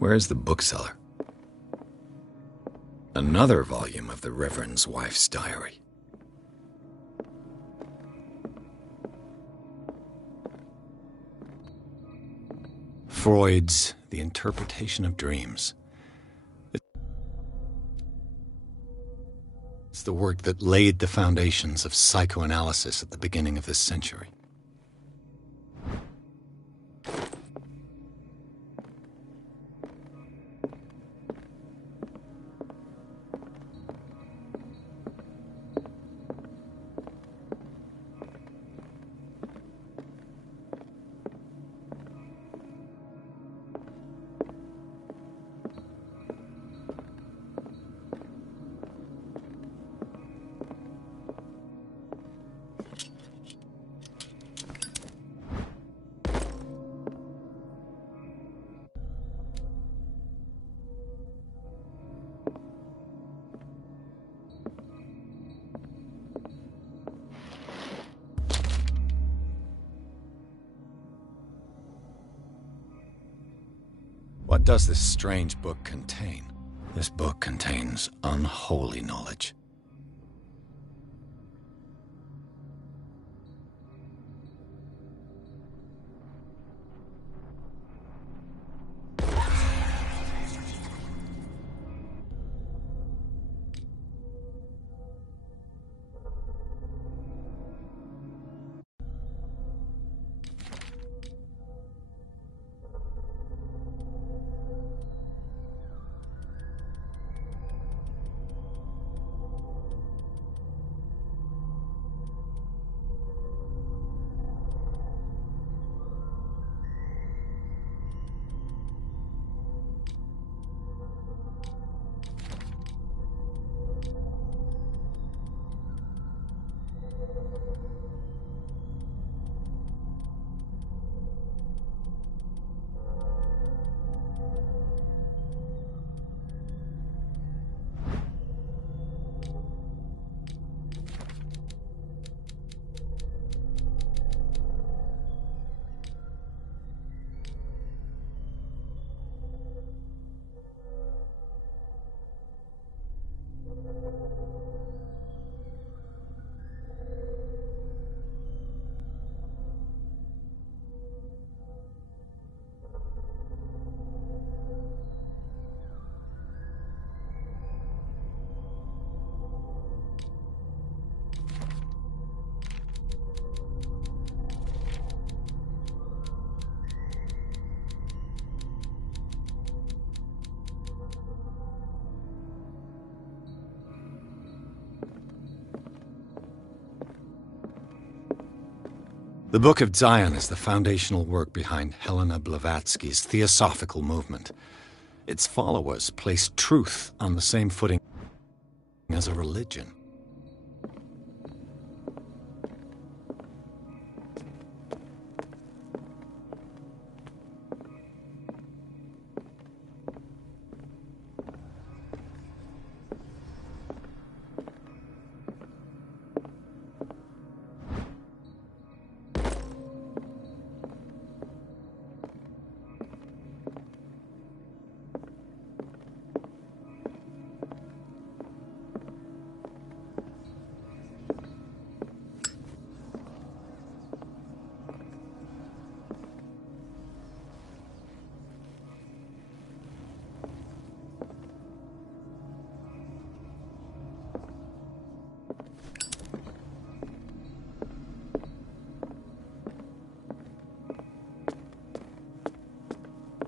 Where's the bookseller? Another volume of the Reverend's wife's diary. Freud's The Interpretation of Dreams. It's the work that laid the foundations of psychoanalysis at the beginning of this century. What does this strange book contain? This book contains unholy knowledge. The Book of Zion is the foundational work behind Helena Blavatsky's Theosophical movement. Its followers place truth on the same footing as a religion.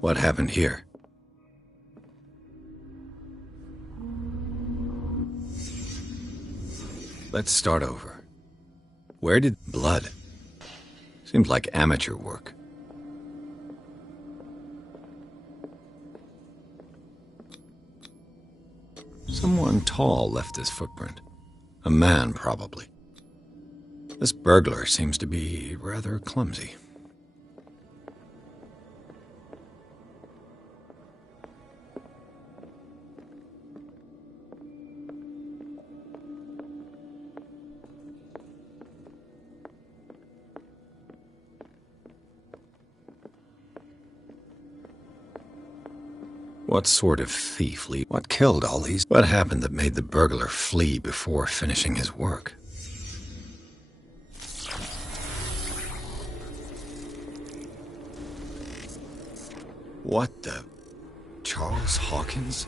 What happened here? Let's start over. Where did blood? Seems like amateur work. Someone tall left this footprint. A man, probably. This burglar seems to be rather clumsy. What sort of thief, Lee? What killed all these? What happened that made the burglar flee before finishing his work? What the... Charles Hawkins?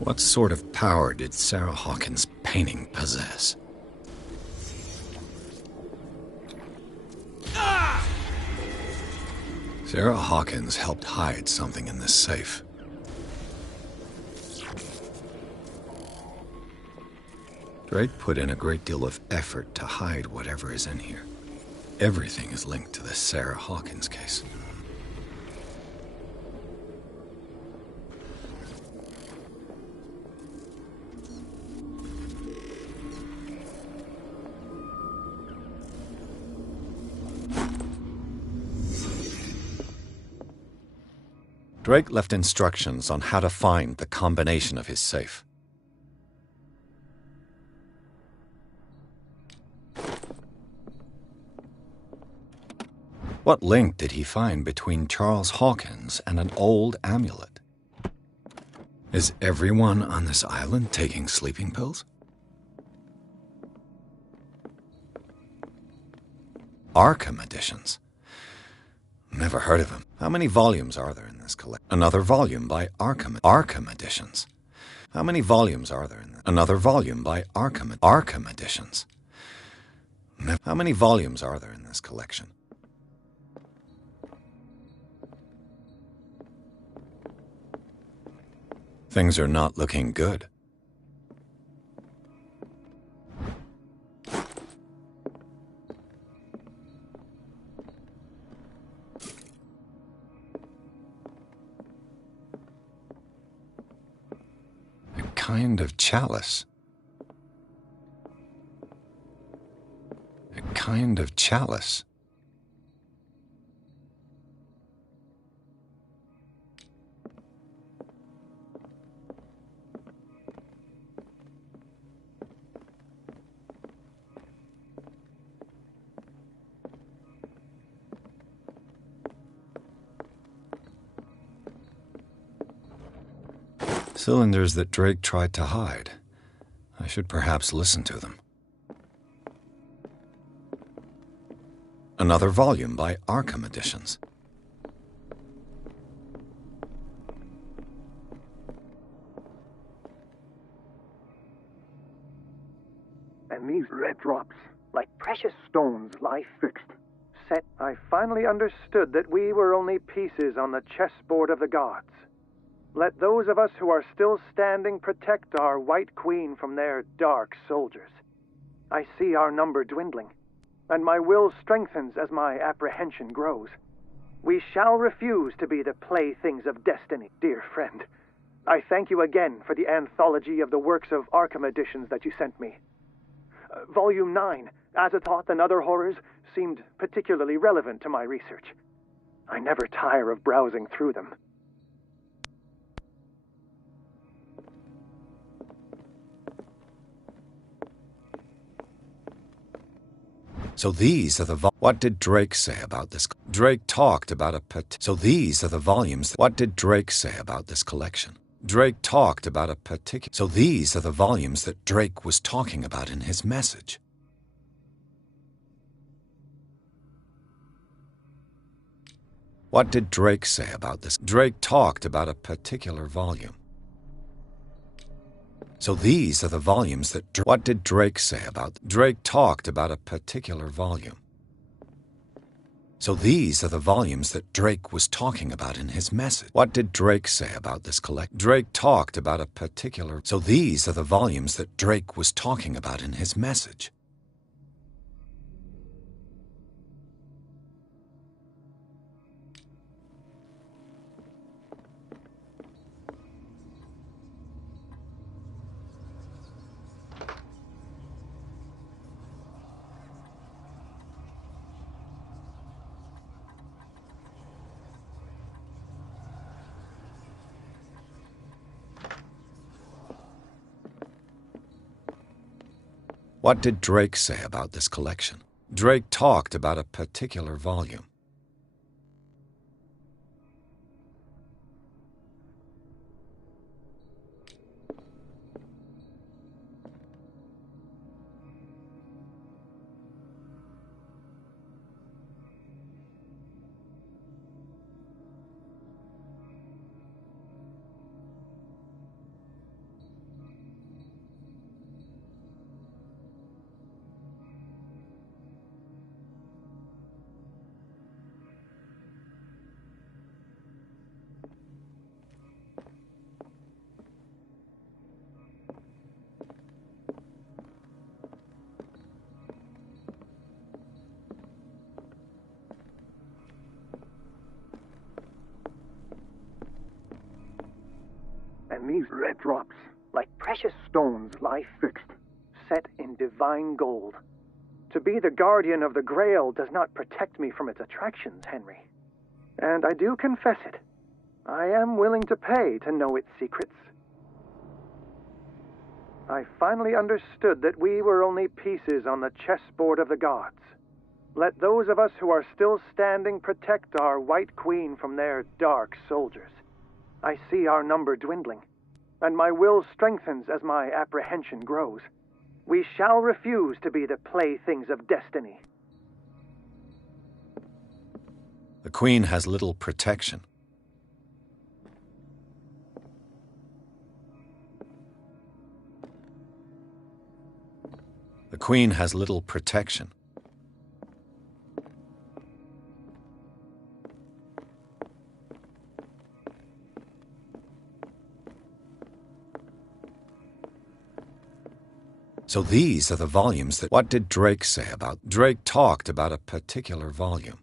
What sort of power did Sarah Hawkins' painting possess? Sarah Hawkins helped hide something in this safe. Drake put in a great deal of effort to hide whatever is in here. Everything is linked to the Sarah Hawkins case. Drake left instructions on how to find the combination of his safe. What link did he find between Charles Hawkins and an old amulet? Is everyone on this island taking sleeping pills? Arkham editions. Never heard of him. How many volumes are there in this collection? Another volume by Arkham editions. How many volumes are there in this? Another volume by Arkham editions. How many volumes are there in this collection? Things are not looking good. A kind of chalice. A kind of chalice. Cylinders that Drake tried to hide. I should perhaps listen to them. Another volume by Arkham editions. And these red drops, like precious stones, lie fixed. Set. I finally understood that we were only pieces on the chessboard of the gods. Let those of us who are still standing protect our White Queen from their dark soldiers. I see our number dwindling, and my will strengthens as my apprehension grows. We shall refuse to be the playthings of destiny, dear friend. I thank you again for the anthology of the works of Arkham editions that you sent me. Volume 9, Azathoth and Other Horrors, seemed particularly relevant to my research. I never tire of browsing through them. So these are the what did Drake say about this? Drake talked about a so these are the volumes. What did Drake say about this collection? Drake talked about a particular. So these are the volumes that Drake was talking about in his message. What did Drake say about this? Drake talked about a particular volume. So these are the volumes that... What did Drake say about... Drake talked about a particular volume. So these are the volumes that Drake was talking about in his message. What did Drake say about this collection? Drake talked about a particular... So these are the volumes that Drake was talking about in his message. What did Drake say about this collection? Drake talked about a particular volume. And these red drops, like precious stones, lie fixed, set in divine gold. To be the guardian of the Grail does not protect me from its attractions, Henry. And I do confess it. I am willing to pay to know its secrets. I finally understood that we were only pieces on the chessboard of the gods. Let those of us who are still standing protect our White Queen from their dark soldiers. I see our number dwindling, and my will strengthens as my apprehension grows. We shall refuse to be the playthings of destiny. The Queen has little protection. The Queen has little protection. So these are the volumes that... What did Drake say about... Drake talked about a particular volume.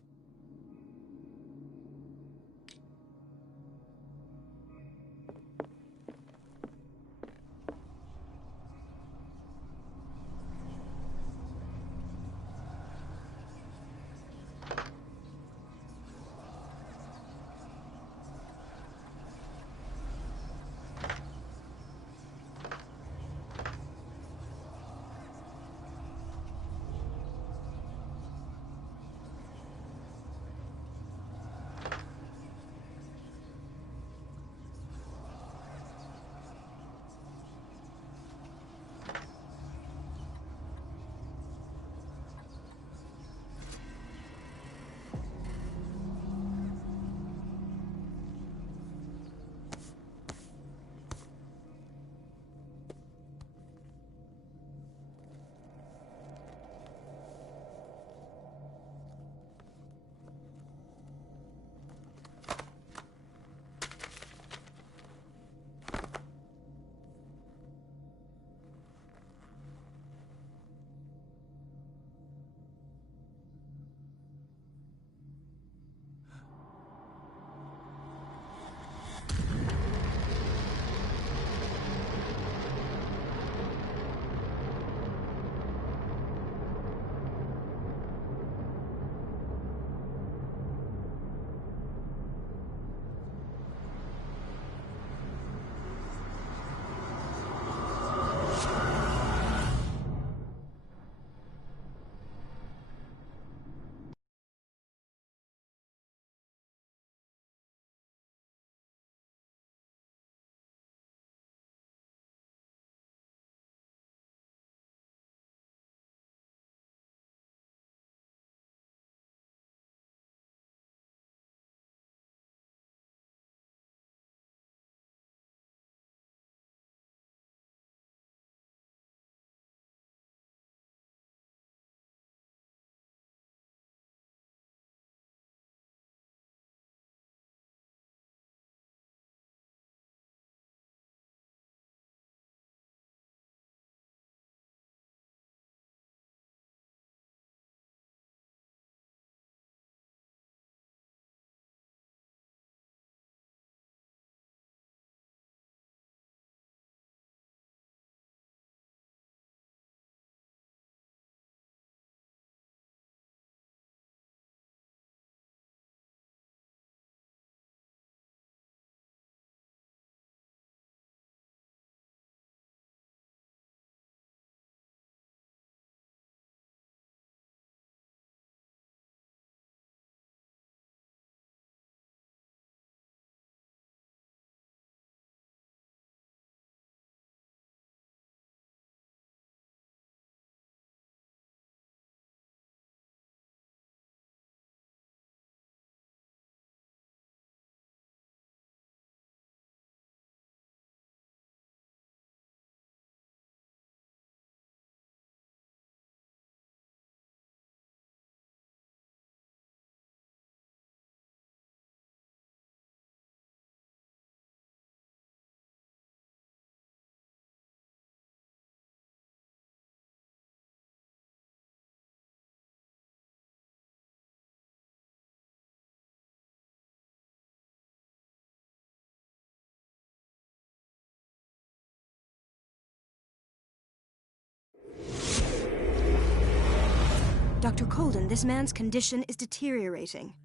Dr. Colden, this man's condition is deteriorating.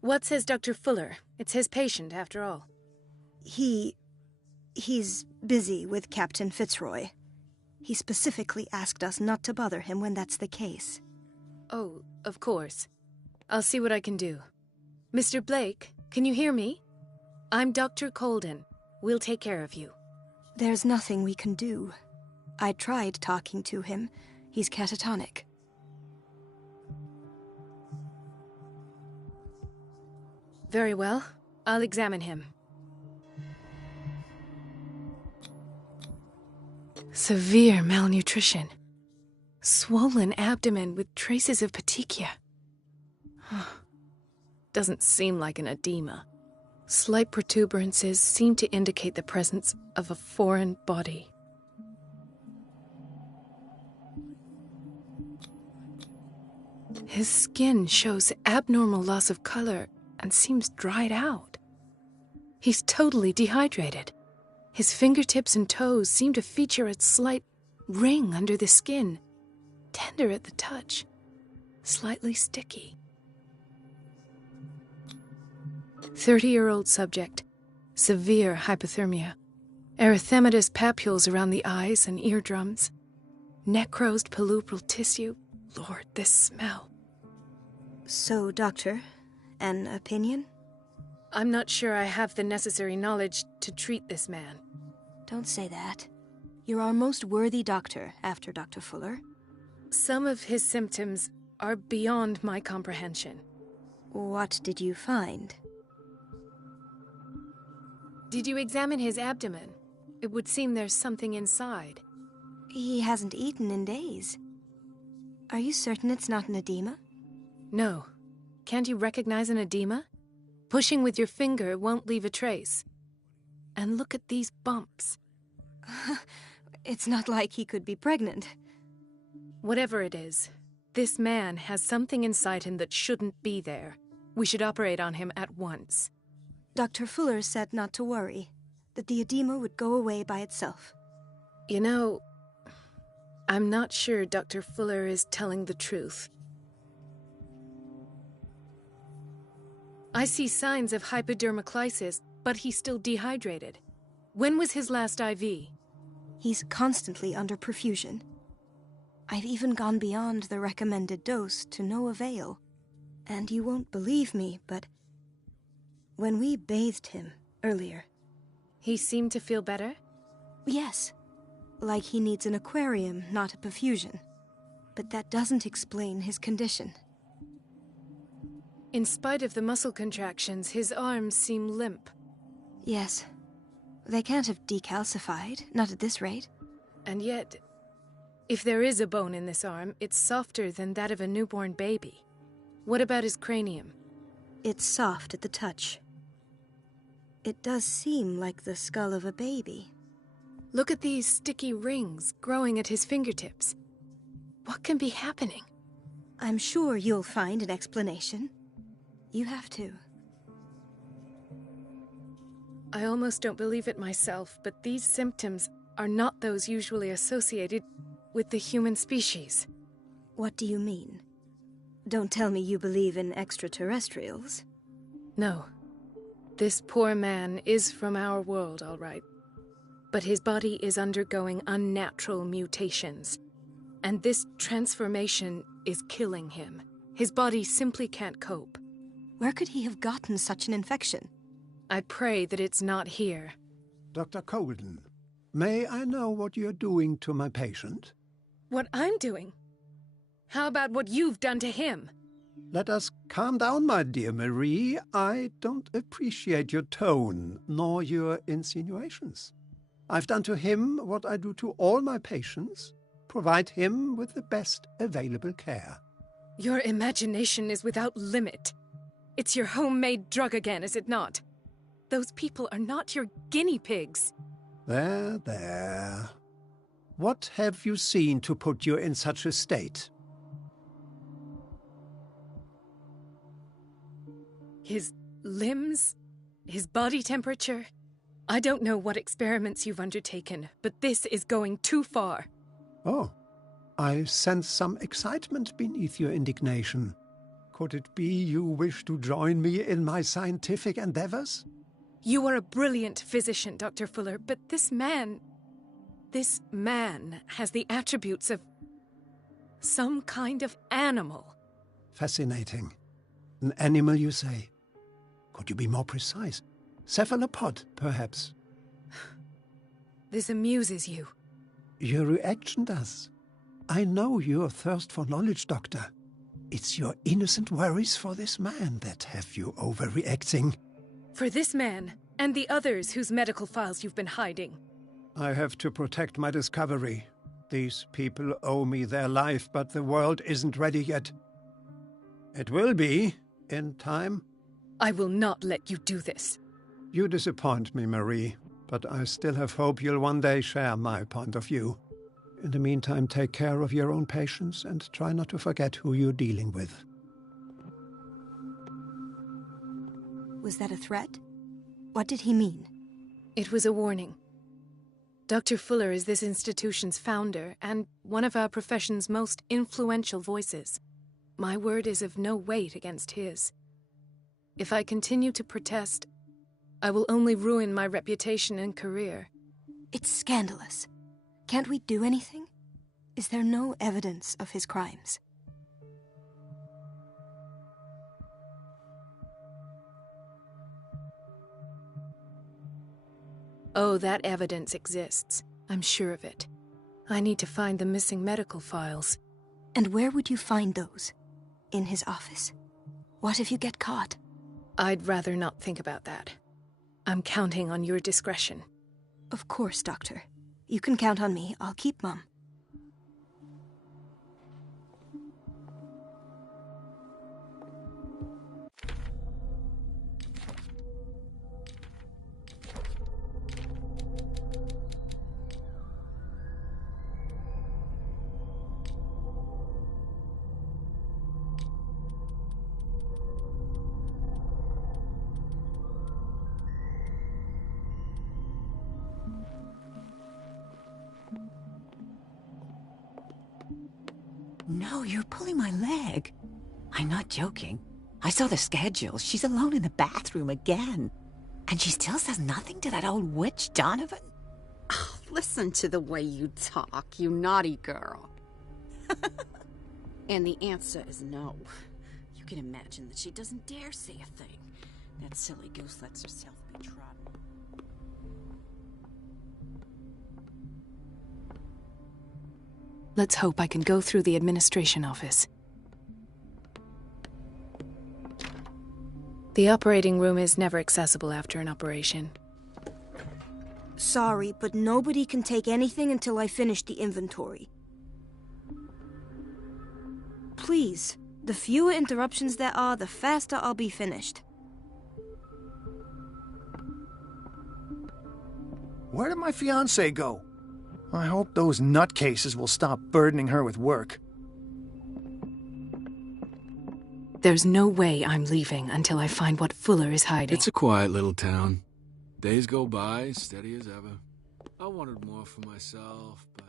What says Dr. Fuller? It's his patient, after all. He's busy with Captain Fitzroy. He specifically asked us not to bother him when that's the case. Oh, of course. I'll see what I can do. Mr. Blake, can you hear me? I'm Dr. Colden. We'll take care of you. There's nothing we can do. I tried talking to him. He's catatonic. Very well. I'll examine him. Severe malnutrition. Swollen abdomen with traces of petechia. Doesn't seem like an edema. Slight protuberances seem to indicate the presence of a foreign body. His skin shows abnormal loss of color and seems dried out. He's totally dehydrated. His fingertips and toes seem to feature a slight ring under the skin, tender at the touch, slightly sticky. 30-year-old subject, severe hypothermia, erythematous papules around the eyes and eardrums, necrosed palpebral tissue. Lord, this smell. So, Doctor, an opinion? I'm not sure I have the necessary knowledge to treat this man. Don't say that. You're our most worthy doctor after Dr. Fuller. Some of his symptoms are beyond my comprehension. What did you find? Did you examine his abdomen? It would seem there's something inside. He hasn't eaten in days. Are you certain it's not an edema? No. Can't you recognize an edema? Pushing with your finger won't leave a trace. And look at these bumps. It's not like he could be pregnant. Whatever it is, this man has something inside him that shouldn't be there. We should operate on him at once. Dr. Fuller said not to worry, that the edema would go away by itself. You know, I'm not sure Dr. Fuller is telling the truth. I see signs of hypodermoclysis, but he's still dehydrated. When was his last IV? He's constantly under perfusion. I've even gone beyond the recommended dose to no avail. And you won't believe me, but when we bathed him earlier... He seemed to feel better? Yes. Like he needs an aquarium, not a perfusion. But that doesn't explain his condition. In spite of the muscle contractions, his arms seem limp. Yes. They can't have decalcified, not at this rate. And yet, if there is a bone in this arm, it's softer than that of a newborn baby. What about his cranium? It's soft at the touch. It does seem like the skull of a baby. Look at these sticky rings growing at his fingertips. What can be happening? I'm sure you'll find an explanation. You have to. I almost don't believe it myself, but these symptoms are not those usually associated with the human species. What do you mean? Don't tell me you believe in extraterrestrials. No. This poor man is from our world, all right. But his body is undergoing unnatural mutations. And this transformation is killing him. His body simply can't cope. Where could he have gotten such an infection? I pray that it's not here. Dr. Colden, may I know what you're doing to my patient? What I'm doing? How about what you've done to him? Let us calm down, my dear Marie. I don't appreciate your tone, nor your insinuations. I've done to him what I do to all my patients. Provide him with the best available care. Your imagination is without limit. It's your homemade drug again, is it not? Those people are not your guinea pigs. There, there. What have you seen to put you in such a state? His limbs? His body temperature? I don't know what experiments you've undertaken, but this is going too far. Oh, I sense some excitement beneath your indignation. Could it be you wish to join me in my scientific endeavors? You are a brilliant physician, Dr. Fuller, but this man has the attributes of some kind of animal. Fascinating. An animal, you say? Could you be more precise? Cephalopod, perhaps? This amuses you. Your reaction does. I know your thirst for knowledge, Doctor. It's your innocent worries for this man that have you overreacting. For this man, and the others whose medical files you've been hiding. I have to protect my discovery. These people owe me their life, but the world isn't ready yet. It will be, in time. I will not let you do this. You disappoint me, Marie, but I still have hope you'll one day share my point of view. In the meantime, take care of your own patients and try not to forget who you're dealing with. Was that a threat? What did he mean? It was a warning. Dr. Fuller is this institution's founder and one of our profession's most influential voices. My word is of no weight against his. If I continue to protest, I will only ruin my reputation and career. It's scandalous. Can't we do anything? Is there no evidence of his crimes? Oh, that evidence exists. I'm sure of it. I need to find the missing medical files. And where would you find those? In his office? What if you get caught? I'd rather not think about that. I'm counting on your discretion. Of course, Doctor. You can count on me. I'll keep Mum. No, you're pulling my leg. I'm not joking. I saw the schedule. She's alone in the bathroom again. And she still says nothing to that old witch, Donovan? Oh, listen to the way you talk, you naughty girl. And the answer is no. You can imagine that she doesn't dare say a thing. That silly goose lets herself be trodden. Let's hope I can go through the administration office. The operating room is never accessible after an operation. Sorry, but nobody can take anything until I finish the inventory. Please, the fewer interruptions there are, the faster I'll be finished. Where did my fiancé go? I hope those nutcases will stop burdening her with work. There's no way I'm leaving until I find what Fuller is hiding. It's a quiet little town. Days go by, steady as ever. I wanted more for myself, but...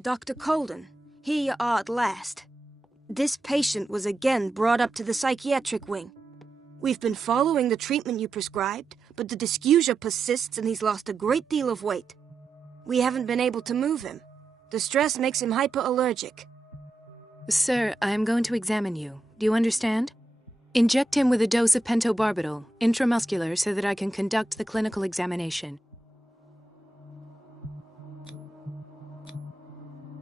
Dr. Colden, here you are at last. This patient was again brought up to the psychiatric wing. We've been following the treatment you prescribed, but the dysgeusia persists and he's lost a great deal of weight. We haven't been able to move him. The stress makes him hyperallergic. Sir, I am going to examine you. Do you understand? Inject him with a dose of pentobarbital, intramuscular, so that I can conduct the clinical examination.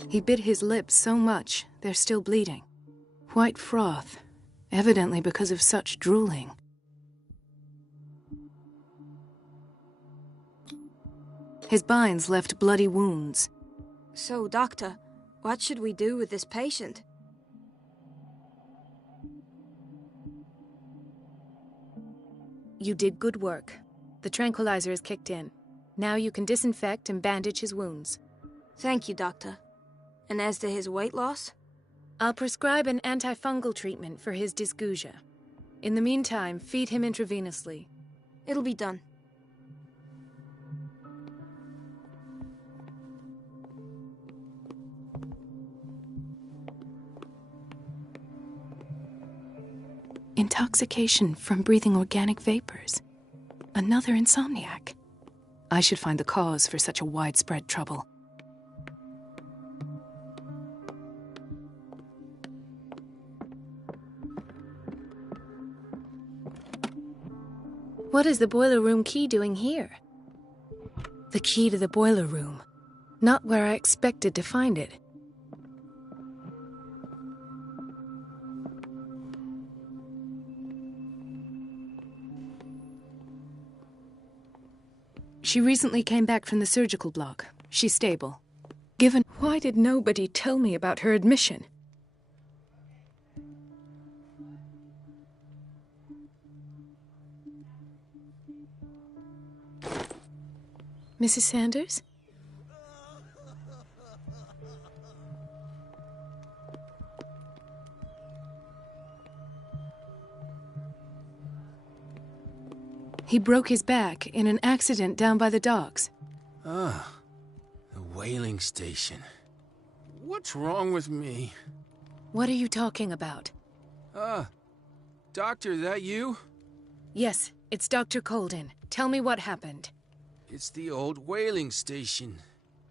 He bit his lips so much, they're still bleeding. White froth, evidently because of such drooling. His binds left bloody wounds. So, Doctor, what should we do with this patient? You did good work. The tranquilizer is kicked in. Now you can disinfect and bandage his wounds. Thank you, Doctor. And as to his weight loss? I'll prescribe an antifungal treatment for his dysgeusia. In the meantime, feed him intravenously. It'll be done. Intoxication from breathing organic vapors. Another insomniac. I should find the cause for such a widespread trouble. What is the boiler room key doing here? The key to the boiler room. Not where I expected to find it. She recently came back from the surgical block. She's stable. Given... Why did nobody tell me about her admission? Mrs. Sanders? He broke his back in an accident down by the docks. Ah, the whaling station. What's wrong with me? What are you talking about? Doctor, that you? Yes, it's Dr. Colden. Tell me what happened. It's the old whaling station.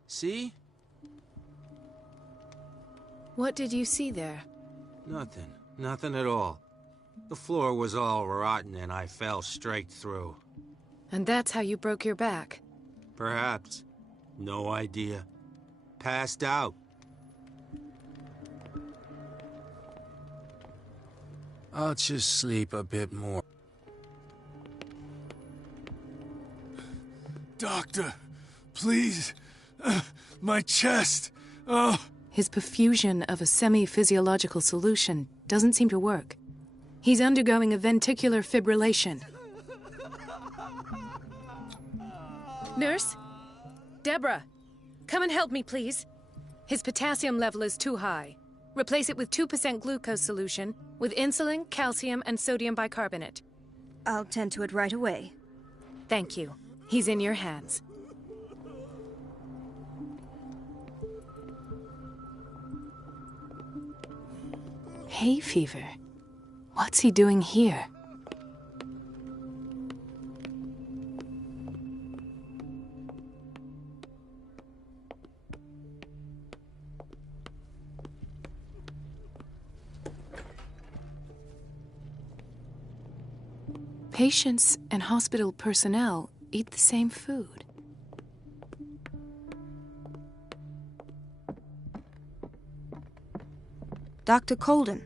See? What did you see there? Nothing. Nothing at all. The floor was all rotten and I fell straight through. And that's how you broke your back? Perhaps. No idea. Passed out. I'll just sleep a bit more. Doctor, please. My chest. Oh. His perfusion of a semi-physiological solution doesn't seem to work. He's undergoing a ventricular fibrillation. Nurse? Deborah, come and help me, please. His potassium level is too high. Replace it with 2% glucose solution with insulin, calcium, and sodium bicarbonate. I'll tend to it right away. Thank you. He's in your hands. Hay fever. What's he doing here? Patients and hospital personnel eat the same food. Dr. Colden.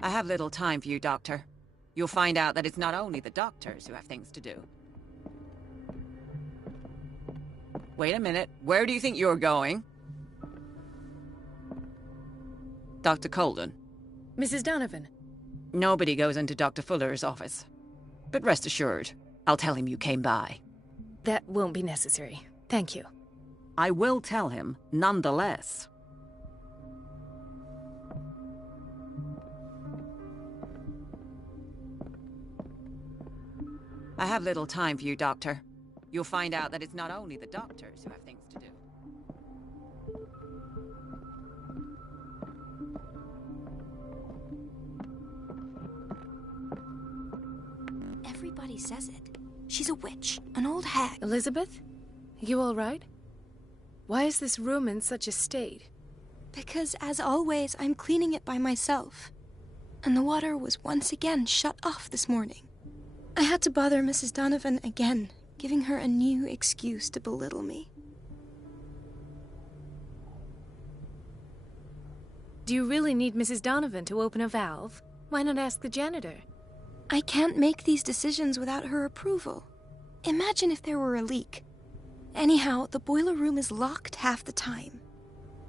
I have little time for you, Doctor. You'll find out that it's not only the doctors who have things to do. Wait a minute. Where do you think you're going? Dr. Colden. Mrs. Donovan. Nobody goes into Dr. Fuller's office. But rest assured, I'll tell him you came by. That won't be necessary. Thank you. I will tell him, nonetheless. I have little time for you, Doctor. You'll find out that it's not only the doctors who have things to do. Everybody says it. She's a witch, an old hag. Elizabeth? You all right? Why is this room in such a state? Because, as always, I'm cleaning it by myself. And the water was once again shut off this morning. I had to bother Mrs. Donovan again, giving her a new excuse to belittle me. Do you really need Mrs. Donovan to open a valve? Why not ask the janitor? I can't make these decisions without her approval. Imagine if there were a leak. Anyhow, the boiler room is locked half the time.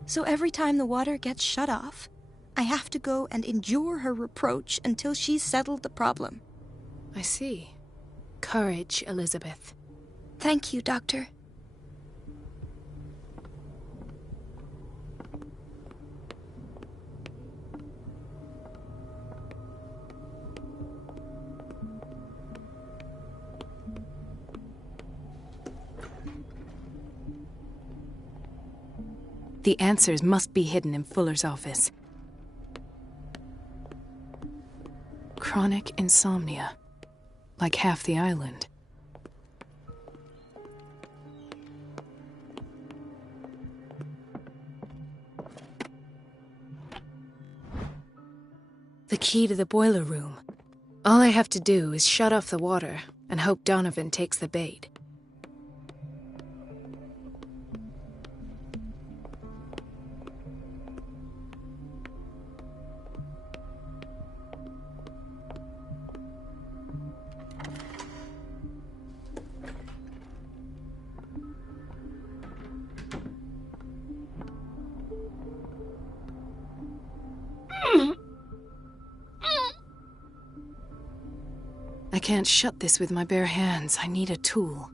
So every time the water gets shut off, I have to go and endure her reproach until she's settled the problem. I see. Courage, Elizabeth. Thank you, Doctor. The answers must be hidden in Fuller's office. Chronic insomnia. Like half the island. The key to the boiler room. All I have to do is shut off the water and hope Donovan takes the bait. I can't shut this with my bare hands. I need a tool.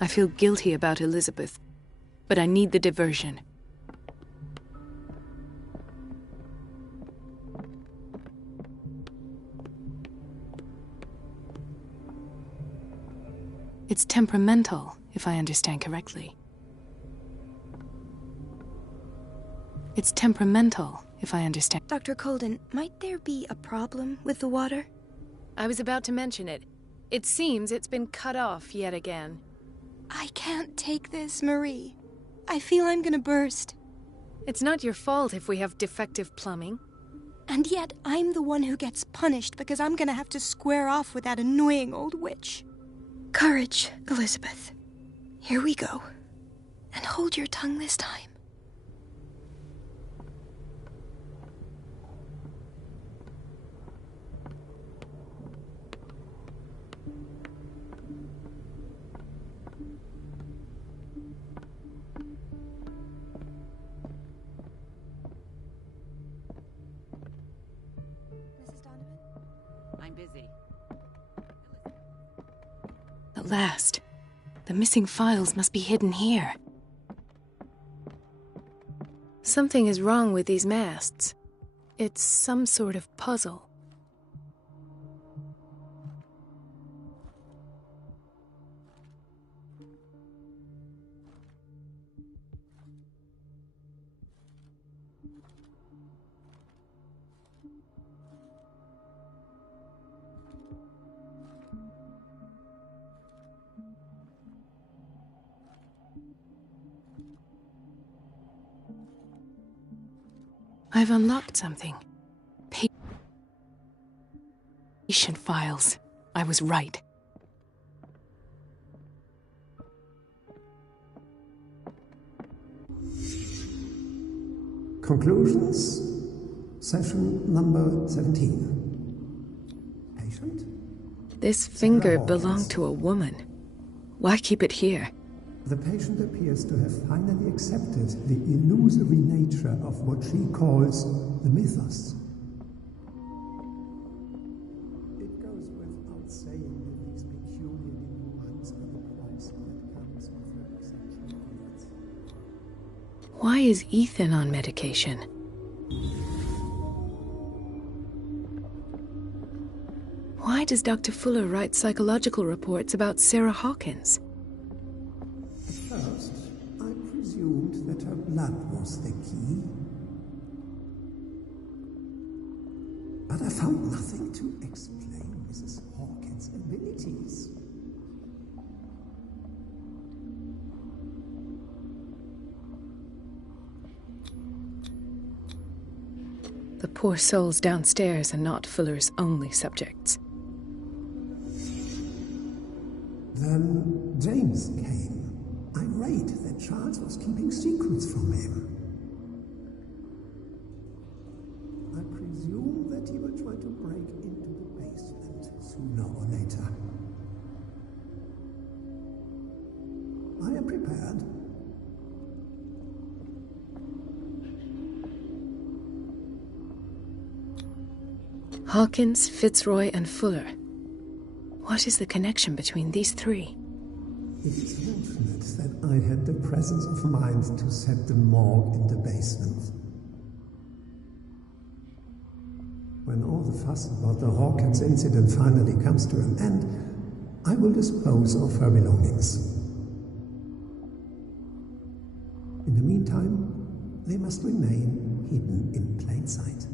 I feel guilty about Elizabeth, but I need the diversion. It's temperamental, if I understand correctly. It's temperamental, if I understand. Dr. Colden, might there be a problem with the water? I was about to mention it. It seems it's been cut off yet again. I can't take this, Marie. I feel I'm gonna burst. It's not your fault if we have defective plumbing. And yet, I'm the one who gets punished because I'm gonna have to square off with that annoying old witch. Courage, Elizabeth. Here we go. And hold your tongue this time. At last. The missing files must be hidden here. Something is wrong with these masts. It's some sort of puzzle. I've unlocked something. Patient files. I was right. Conclusions? Session number 17. Patient? This finger belonged to a woman. Why keep it here? The patient appears to have finally accepted the illusory nature of what she calls the mythos. It goes without saying that these peculiar illusions are the price that comes with her acceptance of it. Why is Ethan on medication? Why does Dr. Fuller write psychological reports about Sarah Hawkins? At first, I presumed that her blood was the key. But I found nothing to explain Mrs. Hawkins' abilities. The poor souls downstairs are not Fuller's only subjects. Then James came, irate that Charles was keeping secrets from him. I presume that he will try to break into the basement sooner or later. I am prepared. Hawkins, Fitzroy, and Fuller. What is the connection between these three? It is fortunate that I had the presence of mind to set the morgue in the basement. When all the fuss about the Hawkins incident finally comes to an end, I will dispose of her belongings. In the meantime, they must remain hidden in plain sight.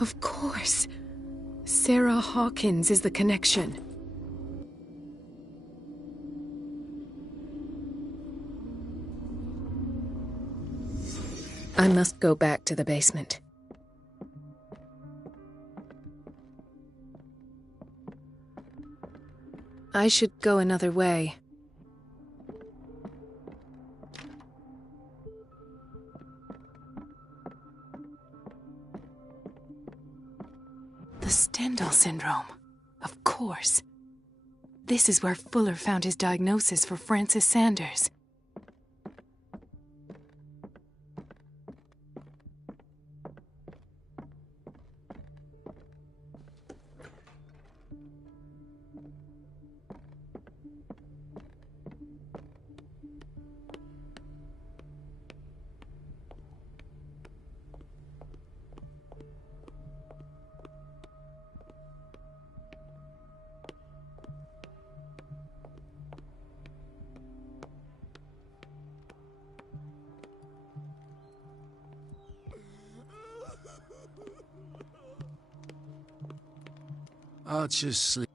Of course. Sarah Hawkins is the connection. I must go back to the basement. I should go another way. The Stendhal syndrome. Of course. This is where Fuller found his diagnosis for Francis Sanders. I'll just sleep.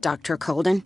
Dr. Colden?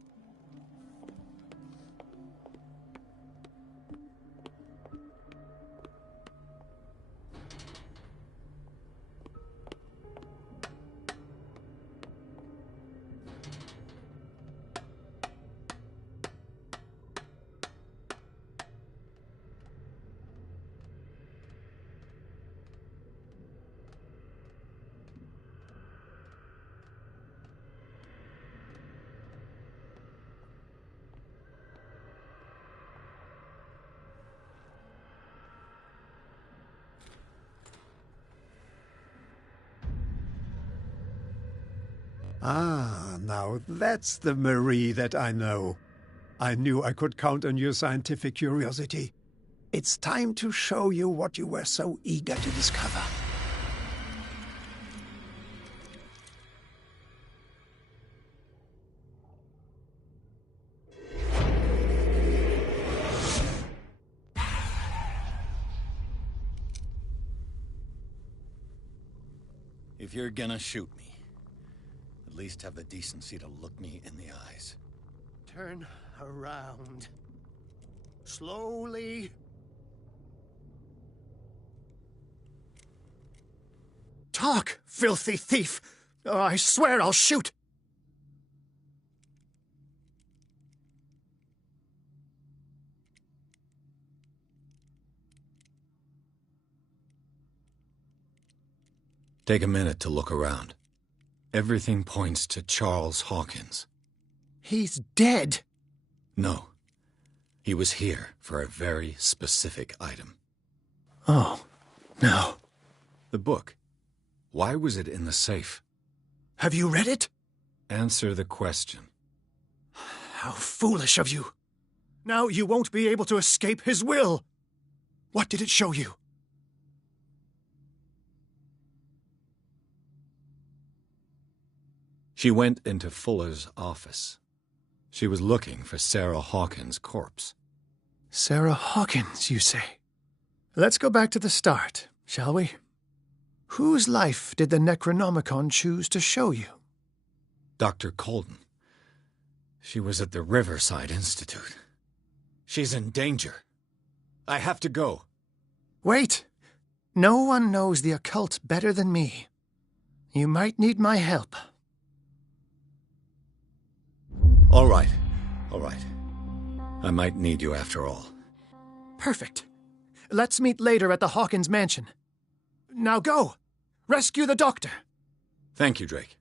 Ah, now that's the Marie that I know. I knew I could count on your scientific curiosity. It's time to show you what you were so eager to discover. you're gonna shoot me, at least have the decency to look me in the eyes. Turn around. Slowly. Talk, filthy thief! Or I swear I'll shoot! Take a minute to look around. Everything points to Charles Hawkins. He's dead! No. He was here for a very specific item. Oh, no. The book. Why was it in the safe? Have you read it? Answer the question. How foolish of you. Now you won't be able to escape his will. What did it show you? She went into Fuller's office. She was looking for Sarah Hawkins' corpse. Sarah Hawkins, you say? Let's go back to the start, shall we? Whose life did the Necronomicon choose to show you? Dr. Colden. She was at the Riverside Institute. She's in danger. I have to go. Wait. No one knows the occult better than me. You might need my help. All right. All right. I might need you after all. Perfect. Let's meet later at the Hawkins mansion. Now go! Rescue the doctor! Thank you, Drake.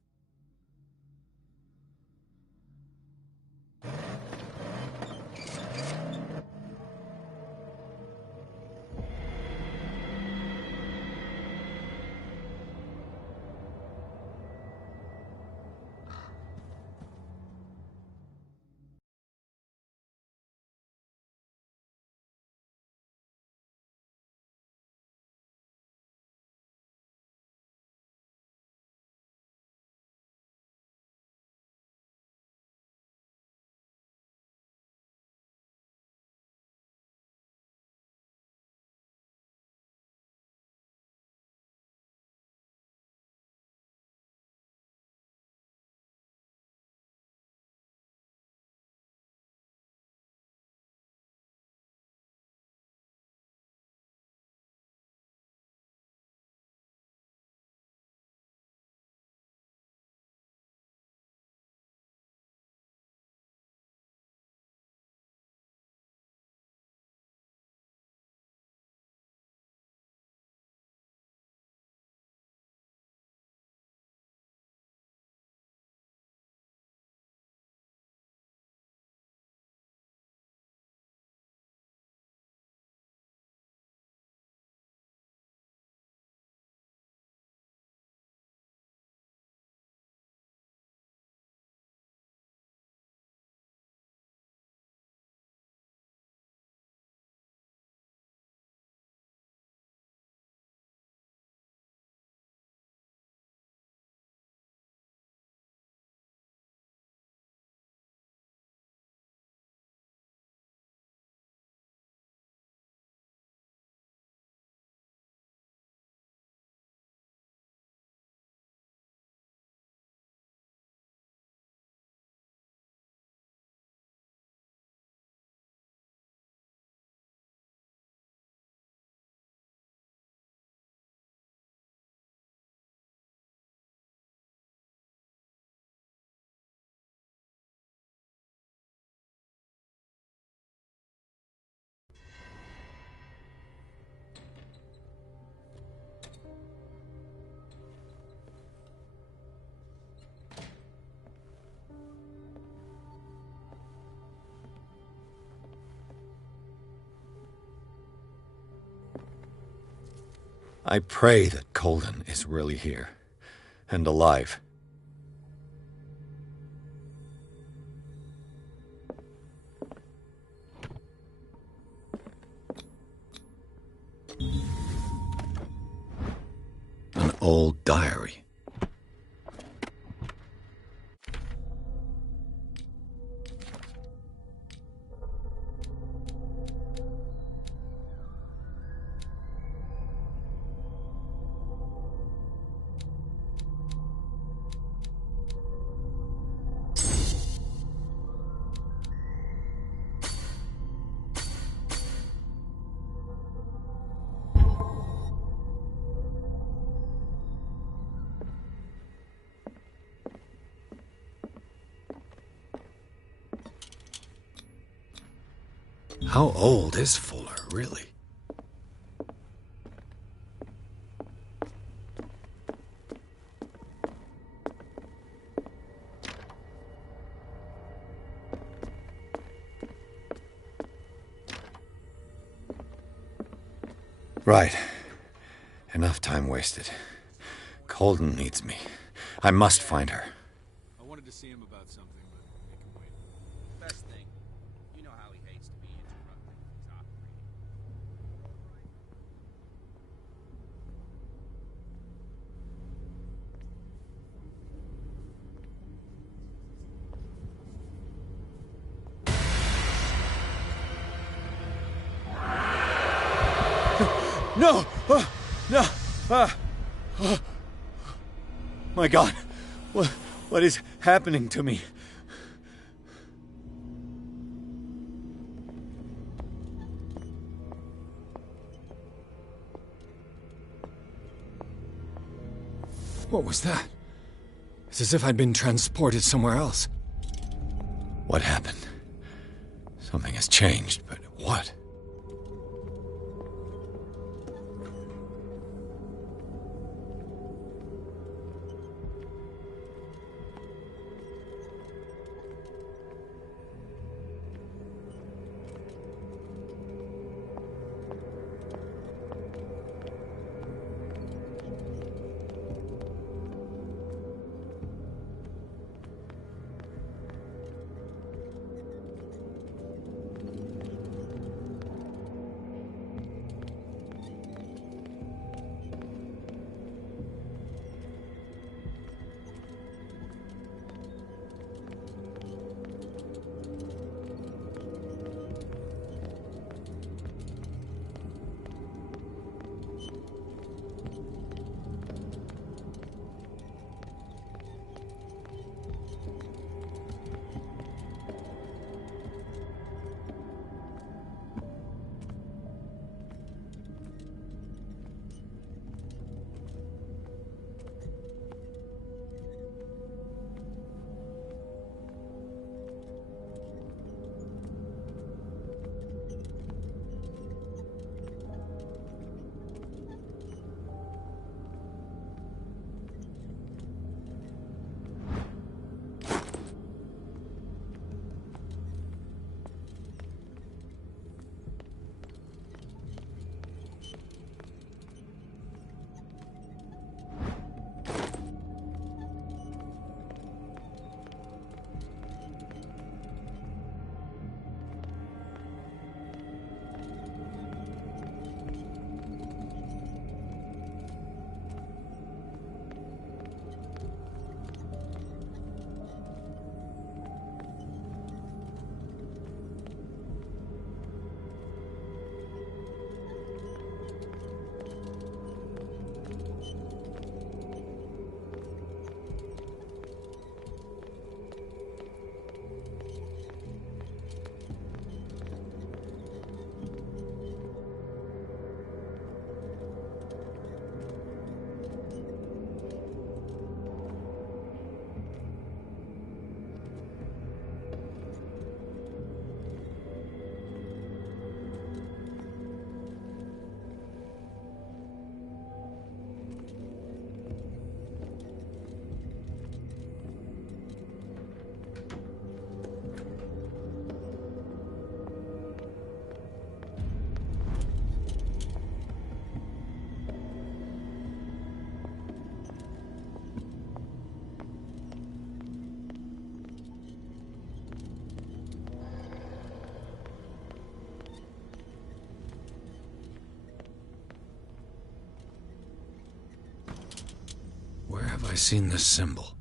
I pray that Colden is really here, and alive. An old diary. How old is Fuller, really? Right. Enough time wasted. Colden needs me. I must find her. I wanted to see him about something, but it can wait. Best thing. You know how he hates to be interrupted with his operating. No! No! My God! What is happening to me? What was that? It's as if I'd been transported somewhere else. What happened? Something has changed, but what? Where have I seen this symbol?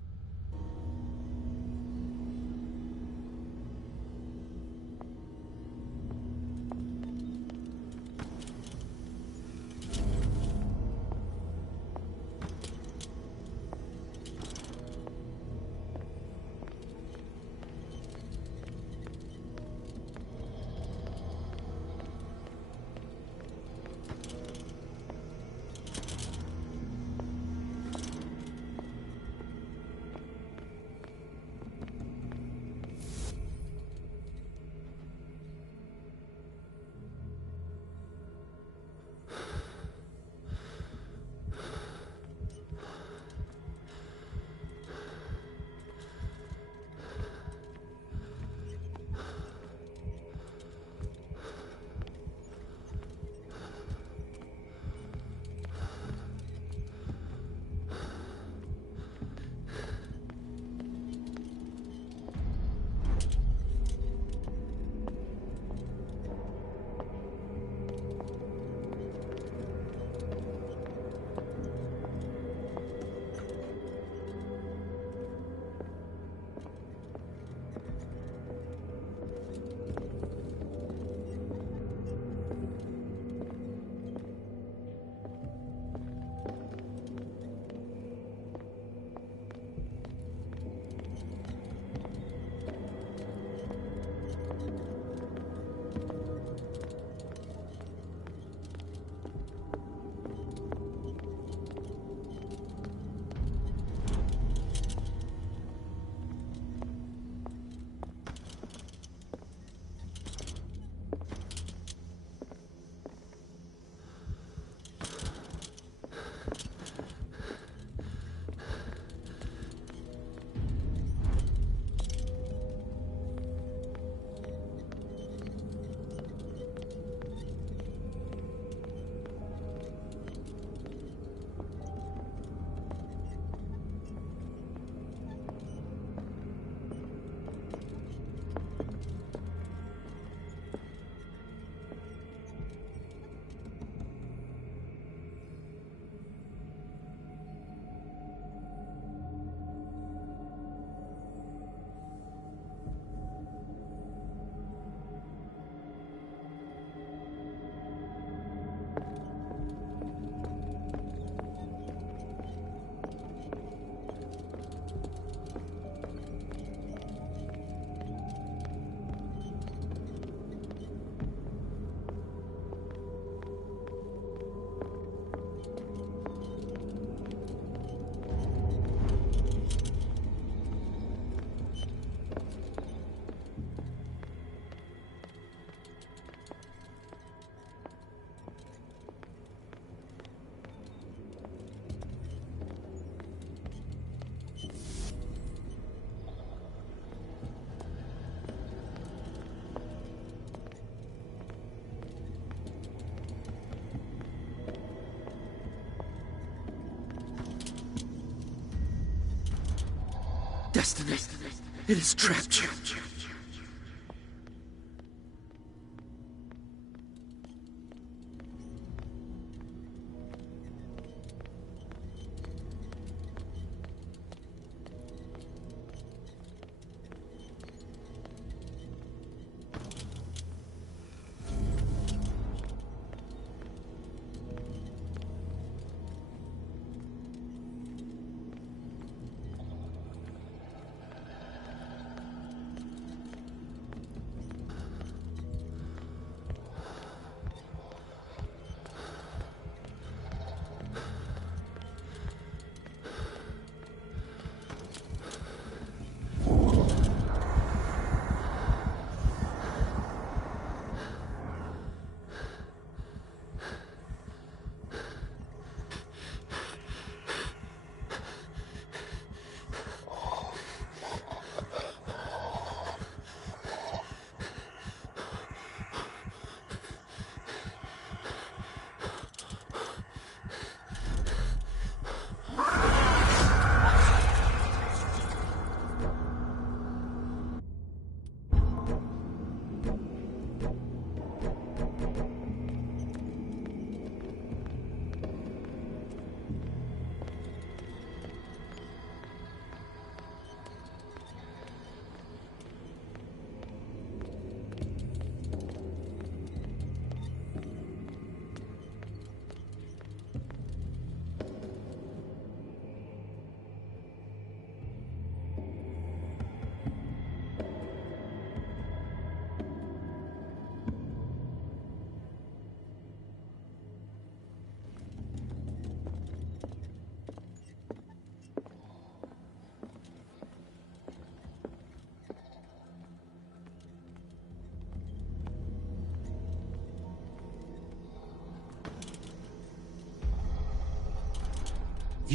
destiny. It has trapped you.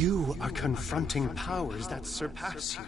You are confronting powers that surpass you.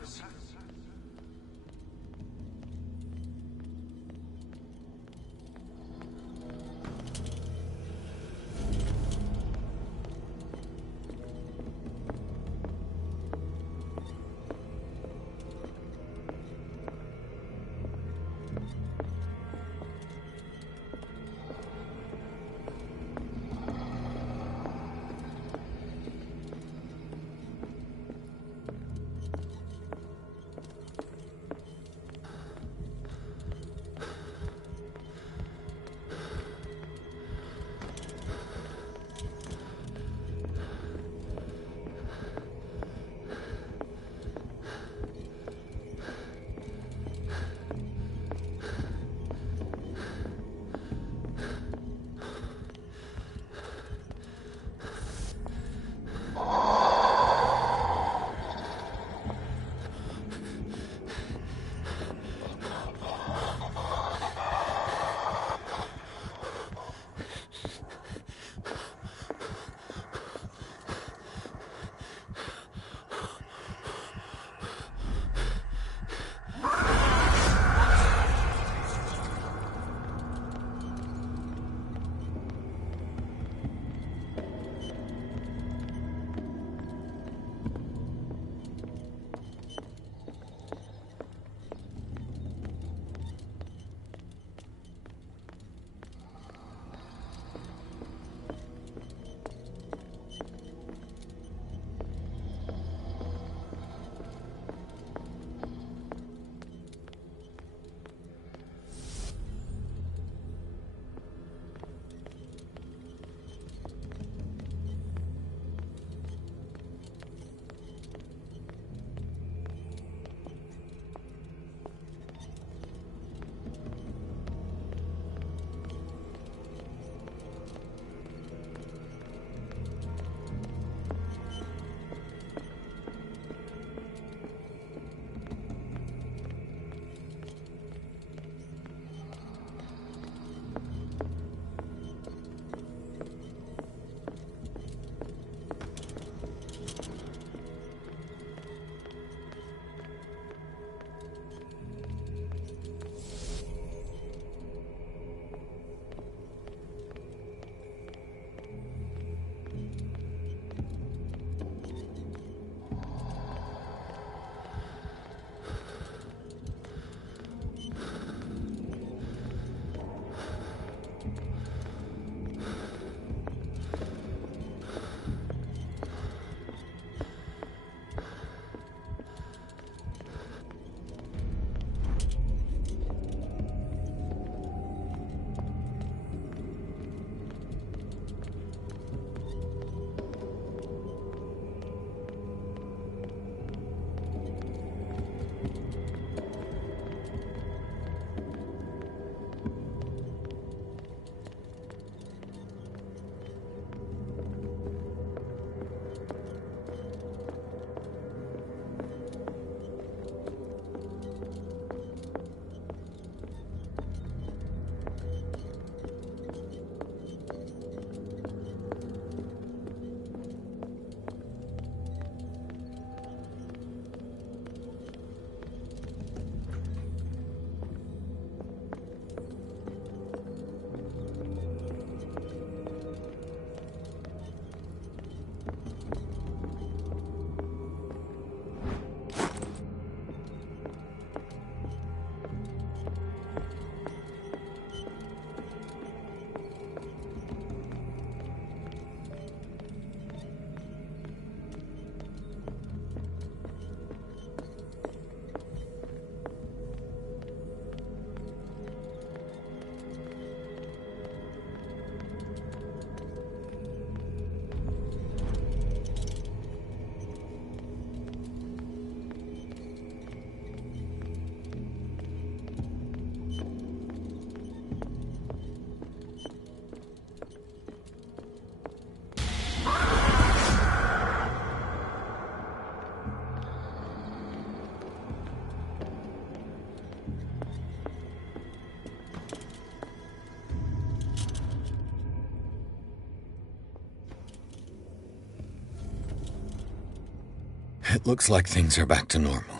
It looks like things are back to normal.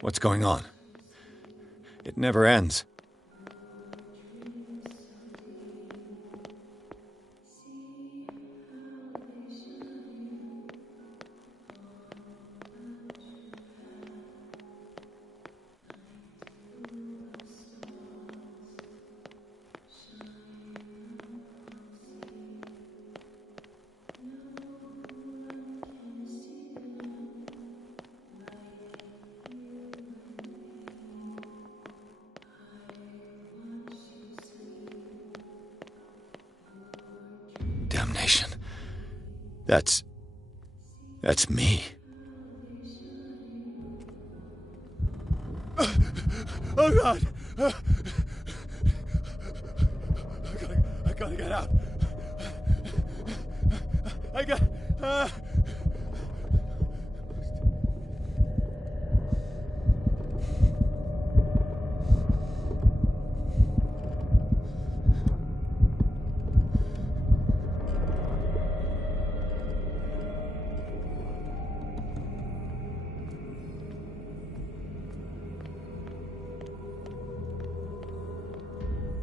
What's going on? It never ends. Damnation. That's me. Oh, God! I gotta get out. I got...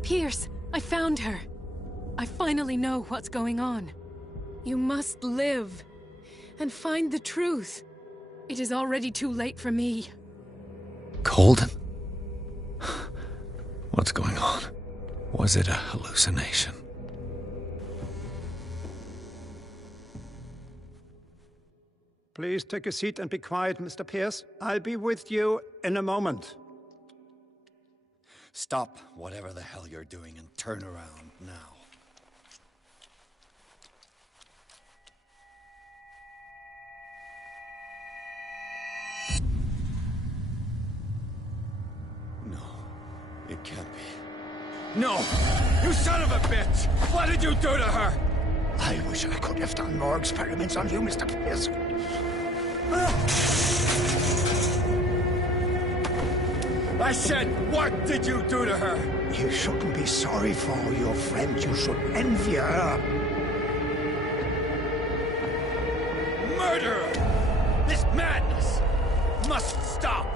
Pierce, I found her. I finally know what's going on. You must live and find the truth. It is already too late for me. Colden? What's going on? Was it a hallucination? Please take a seat and be quiet, Mr. Pierce. I'll be with you in a moment. Stop whatever the hell you're doing and turn around now. No, it can't be. No! You son of a bitch! What did you do to her? I wish I could have done more experiments on you, Mr. Pierce. I said, what did you do to her? You shouldn't be sorry for your friend. You should envy her. Murderer! This madness must stop!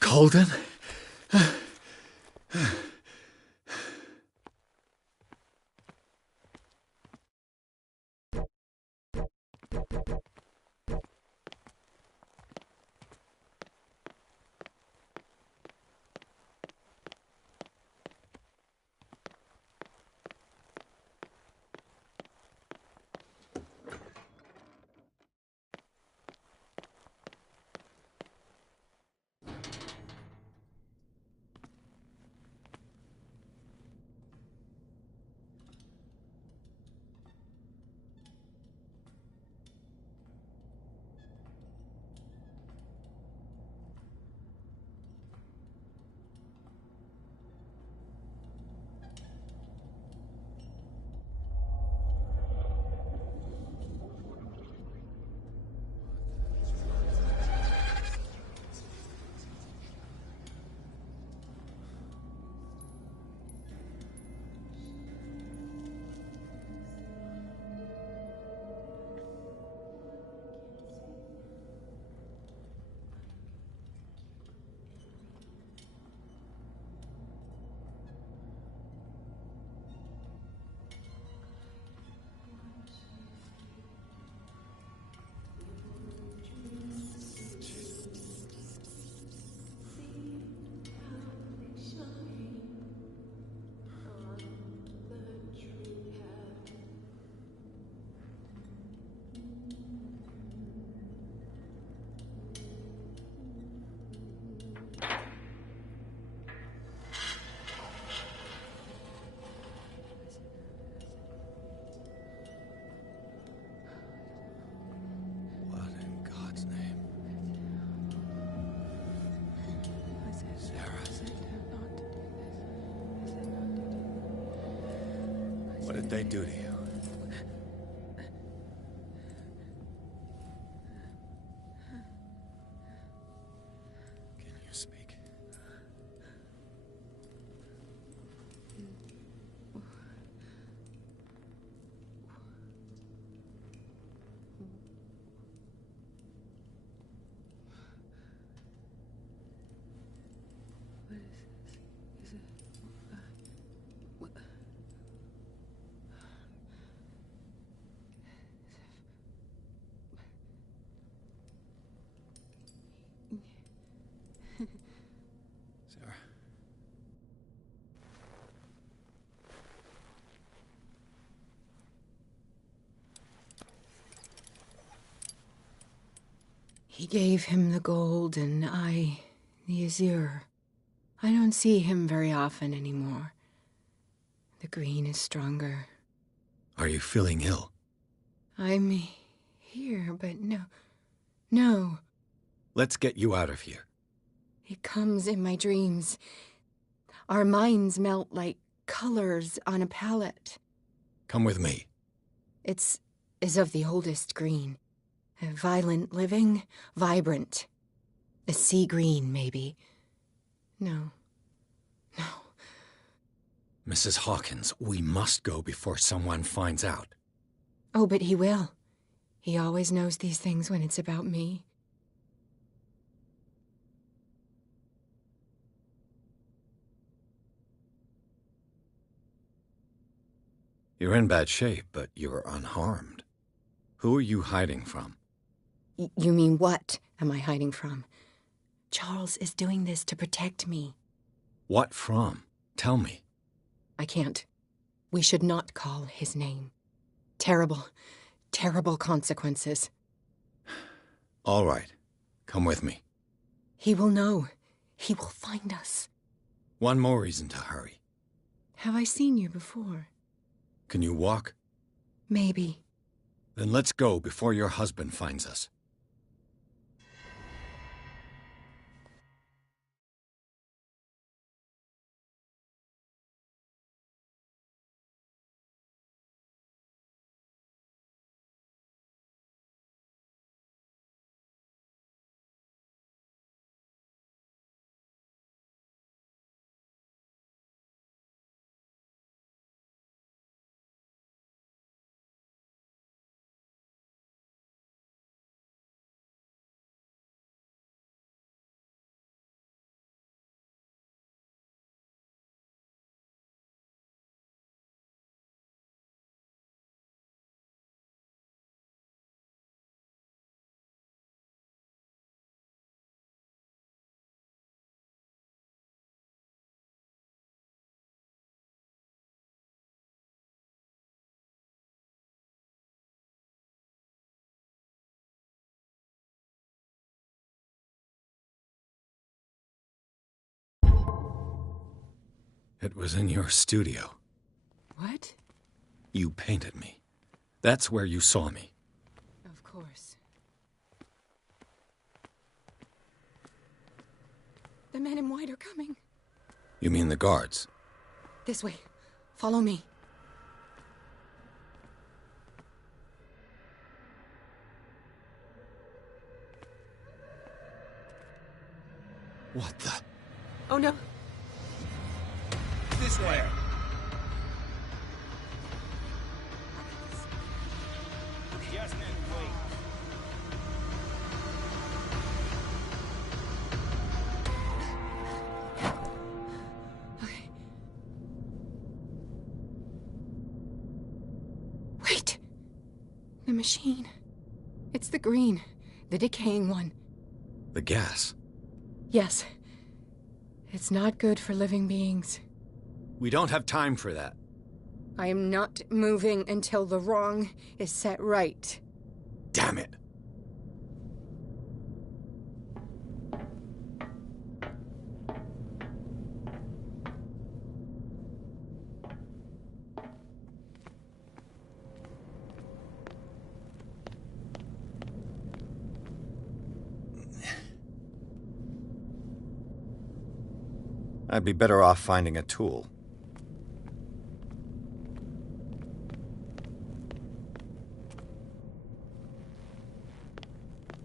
Colden? What did they do to you? Can you speak? Sarah. He gave him the gold and I the azure. I don't see him very often anymore. The green is stronger. Are you feeling ill? I'm here, but no. Let's get you out of here. It comes in my dreams. Our minds melt like colors on a palette. Come with me. It's of the oldest green. A violent living, vibrant. A sea green, maybe. No. Mrs. Hawkins, we must go before someone finds out. Oh, but he will. He always knows these things when it's about me. You're in bad shape, but you're unharmed. Who are you hiding from? You mean what am I hiding from? Charles is doing this to protect me. What from? Tell me. I can't. We should not call his name. Terrible, terrible consequences. All right. Come with me. He will know. He will find us. One more reason to hurry. Have I seen you before? Can you walk? Maybe. Then let's go before your husband finds us. It was in your studio. What? You painted me. That's where you saw me. Of course. The men in white are coming. You mean the guards? This way. Follow me. What the? Oh no. This way. Just wait. Wait. The machine. It's the green. The decaying one. The gas. Yes. It's not good for living beings. We don't have time for that. I am not moving until the wrong is set right. Damn it. I'd be better off finding a tool.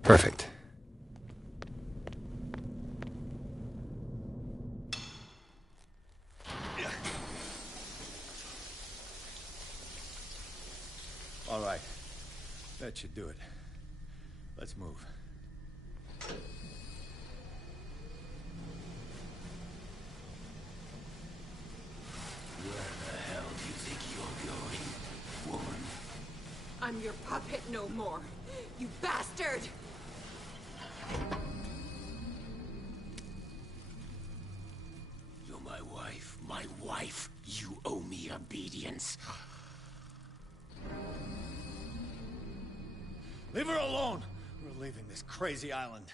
Perfect. All right. That should do it. Let's move. Where the hell do you think you're going, woman? I'm your puppet no more, you bastard! You're my wife. My wife. You owe me obedience. Leave her alone! We're leaving this crazy island.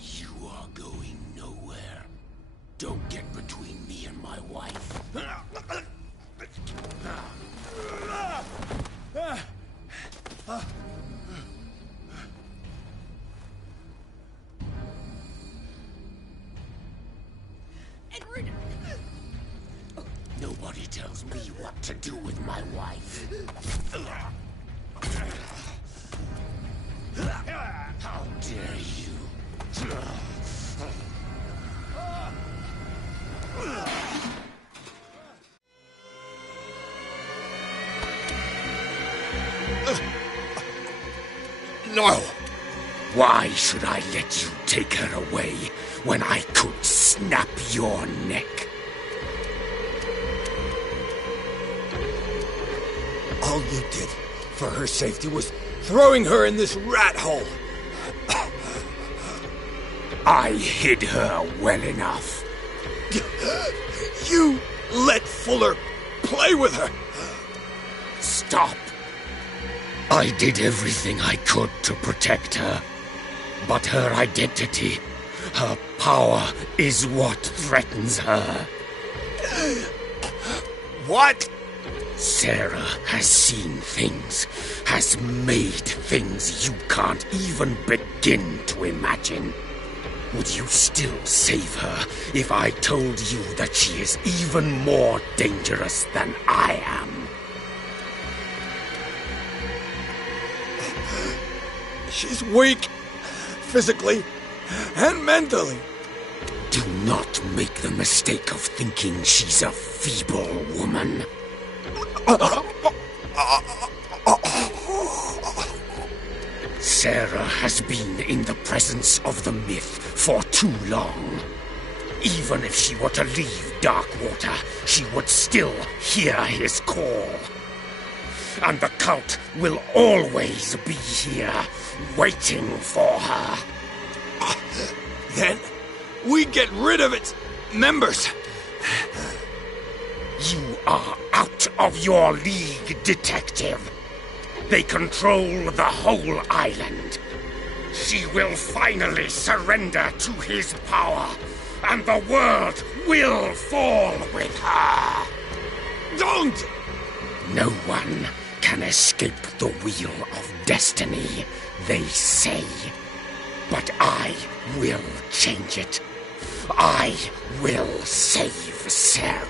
You are going nowhere. Don't get between me and my wife. Edward! Nobody tells me what to do with my wife. How dare you? No! Why should I let you take her away when I could snap your neck? All you did for her safety was throwing her in this rat hole. I hid her well enough. You let Fuller play with her. Stop. I did everything I could to protect her. But her identity, her power, is what threatens her. What? Sarah has seen things, has made things you can't even begin to imagine. Would you still save her if I told you that she is even more dangerous than I am? She's weak, physically and mentally. Do not make the mistake of thinking she's a feeble woman. Sarah has been in the presence of the myth for too long. Even if she were to leave Darkwater, she would still hear his call. And the cult will always be here, waiting for her. Then we get rid of its members. You are out of your league, detective. They control the whole island. She will finally surrender to his power, and the world will fall with her. Don't! No one can escape the wheel of destiny, they say. But I will change it. I will save Sarah.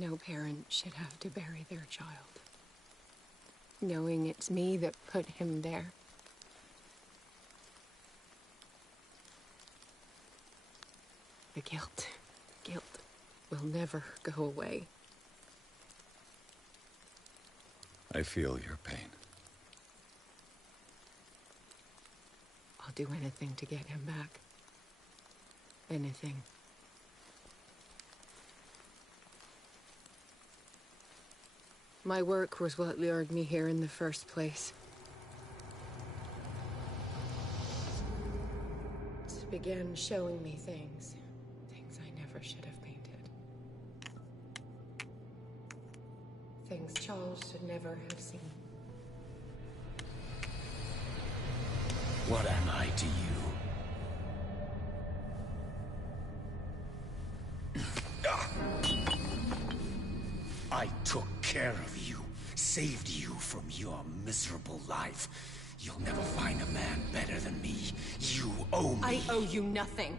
No parent should have to bury their child, knowing it's me that put him there. The guilt will never go away. I feel your pain. I'll do anything to get him back. Anything. My work was what lured me here in the first place. It began showing me things I never should have painted. Things Charles should never have seen. What am I to you? I took care of you, saved you from your miserable life. You'll never find a man better than me. You owe me. I owe you nothing.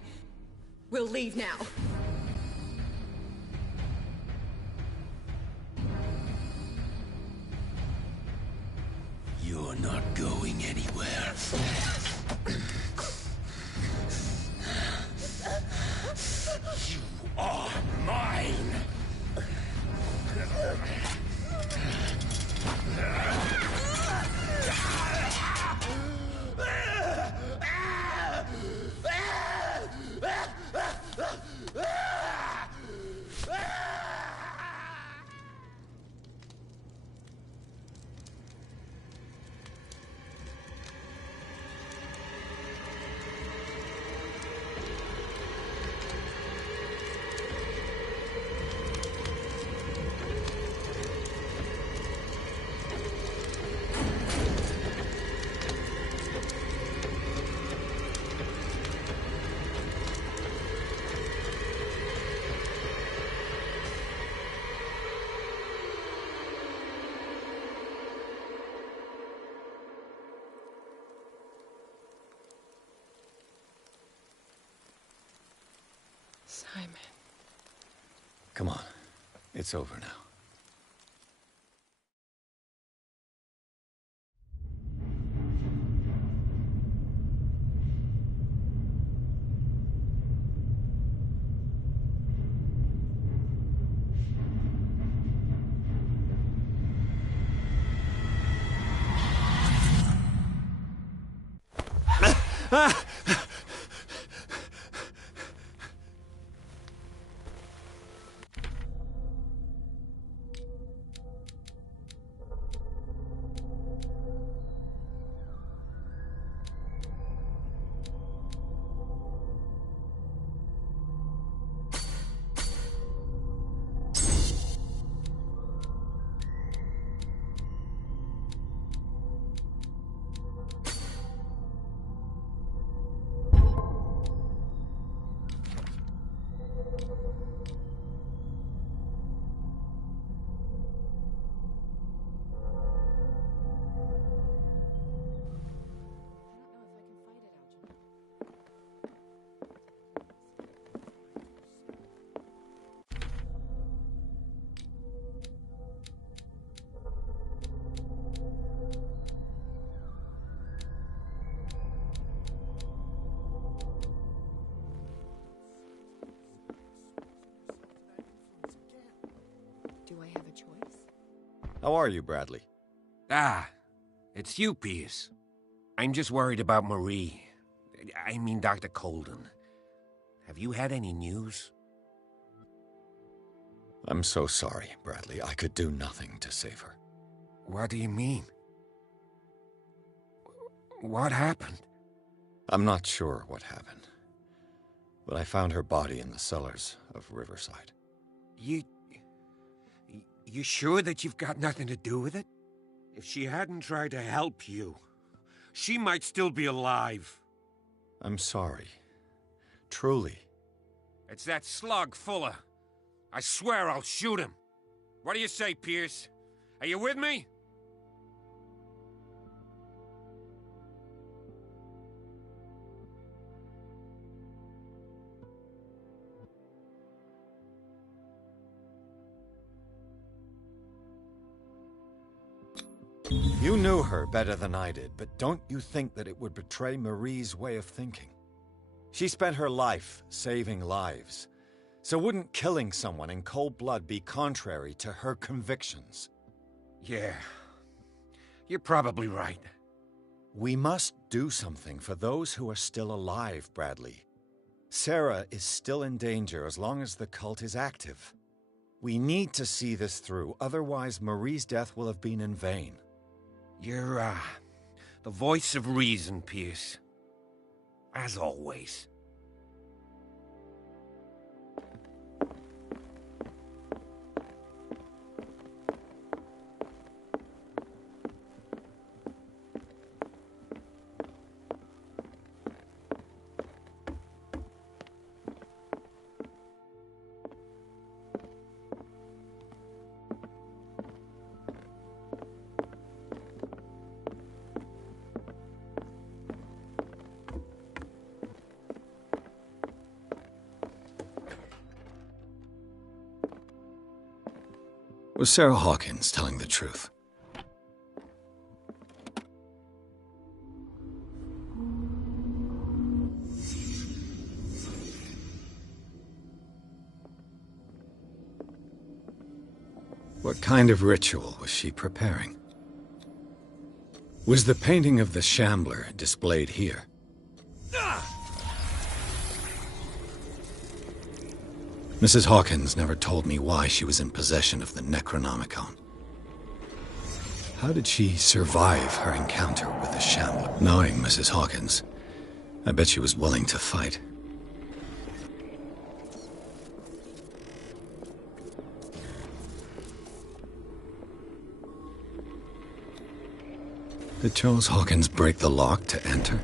We'll leave now. You're not going anywhere. You are mine! Simon. Come on. It's over now. Do I have a choice? How are you, Bradley? Ah, it's you, Pierce. I'm just worried about Marie. I mean, Dr. Colden. Have you had any news? I'm so sorry, Bradley. I could do nothing to save her. What do you mean? What happened? I'm not sure what happened. But I found her body in the cellars of Riverside. You sure that you've got nothing to do with it? If she hadn't tried to help you, she might still be alive. I'm sorry. Truly. It's that slug, Fuller. I swear I'll shoot him. What do you say, Pierce? Are you with me? You knew her better than I did, but don't you think that it would betray Marie's way of thinking? She spent her life saving lives. So wouldn't killing someone in cold blood be contrary to her convictions? Yeah. You're probably right. We must do something for those who are still alive, Bradley. Sarah is still in danger as long as the cult is active. We need to see this through, otherwise Marie's death will have been in vain. You're, the voice of reason, Pierce. As always. Was Sarah Hawkins telling the truth? What kind of ritual was she preparing? Was the painting of the Shambler displayed here? Mrs. Hawkins never told me why she was in possession of the Necronomicon. How did she survive her encounter with the Shambler? Knowing Mrs. Hawkins, I bet she was willing to fight. Did Charles Hawkins break the lock to enter?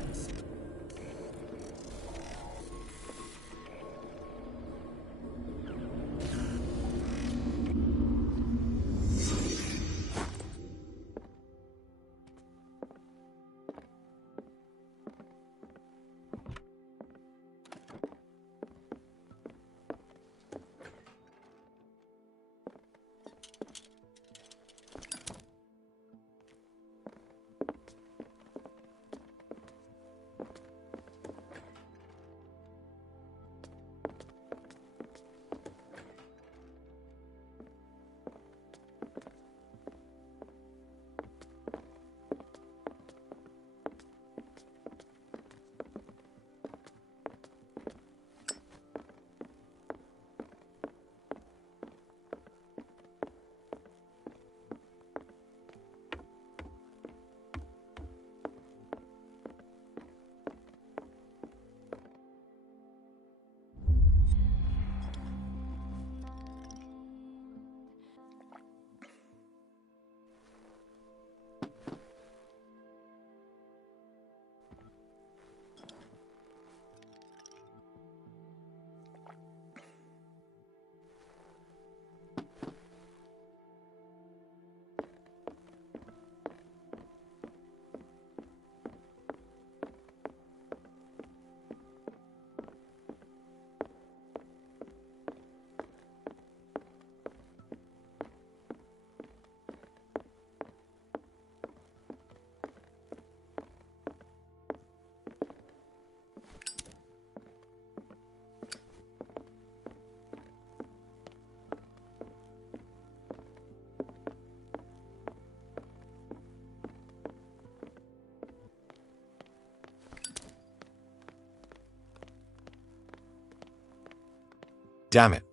Damn it.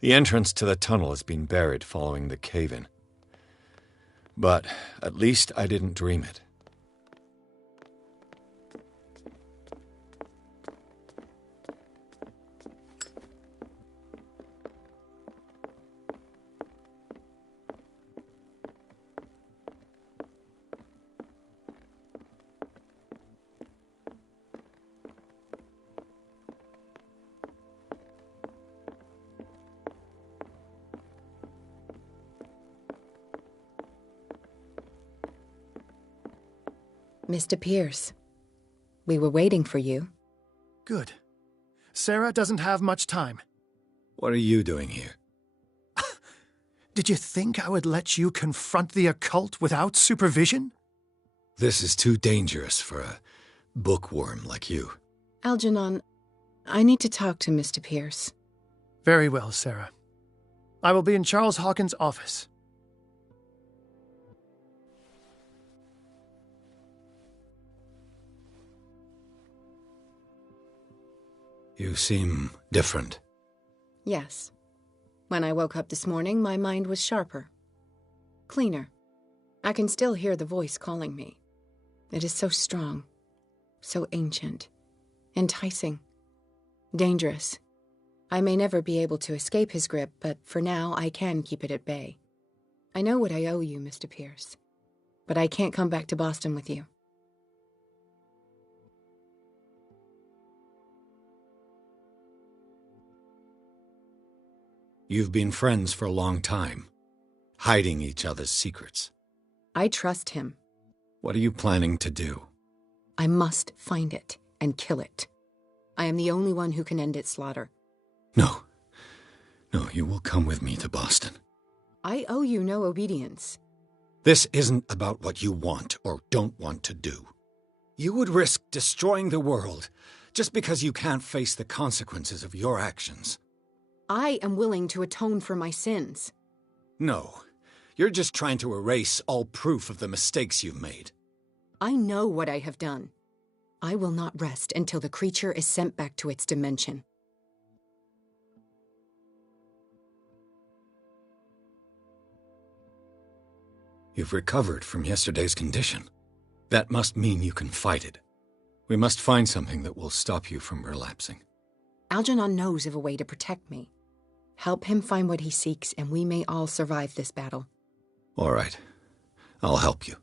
The entrance to the tunnel has been buried following the cave-in. But at least I didn't dream it. Mr. Pierce, we were waiting for you. Good. Sarah doesn't have much time. What are you doing here? Did you think I would let you confront the occult without supervision? This is too dangerous for a bookworm like you. Algernon, I need to talk to Mr. Pierce. Very well, Sarah. I will be in Charles Hawkins' office. You seem different. Yes. When I woke up this morning, my mind was sharper. Cleaner. I can still hear the voice calling me. It is so strong, so ancient, enticing, dangerous. I may never be able to escape his grip, but for now I can keep it at bay. I know what I owe you, Mr. Pierce, but I can't come back to Boston with you. You've been friends for a long time, hiding each other's secrets. I trust him. What are you planning to do? I must find it and kill it. I am the only one who can end its slaughter. No, you will come with me to Boston. I owe you no obedience. This isn't about what you want or don't want to do. You would risk destroying the world just because you can't face the consequences of your actions. I am willing to atone for my sins. No, you're just trying to erase all proof of the mistakes you've made. I know what I have done. I will not rest until the creature is sent back to its dimension. You've recovered from yesterday's condition. That must mean you can fight it. We must find something that will stop you from relapsing. Algernon knows of a way to protect me. Help him find what he seeks, and we may all survive this battle. All right. I'll help you.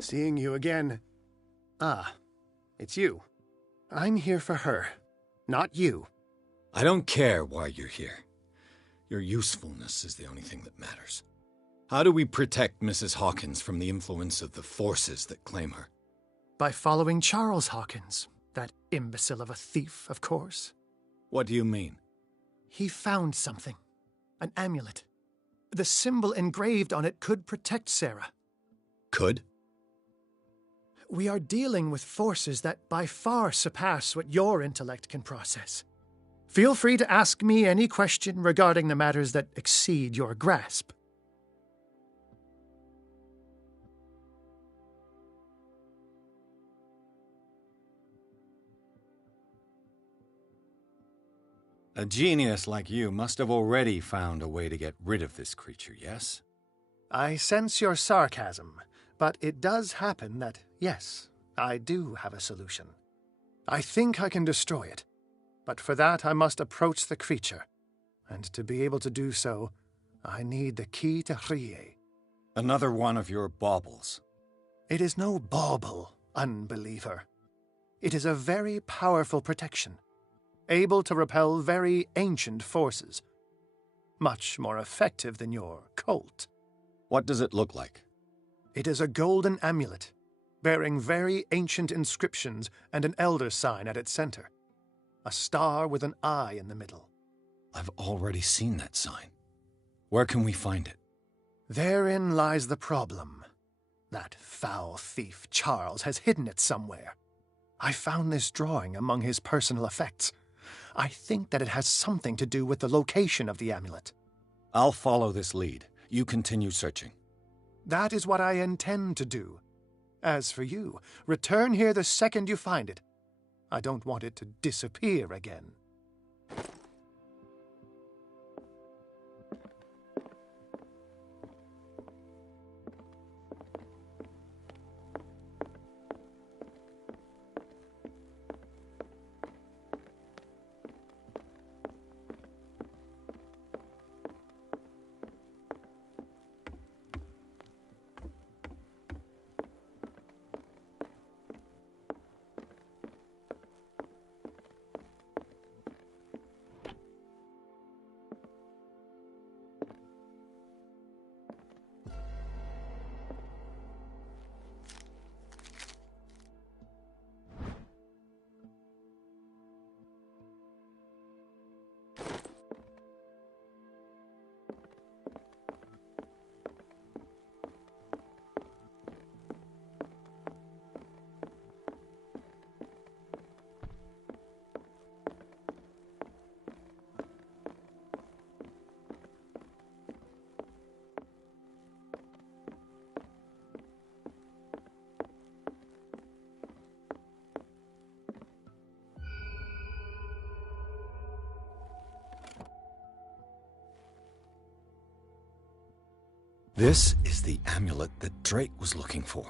Seeing you again. Ah, it's you. I'm here for her, not you. I don't care why you're here. Your usefulness is the only thing that matters. How do we protect Mrs. Hawkins from the influence of the forces that claim her? By following Charles Hawkins, that imbecile of a thief, of course. What do you mean? He found something. An amulet. The symbol engraved on it could protect Sarah. Could? We are dealing with forces that by far surpass what your intellect can process. Feel free to ask me any question regarding the matters that exceed your grasp. A genius like you must have already found a way to get rid of this creature, yes? I sense your sarcasm, but it does happen that, yes, I do have a solution. I think I can destroy it, but for that I must approach the creature, and to be able to do so, I need the key to Rie. Another one of your baubles. It is no bauble, unbeliever. It is a very powerful protection, able to repel very ancient forces. Much more effective than your Colt. What does it look like? It is a golden amulet, bearing very ancient inscriptions and an elder sign at its center. A star with an eye in the middle. I've already seen that sign. Where can we find it? Therein lies the problem. That foul thief Charles has hidden it somewhere. I found this drawing among his personal effects. I think that it has something to do with the location of the amulet. I'll follow this lead. You continue searching. That is what I intend to do. As for you, return here the second you find it. I don't want it to disappear again. This is the amulet that Drake was looking for.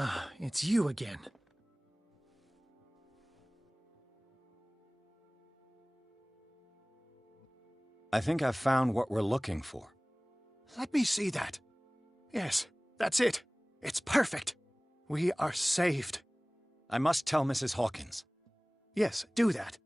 Ah, it's you again. I think I've found what we're looking for. Let me see that. Yes, that's it. It's perfect. We are saved. I must tell Mrs. Hawkins. Yes, do that.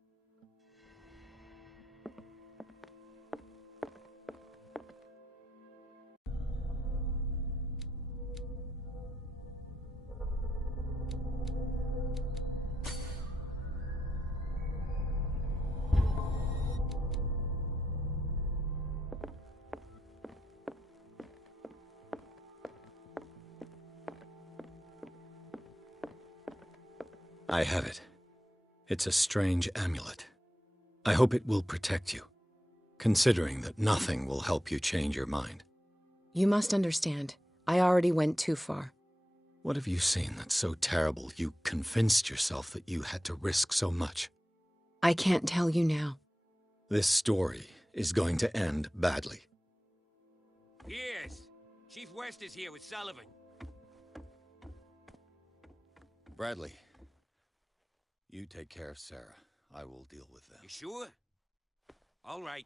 I have it. It's a strange amulet. I hope it will protect you, considering that nothing will help you change your mind. You must understand, I already went too far. What have you seen that's so terrible you convinced yourself that you had to risk so much? I can't tell you now. This story is going to end badly. Yes. Chief West is here with Sullivan. Bradley, you take care of Sarah. I will deal with them. You sure? All right.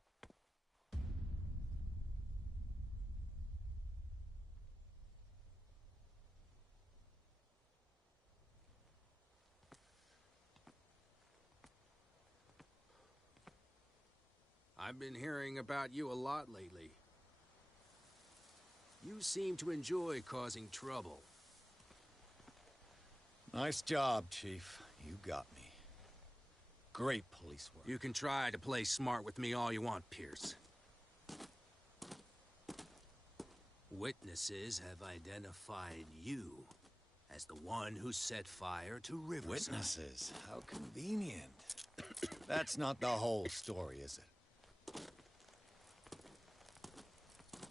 I've been hearing about you a lot lately. You seem to enjoy causing trouble. Nice job, Chief. You got me. Great police work. You can try to play smart with me all you want, Pierce. Witnesses have identified you as the one who set fire to Riverside. Witnesses? How convenient. That's not the whole story, is it?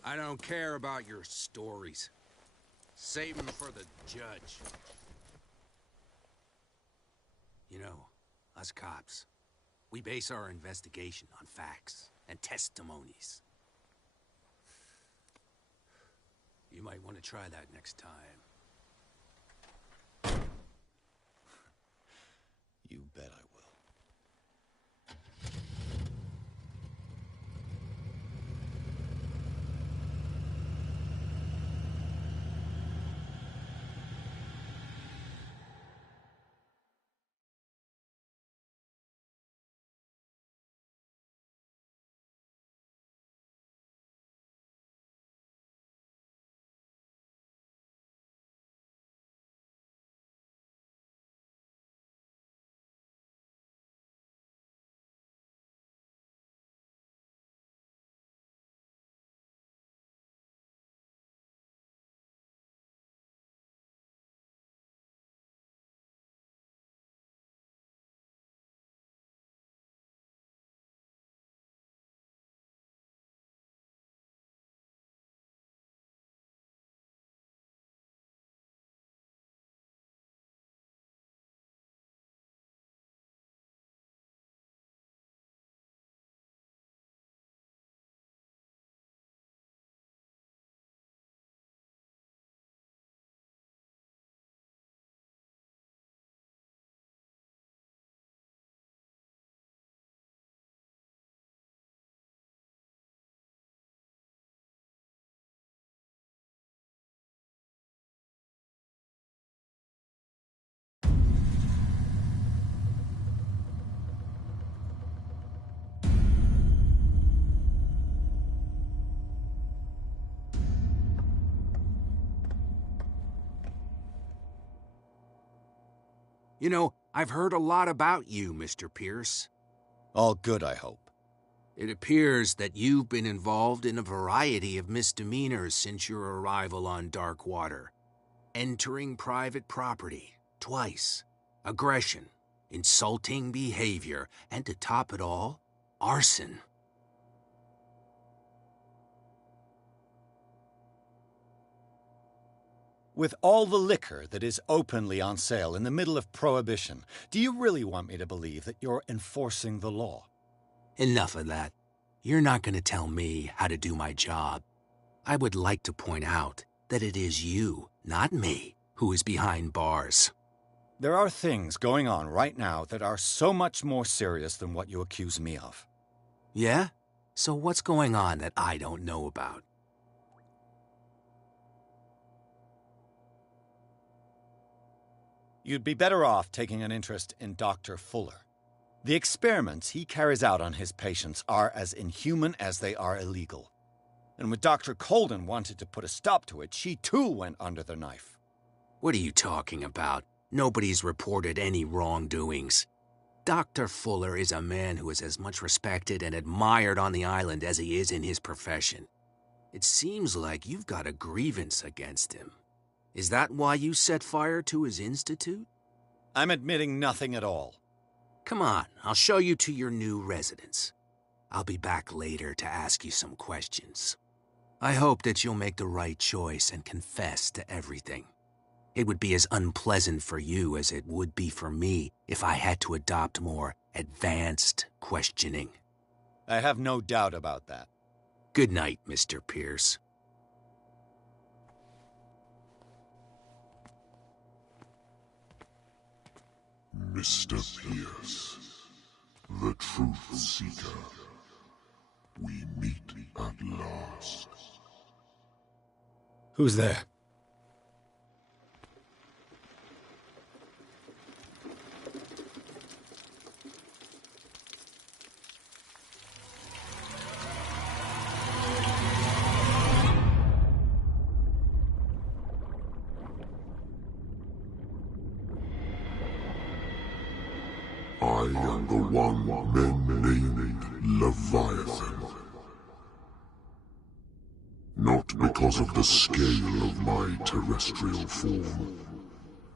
I don't care about your stories. Save them for the judge. You know, us cops, we base our investigation on facts and testimonies. You might want to try that next time. You bet I will. You know, I've heard a lot about you, Mr. Pierce. All good, I hope. It appears that you've been involved in a variety of misdemeanors since your arrival on Darkwater. Entering private property, twice. Aggression, insulting behavior, and to top it all, arson. With all the liquor that is openly on sale in the middle of Prohibition, do you really want me to believe that you're enforcing the law? Enough of that. You're not going to tell me how to do my job. I would like to point out that it is you, not me, who is behind bars. There are things going on right now that are so much more serious than what you accuse me of. Yeah? So what's going on that I don't know about? You'd be better off taking an interest in Dr. Fuller. The experiments he carries out on his patients are as inhuman as they are illegal. And when Dr. Colden wanted to put a stop to it, she too went under the knife. What are you talking about? Nobody's reported any wrongdoings. Dr. Fuller is a man who is as much respected and admired on the island as he is in his profession. It seems like you've got a grievance against him. Is that why you set fire to his institute? I'm admitting nothing at all. Come on, I'll show you to your new residence. I'll be back later to ask you some questions. I hope that you'll make the right choice and confess to everything. It would be as unpleasant for you as it would be for me if I had to adopt more advanced questioning. I have no doubt about that. Good night, Mr. Pierce. Mr. Pierce, the Truth Seeker. We meet at last. Who's there? I am the one men named Leviathan. Not because of the scale of my terrestrial form,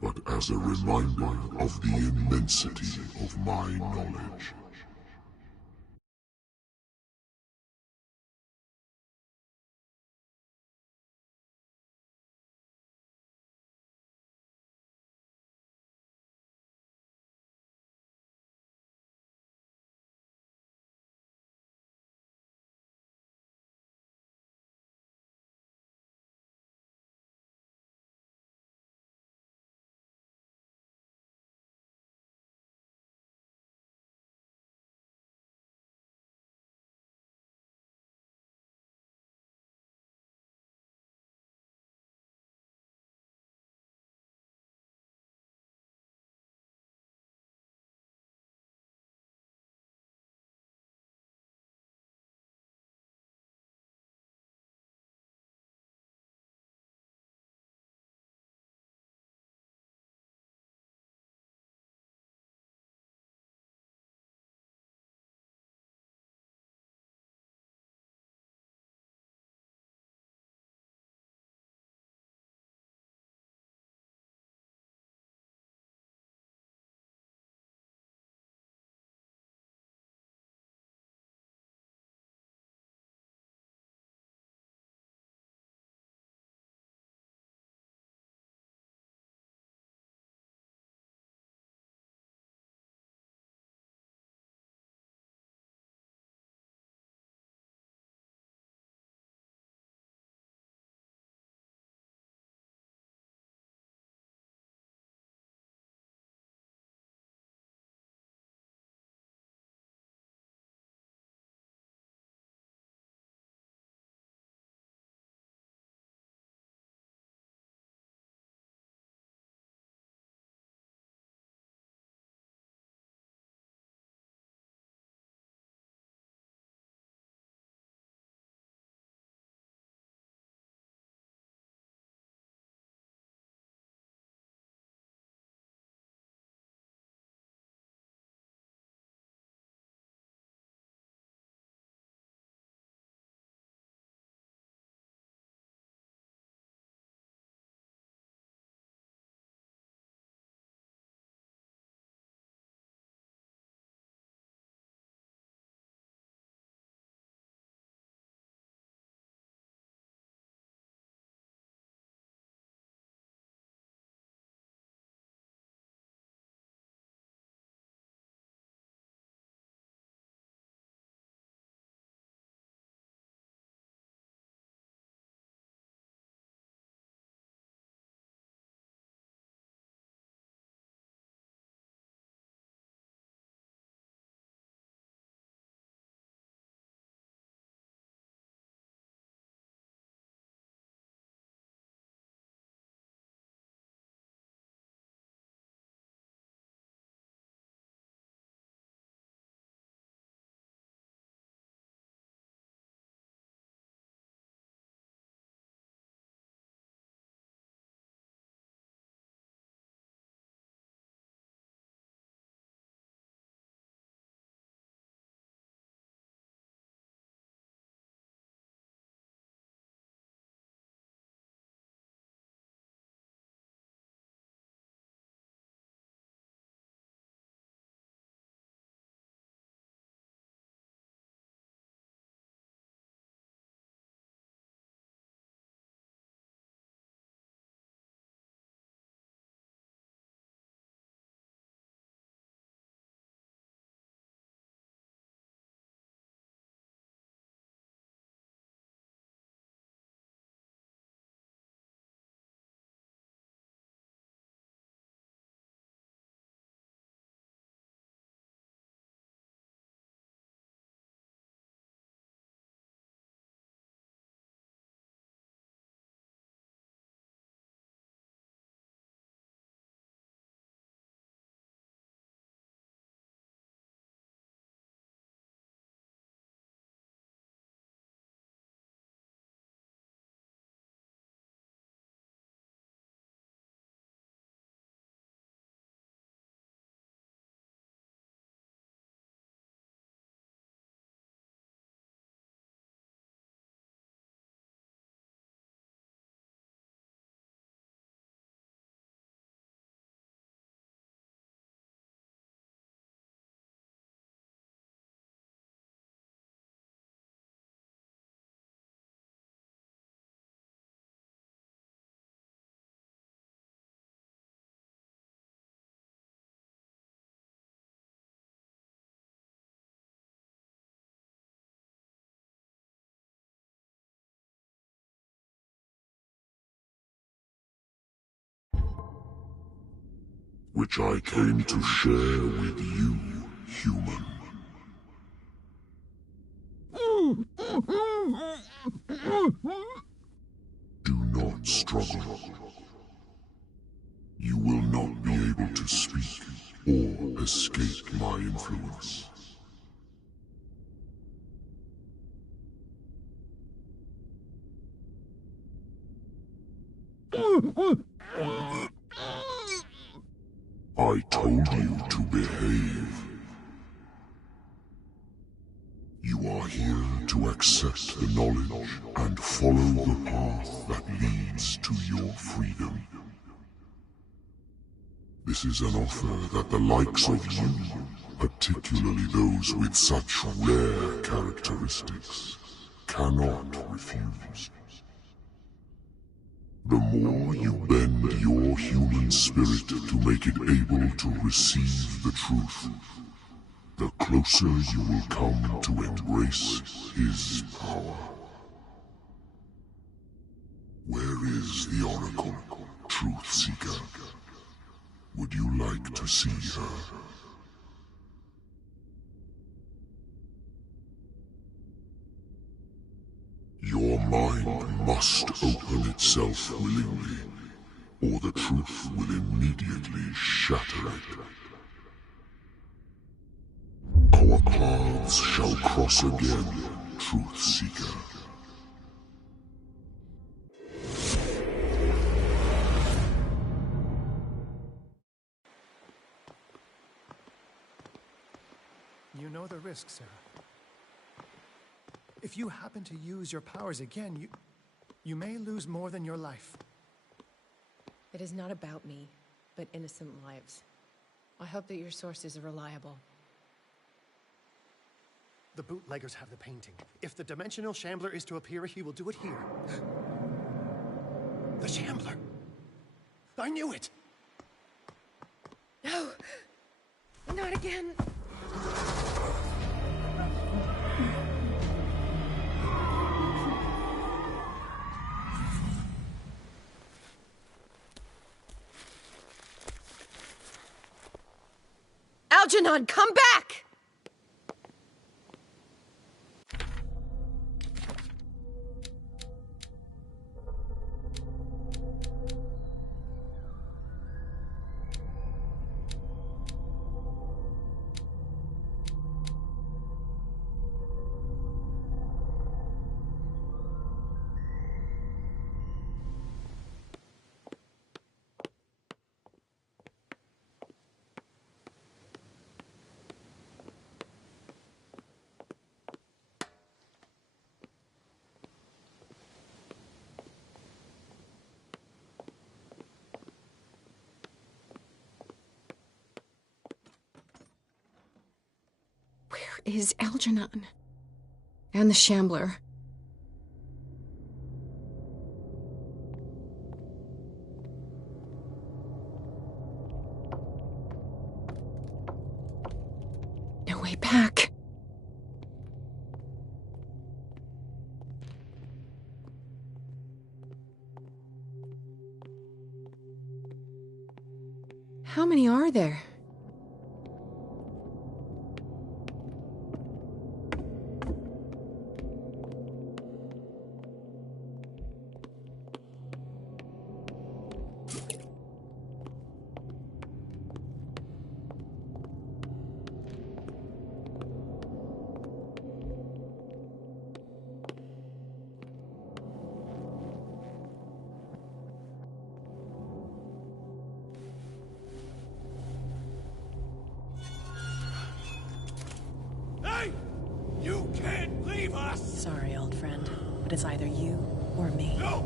but as a reminder of the immensity of my knowledge. which I came to share with you, human. Do not struggle. You will not be able to speak or escape my influence. I told you to behave. You are here to accept the knowledge and follow the path that leads to your freedom. This is an offer that the likes of you, particularly those with such rare characteristics, cannot refuse. The more you bend your human spirit to make it able to receive the truth, the closer you will come to embrace his power. Where is the Oracle, Truth Seeker? Would you like to see her? Your mind must open itself willingly, or the truth will immediately shatter it. Our paths shall cross again, Truth Seeker. You know the risk, Sarah. If you happen to use your powers again, you may lose more than your life. It is not about me, but innocent lives. I hope that your sources are reliable. The bootleggers have the painting. If the Dimensional Shambler is to appear, he will do it here. The Shambler! I knew it! No! Not again! Algernon, come back! Is Algernon and the Shambler. No way back. How many are there? You can't leave us! Sorry, old friend, but it's either you or me. No!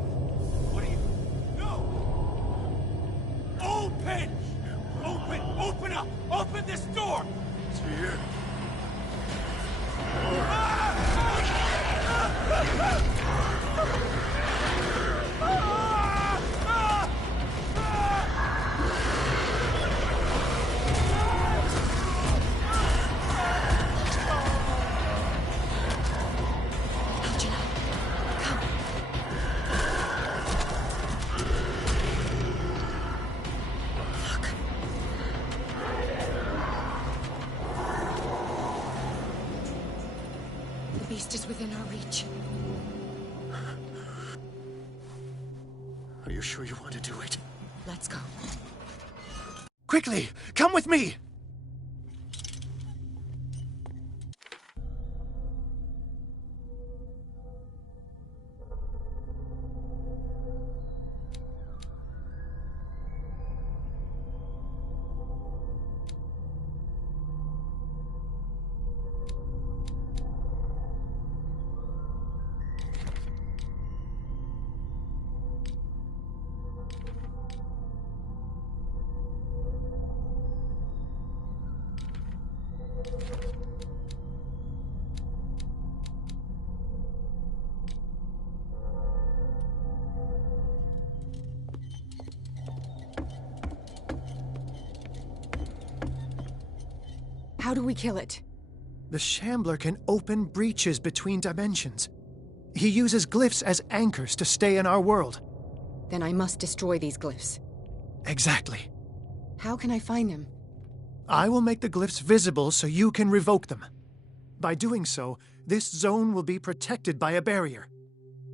What are you... No! Open! Open up! Open this door! It's here. beast is within our reach. Are you sure you want to do it? Let's go. Quickly, come with me! How do we kill it? The Shambler can open breaches between dimensions. He uses glyphs as anchors to stay in our world. Then I must destroy these glyphs. Exactly. How can I find them? I will make the glyphs visible so you can revoke them. By doing so, this zone will be protected by a barrier.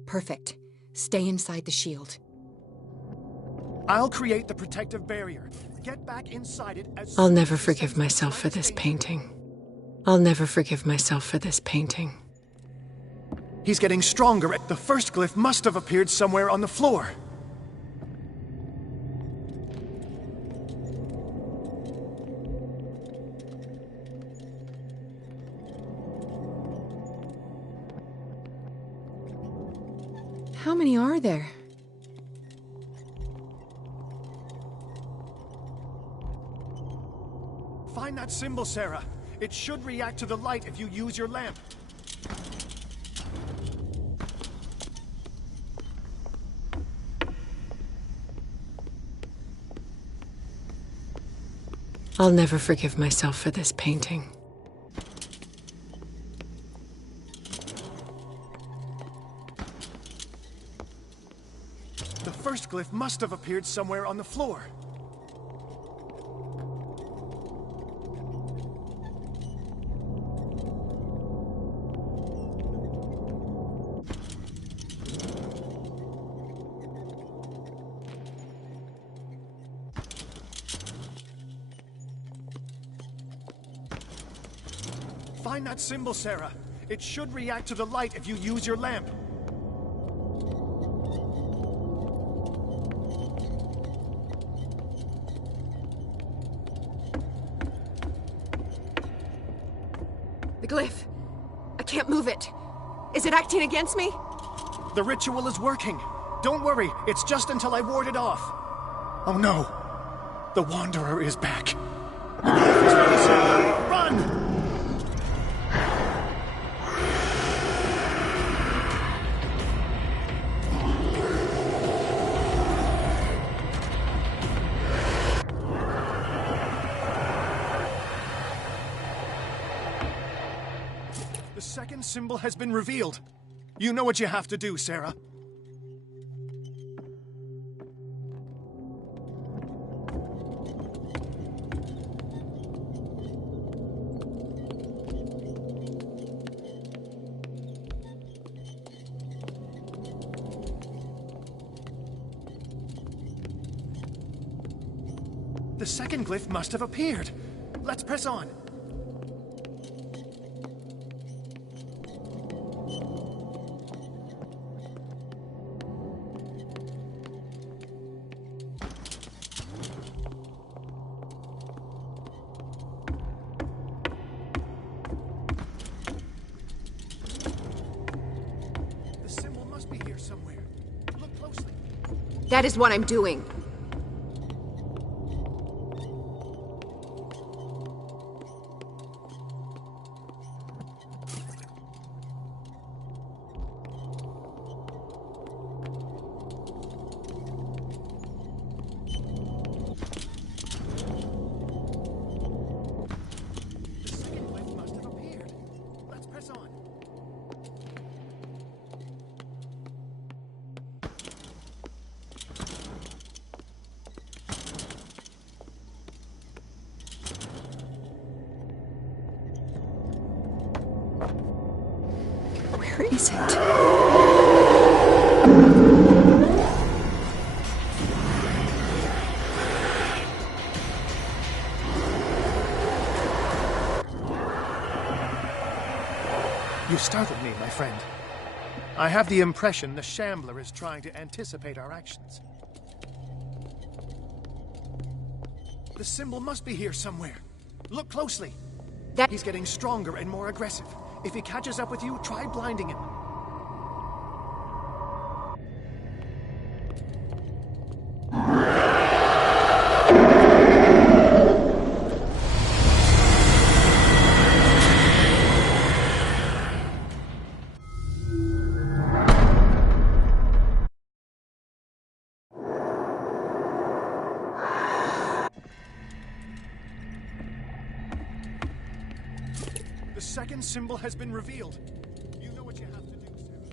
Perfect. Stay inside the shield. I'll create the protective barrier. Get back inside it as I'll never forgive myself for this painting. I'll never forgive myself for this painting. He's getting stronger. The first glyph must have appeared somewhere on the floor. How many are there? Find that symbol, Sarah. It should react to the light if you use your lamp. I'll never forgive myself for this painting. The first glyph must have appeared somewhere on the floor. Find that symbol, Sarah. It should react to the light if you use your lamp. The glyph. I can't move it. Is it acting against me? The ritual is working. Don't worry, it's just until I ward it off. Oh no. The Wanderer is back. The glyph is ready, Sarah. Run! The second symbol has been revealed. You know what you have to do, Sarah. The second glyph must have appeared. Let's press on. That is what I'm doing. The second glyph must have appeared. Let's press on. Where is it? You startled me, my friend. I have the impression the Shambler is trying to anticipate our actions. The symbol must be here somewhere. Look closely. He's getting stronger and more aggressive. If he catches up with you, try blinding him. The second symbol has been revealed. You know what you have to do, Sarah.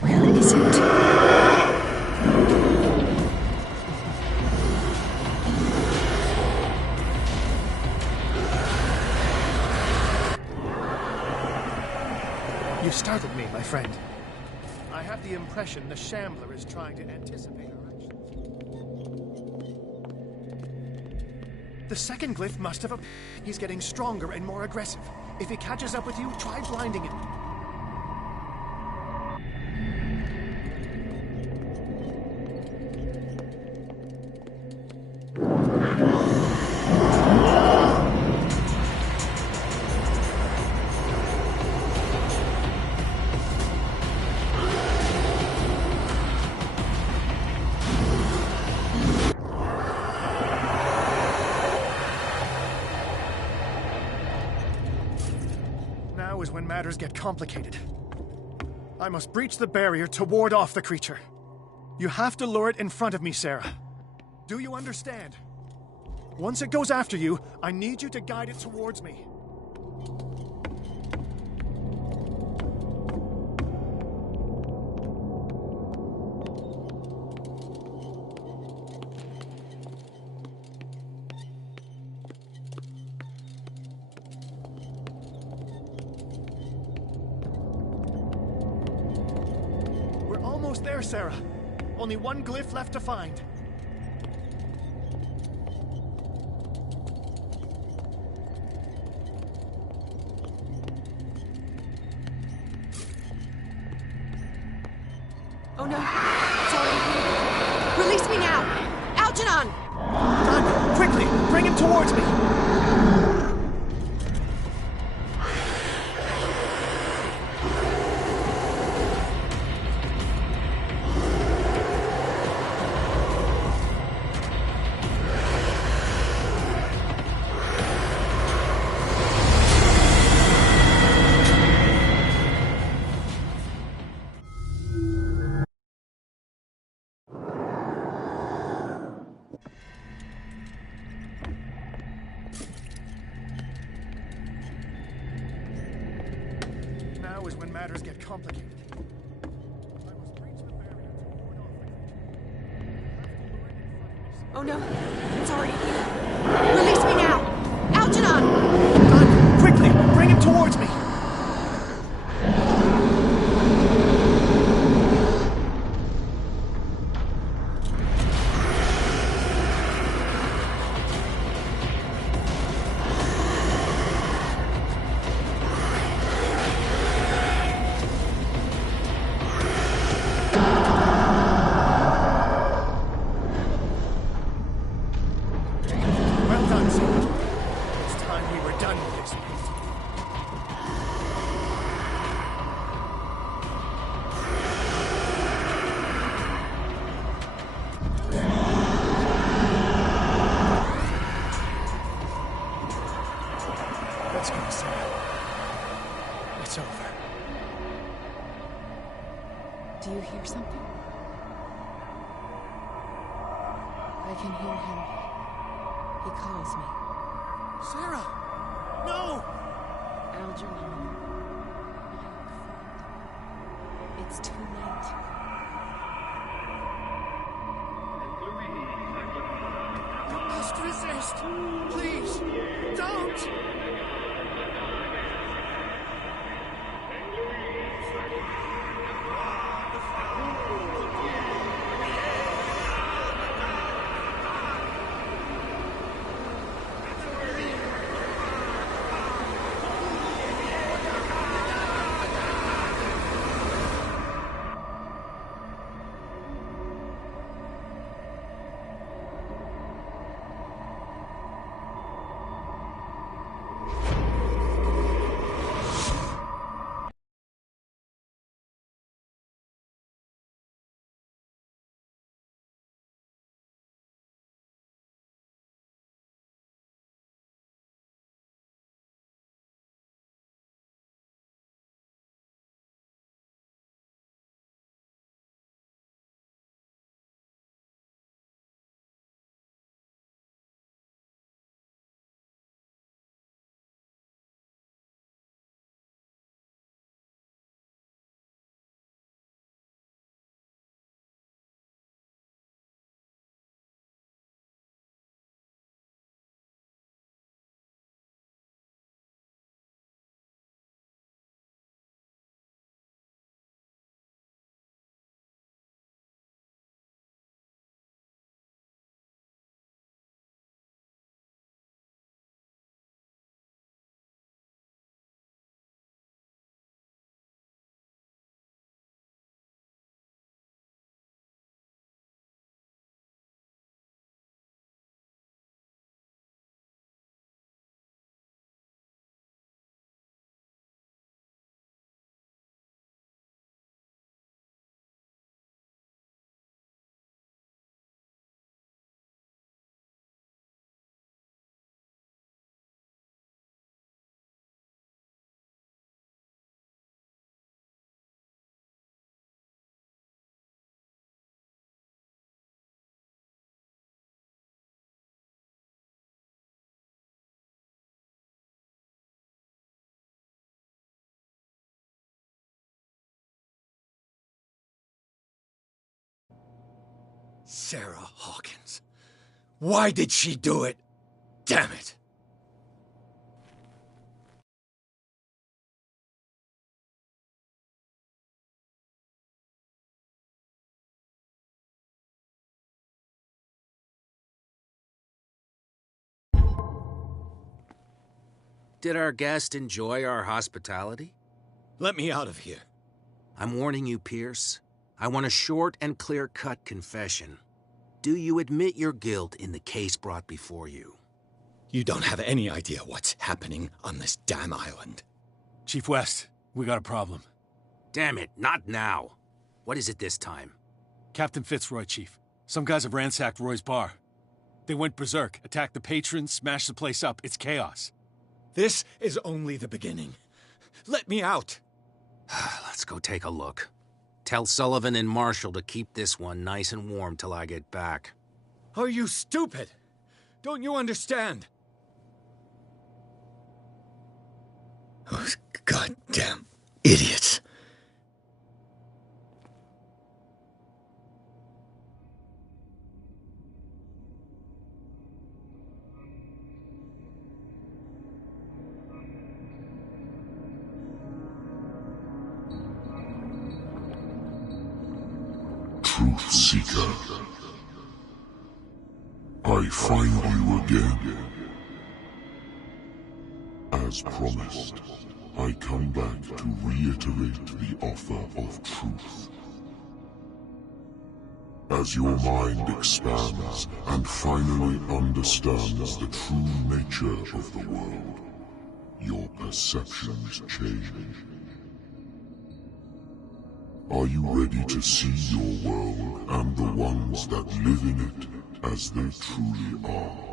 Where is it? You startled me, my friend. I have the impression the Shambler is trying to anticipate our actions. The second glyph must have appeared. He's getting stronger and more aggressive. If he catches up with you, try blinding him. Now is when matters get complicated. I must breach the barrier to ward off the creature. You have to lure it in front of me, Sarah. Do you understand? Once it goes after you, I need you to guide it towards me. Almost there, Sarah. Only one glyph left to find. Oh no! It's already here. Release me now! Algernon! Run! Quickly! Bring him towards me! Now is when matters get complicated. I must breach the barrier to ward off the... Oh no! It's already here. Release me now! Algernon! Run! Quickly! Bring him towards me! Well done, Sarah. It's time we were done with this. Let's go, Sarah. It's over. Do you hear something? I can hear him. He calls me. Sarah! No! Algernon. It's too late. Astrid! resist. Please, don't! Sarah Hawkins. Why did she do it? Damn it! Did our guest enjoy our hospitality? Let me out of here. I'm warning you, Pierce. I want a short and clear-cut confession. Do you admit your guilt in the case brought before you? You don't have any idea what's happening on this damn island. Chief West, we got a problem. Damn it, not now. What is it this time? Captain Fitzroy, Chief. Some guys have ransacked Roy's bar. They went berserk, attacked the patrons, smashed the place up. It's chaos. This is only the beginning. Let me out. Let's go take a look. Tell Sullivan and Marshall to keep this one nice and warm till I get back. Are you stupid? Don't you understand? Those goddamn idiots. Truth Seeker, I find you again. As promised, I come back to reiterate the offer of truth. As your mind expands and finally understands the true nature of the world, your perceptions change. Are you ready to see your world and the ones that live in it as they truly are?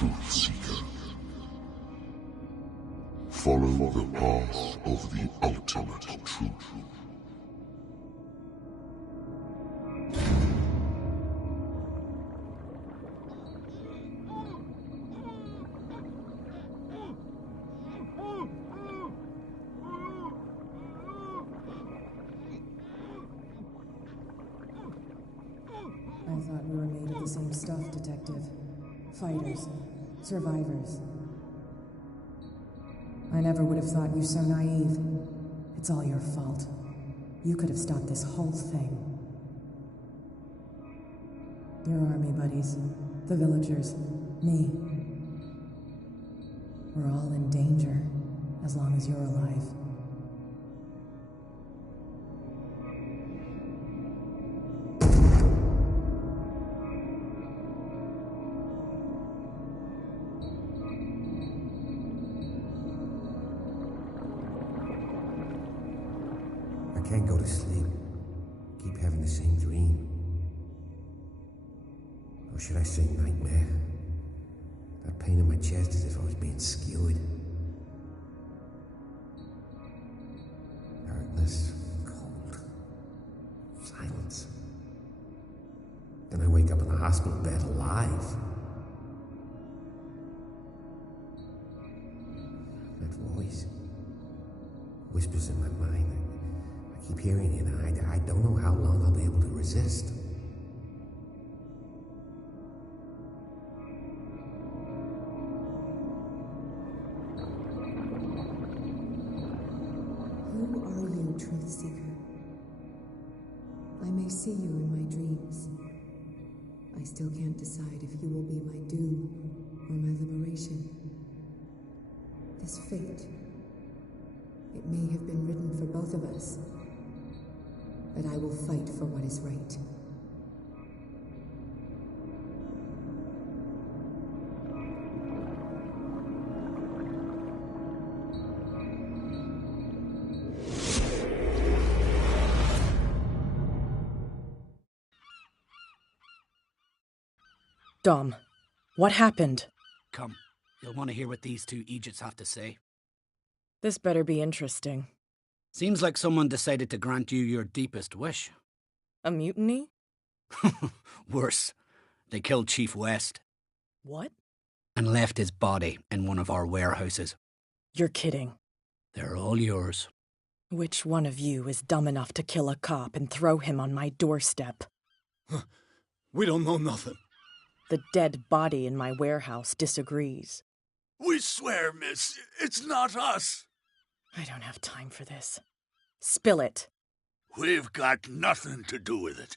truth seeker. Follow the path of the ultimate truth. I thought we were made of the same stuff, Detective. Fighters. Survivors. I never would have thought you so naive. It's all your fault. You could have stopped this whole thing. Your army buddies, the villagers, me. We're all in danger, as long as you're alive. I can't go to sleep. Keep having the same dream. Or should I say nightmare? That pain in my chest as if I was being skewered. Darkness, cold, silence. Then I wake up in a hospital bed alive. That voice whispers in my mind. I keep hearing it, and I don't know how long I'll be able to resist. Who are you, Truth Seeker? I may see you in my dreams. I still can't decide if you will be my doom or my liberation. This fate, it may have been written for both of us, but I will fight for what is right. Dom, what happened? Come, you'll want to hear what these two Egypts have to say. This better be interesting. Seems like someone decided to grant you your deepest wish. A mutiny? Worse. They killed Chief West. What? And left his body in one of our warehouses. You're kidding. They're all yours. Which one of you is dumb enough to kill a cop and throw him on my doorstep? We don't know nothing. The dead body in my warehouse disagrees. We swear, miss, it's not us. I don't have time for this. Spill it. We've got nothing to do with it.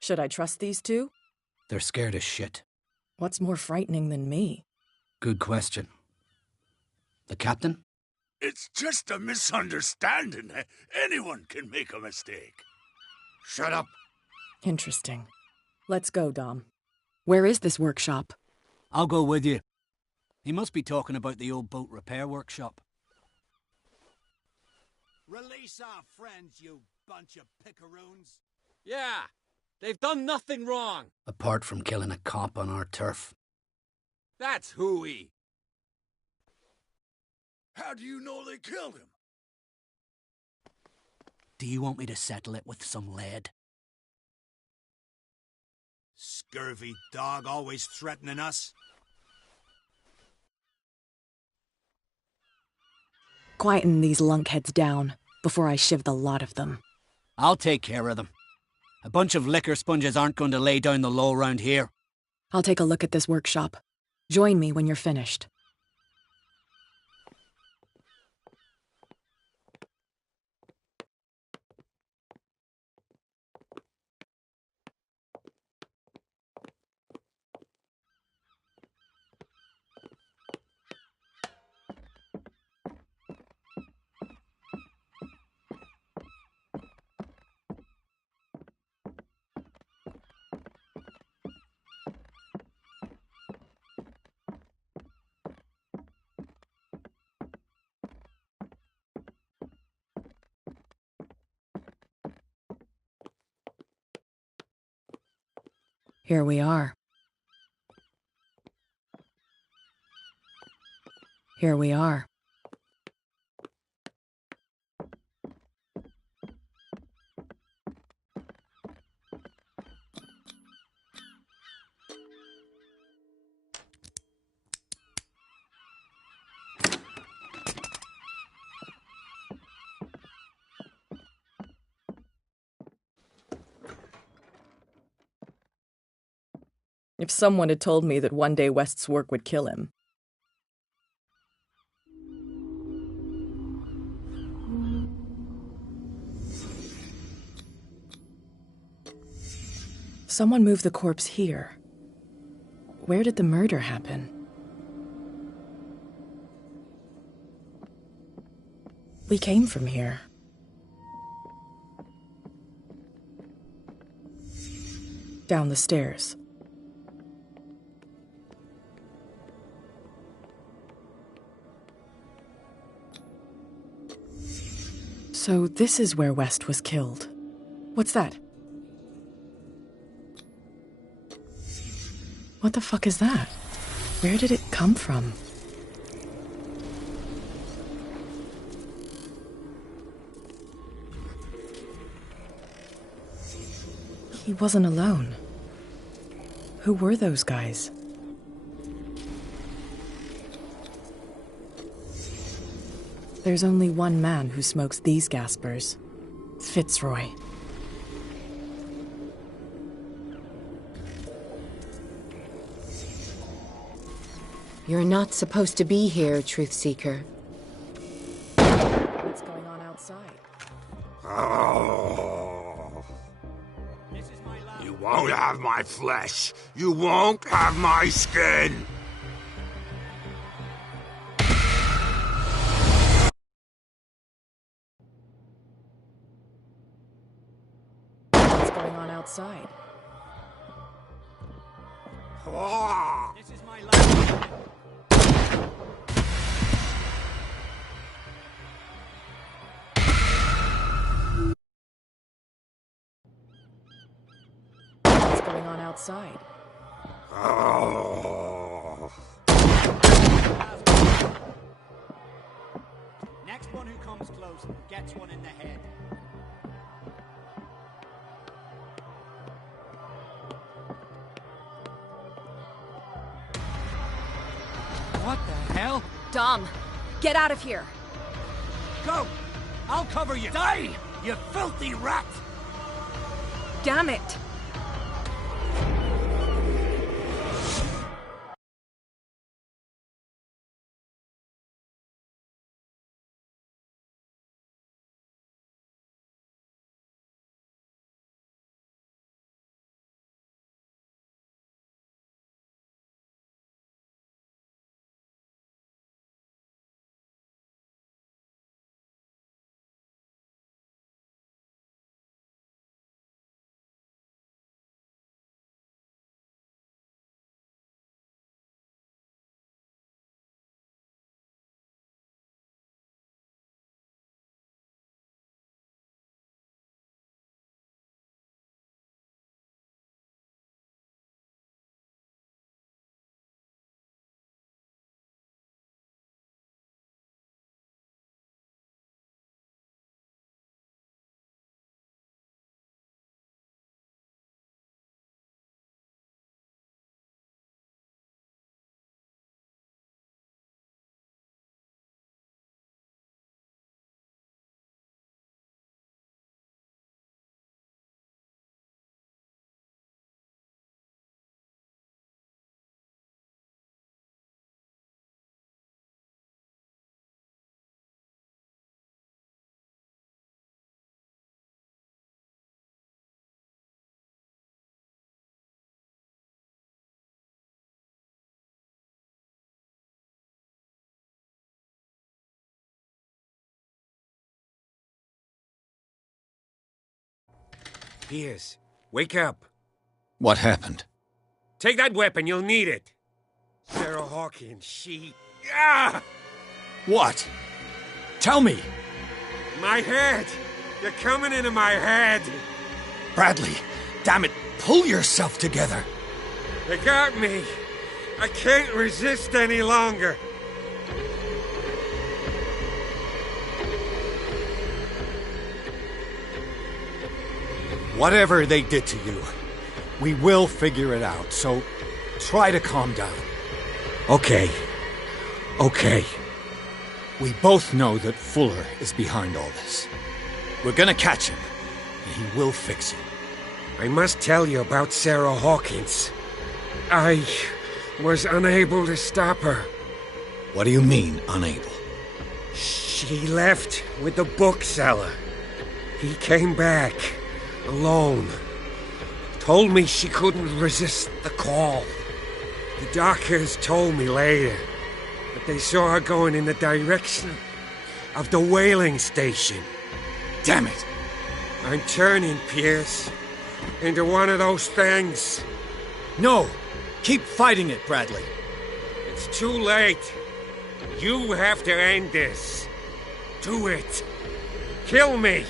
Should I trust these two? They're scared as shit. What's more frightening than me? Good question. The captain? It's just a misunderstanding. Anyone can make a mistake. Shut up. Interesting. Let's go, Dom. Where is this workshop? I'll go with you. He must be talking about the old boat repair workshop. Release our friends, you bunch of pickaroons. Yeah, they've done nothing wrong. Apart from killing a cop on our turf. That's hooey. How do you know they killed him? Do you want me to settle it with some lead? Scurvy dog, always threatening us. Quieten these lunkheads down before I shiv the lot of them. I'll take care of them. A bunch of liquor sponges aren't going to lay down the law round here. I'll take a look at this workshop. Join me when you're finished. Here we are. Here we are. If someone had told me that one day West's work would kill him. Someone moved the corpse here. Where did the murder happen? We came from here. Down the stairs. So this is where West was killed. What's that? What the fuck is that? Where did it come from? He wasn't alone. Who were those guys? There's only one man who smokes these gaspers. Fitzroy. You're not supposed to be here, Truth Seeker. What's going on outside? Oh. You won't have my flesh. You won't have my skin. What's going on outside? Oh. This is my last. What's going on outside? Oh. Next one who comes close gets one in the head. What the hell? Dom, get out of here. Go! I'll cover you. Die, you filthy rat! Damn it. Pierce, wake up. What happened? Take that weapon, you'll need it. Sarah Hawkins, she... Ah! What? Tell me! My head! You're coming into my head! Bradley, damn it, pull yourself together. They got me. I can't resist any longer. Whatever they did to you, we will figure it out, so try to calm down. Okay. Okay. We both know that Fuller is behind all this. We're gonna catch him, and he will fix you. I must tell you about Sarah Hawkins. I was unable to stop her. What do you mean, unable? She left with the bookseller. He came back, alone. Told me she couldn't resist the call. The doctors told me later that they saw her going in the direction of the whaling station. Damn it! I'm turning, Pierce, into one of those things. No! Keep fighting it, Bradley. It's too late. You have to end this. Do it. Kill me.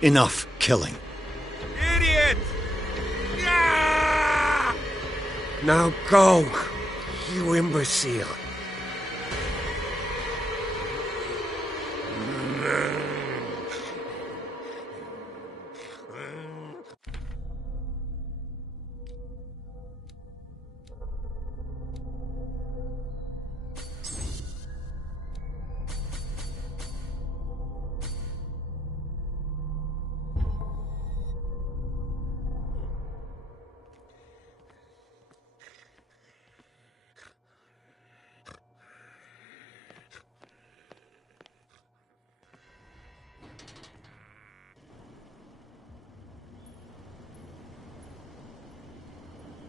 Enough killing. Idiot! Ah! Now go, you imbecile.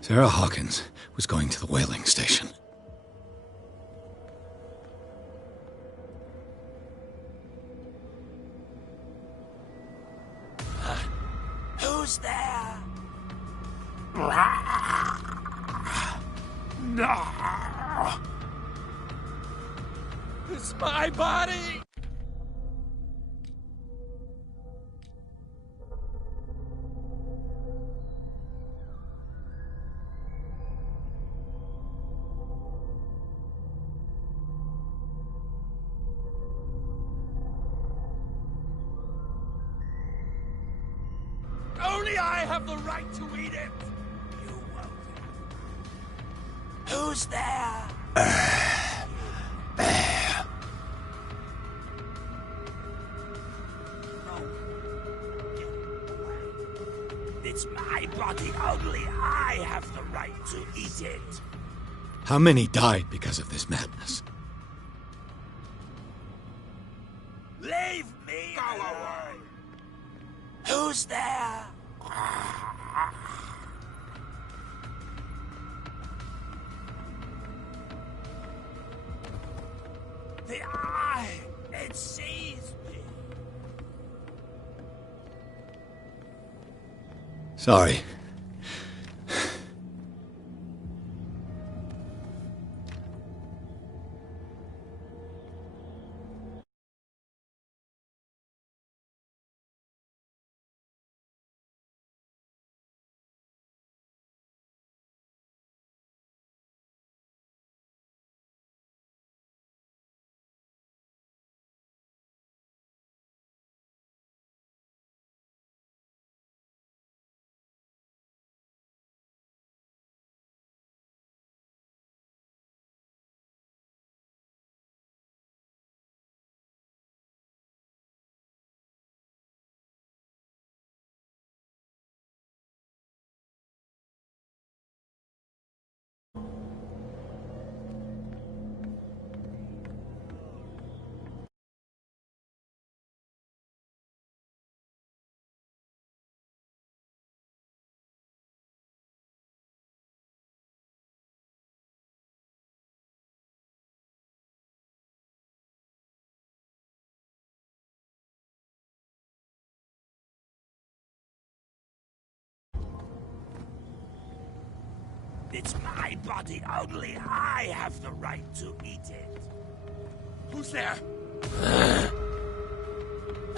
Sarah Hawkins was going to the whaling station. Who's there? No! It's my body! Only I have the right to eat it! You won't. Who's there? It's my body. Only I have the right to eat it. How many died because of this madness? Leave me alone. Who's there? The eye, it sees me. Sorry. It's my body. Only I have the right to eat it. Who's there?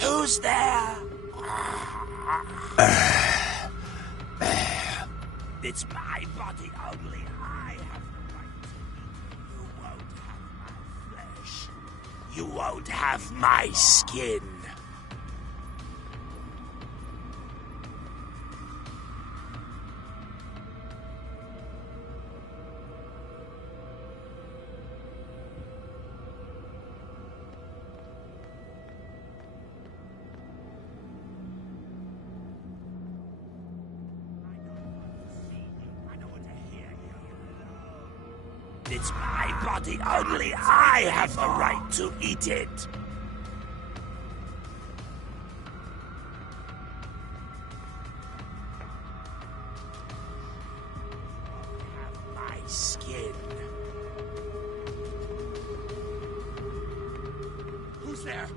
Who's there? It's my body only. I have the right to eat. You won't have my flesh. You won't have my skin. It's my body only. I have the right to eat it. Have my skin. Who's there?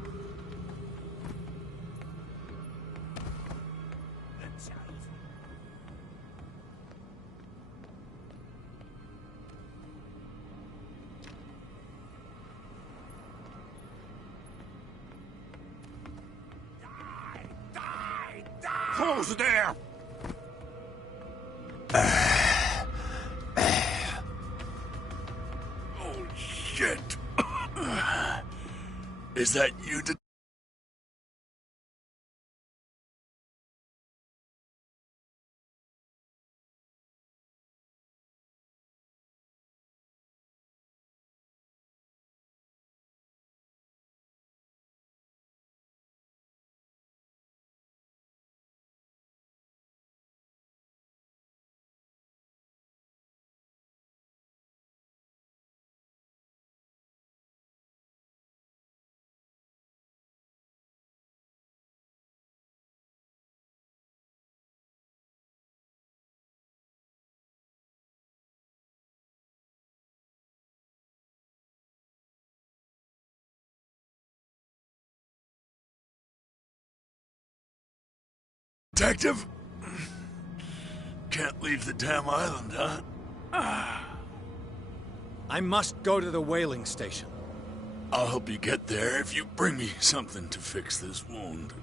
The child. Who's there? Oh, shit. Is that you? Detective? Can't leave the damn island, huh? I must go to the whaling station. I'll help you get there if you bring me something to fix this wound.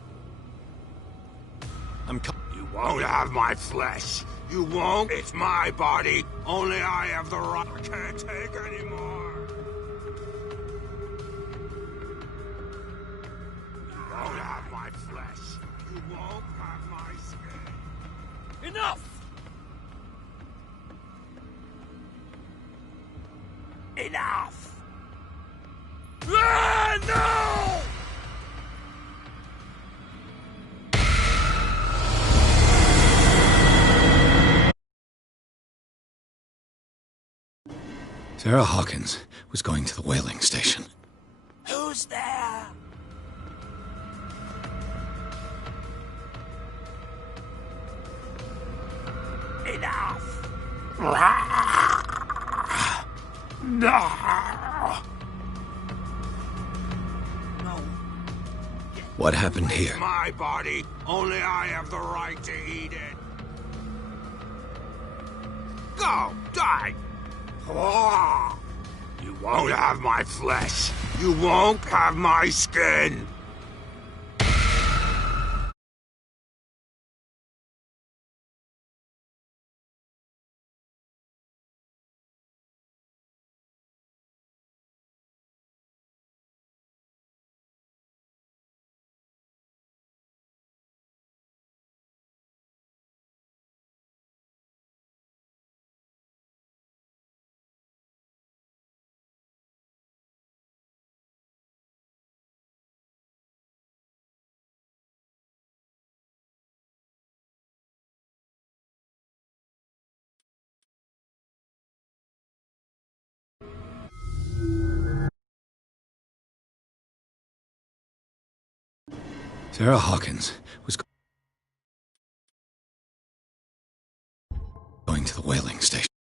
You won't have my flesh. You won't. It's my body. Only I have the right. I can't take anymore. You won't have my flesh. You won't have my skin. Enough! Enough! Ah, no! Sarah Hawkins was going to the whaling station. Who's there? Enough! No. What happened here? It's my body. Only I have the right to eat it. Go! Die! You won't have my flesh. You won't have my skin. Sarah Hawkins was going to the whaling station.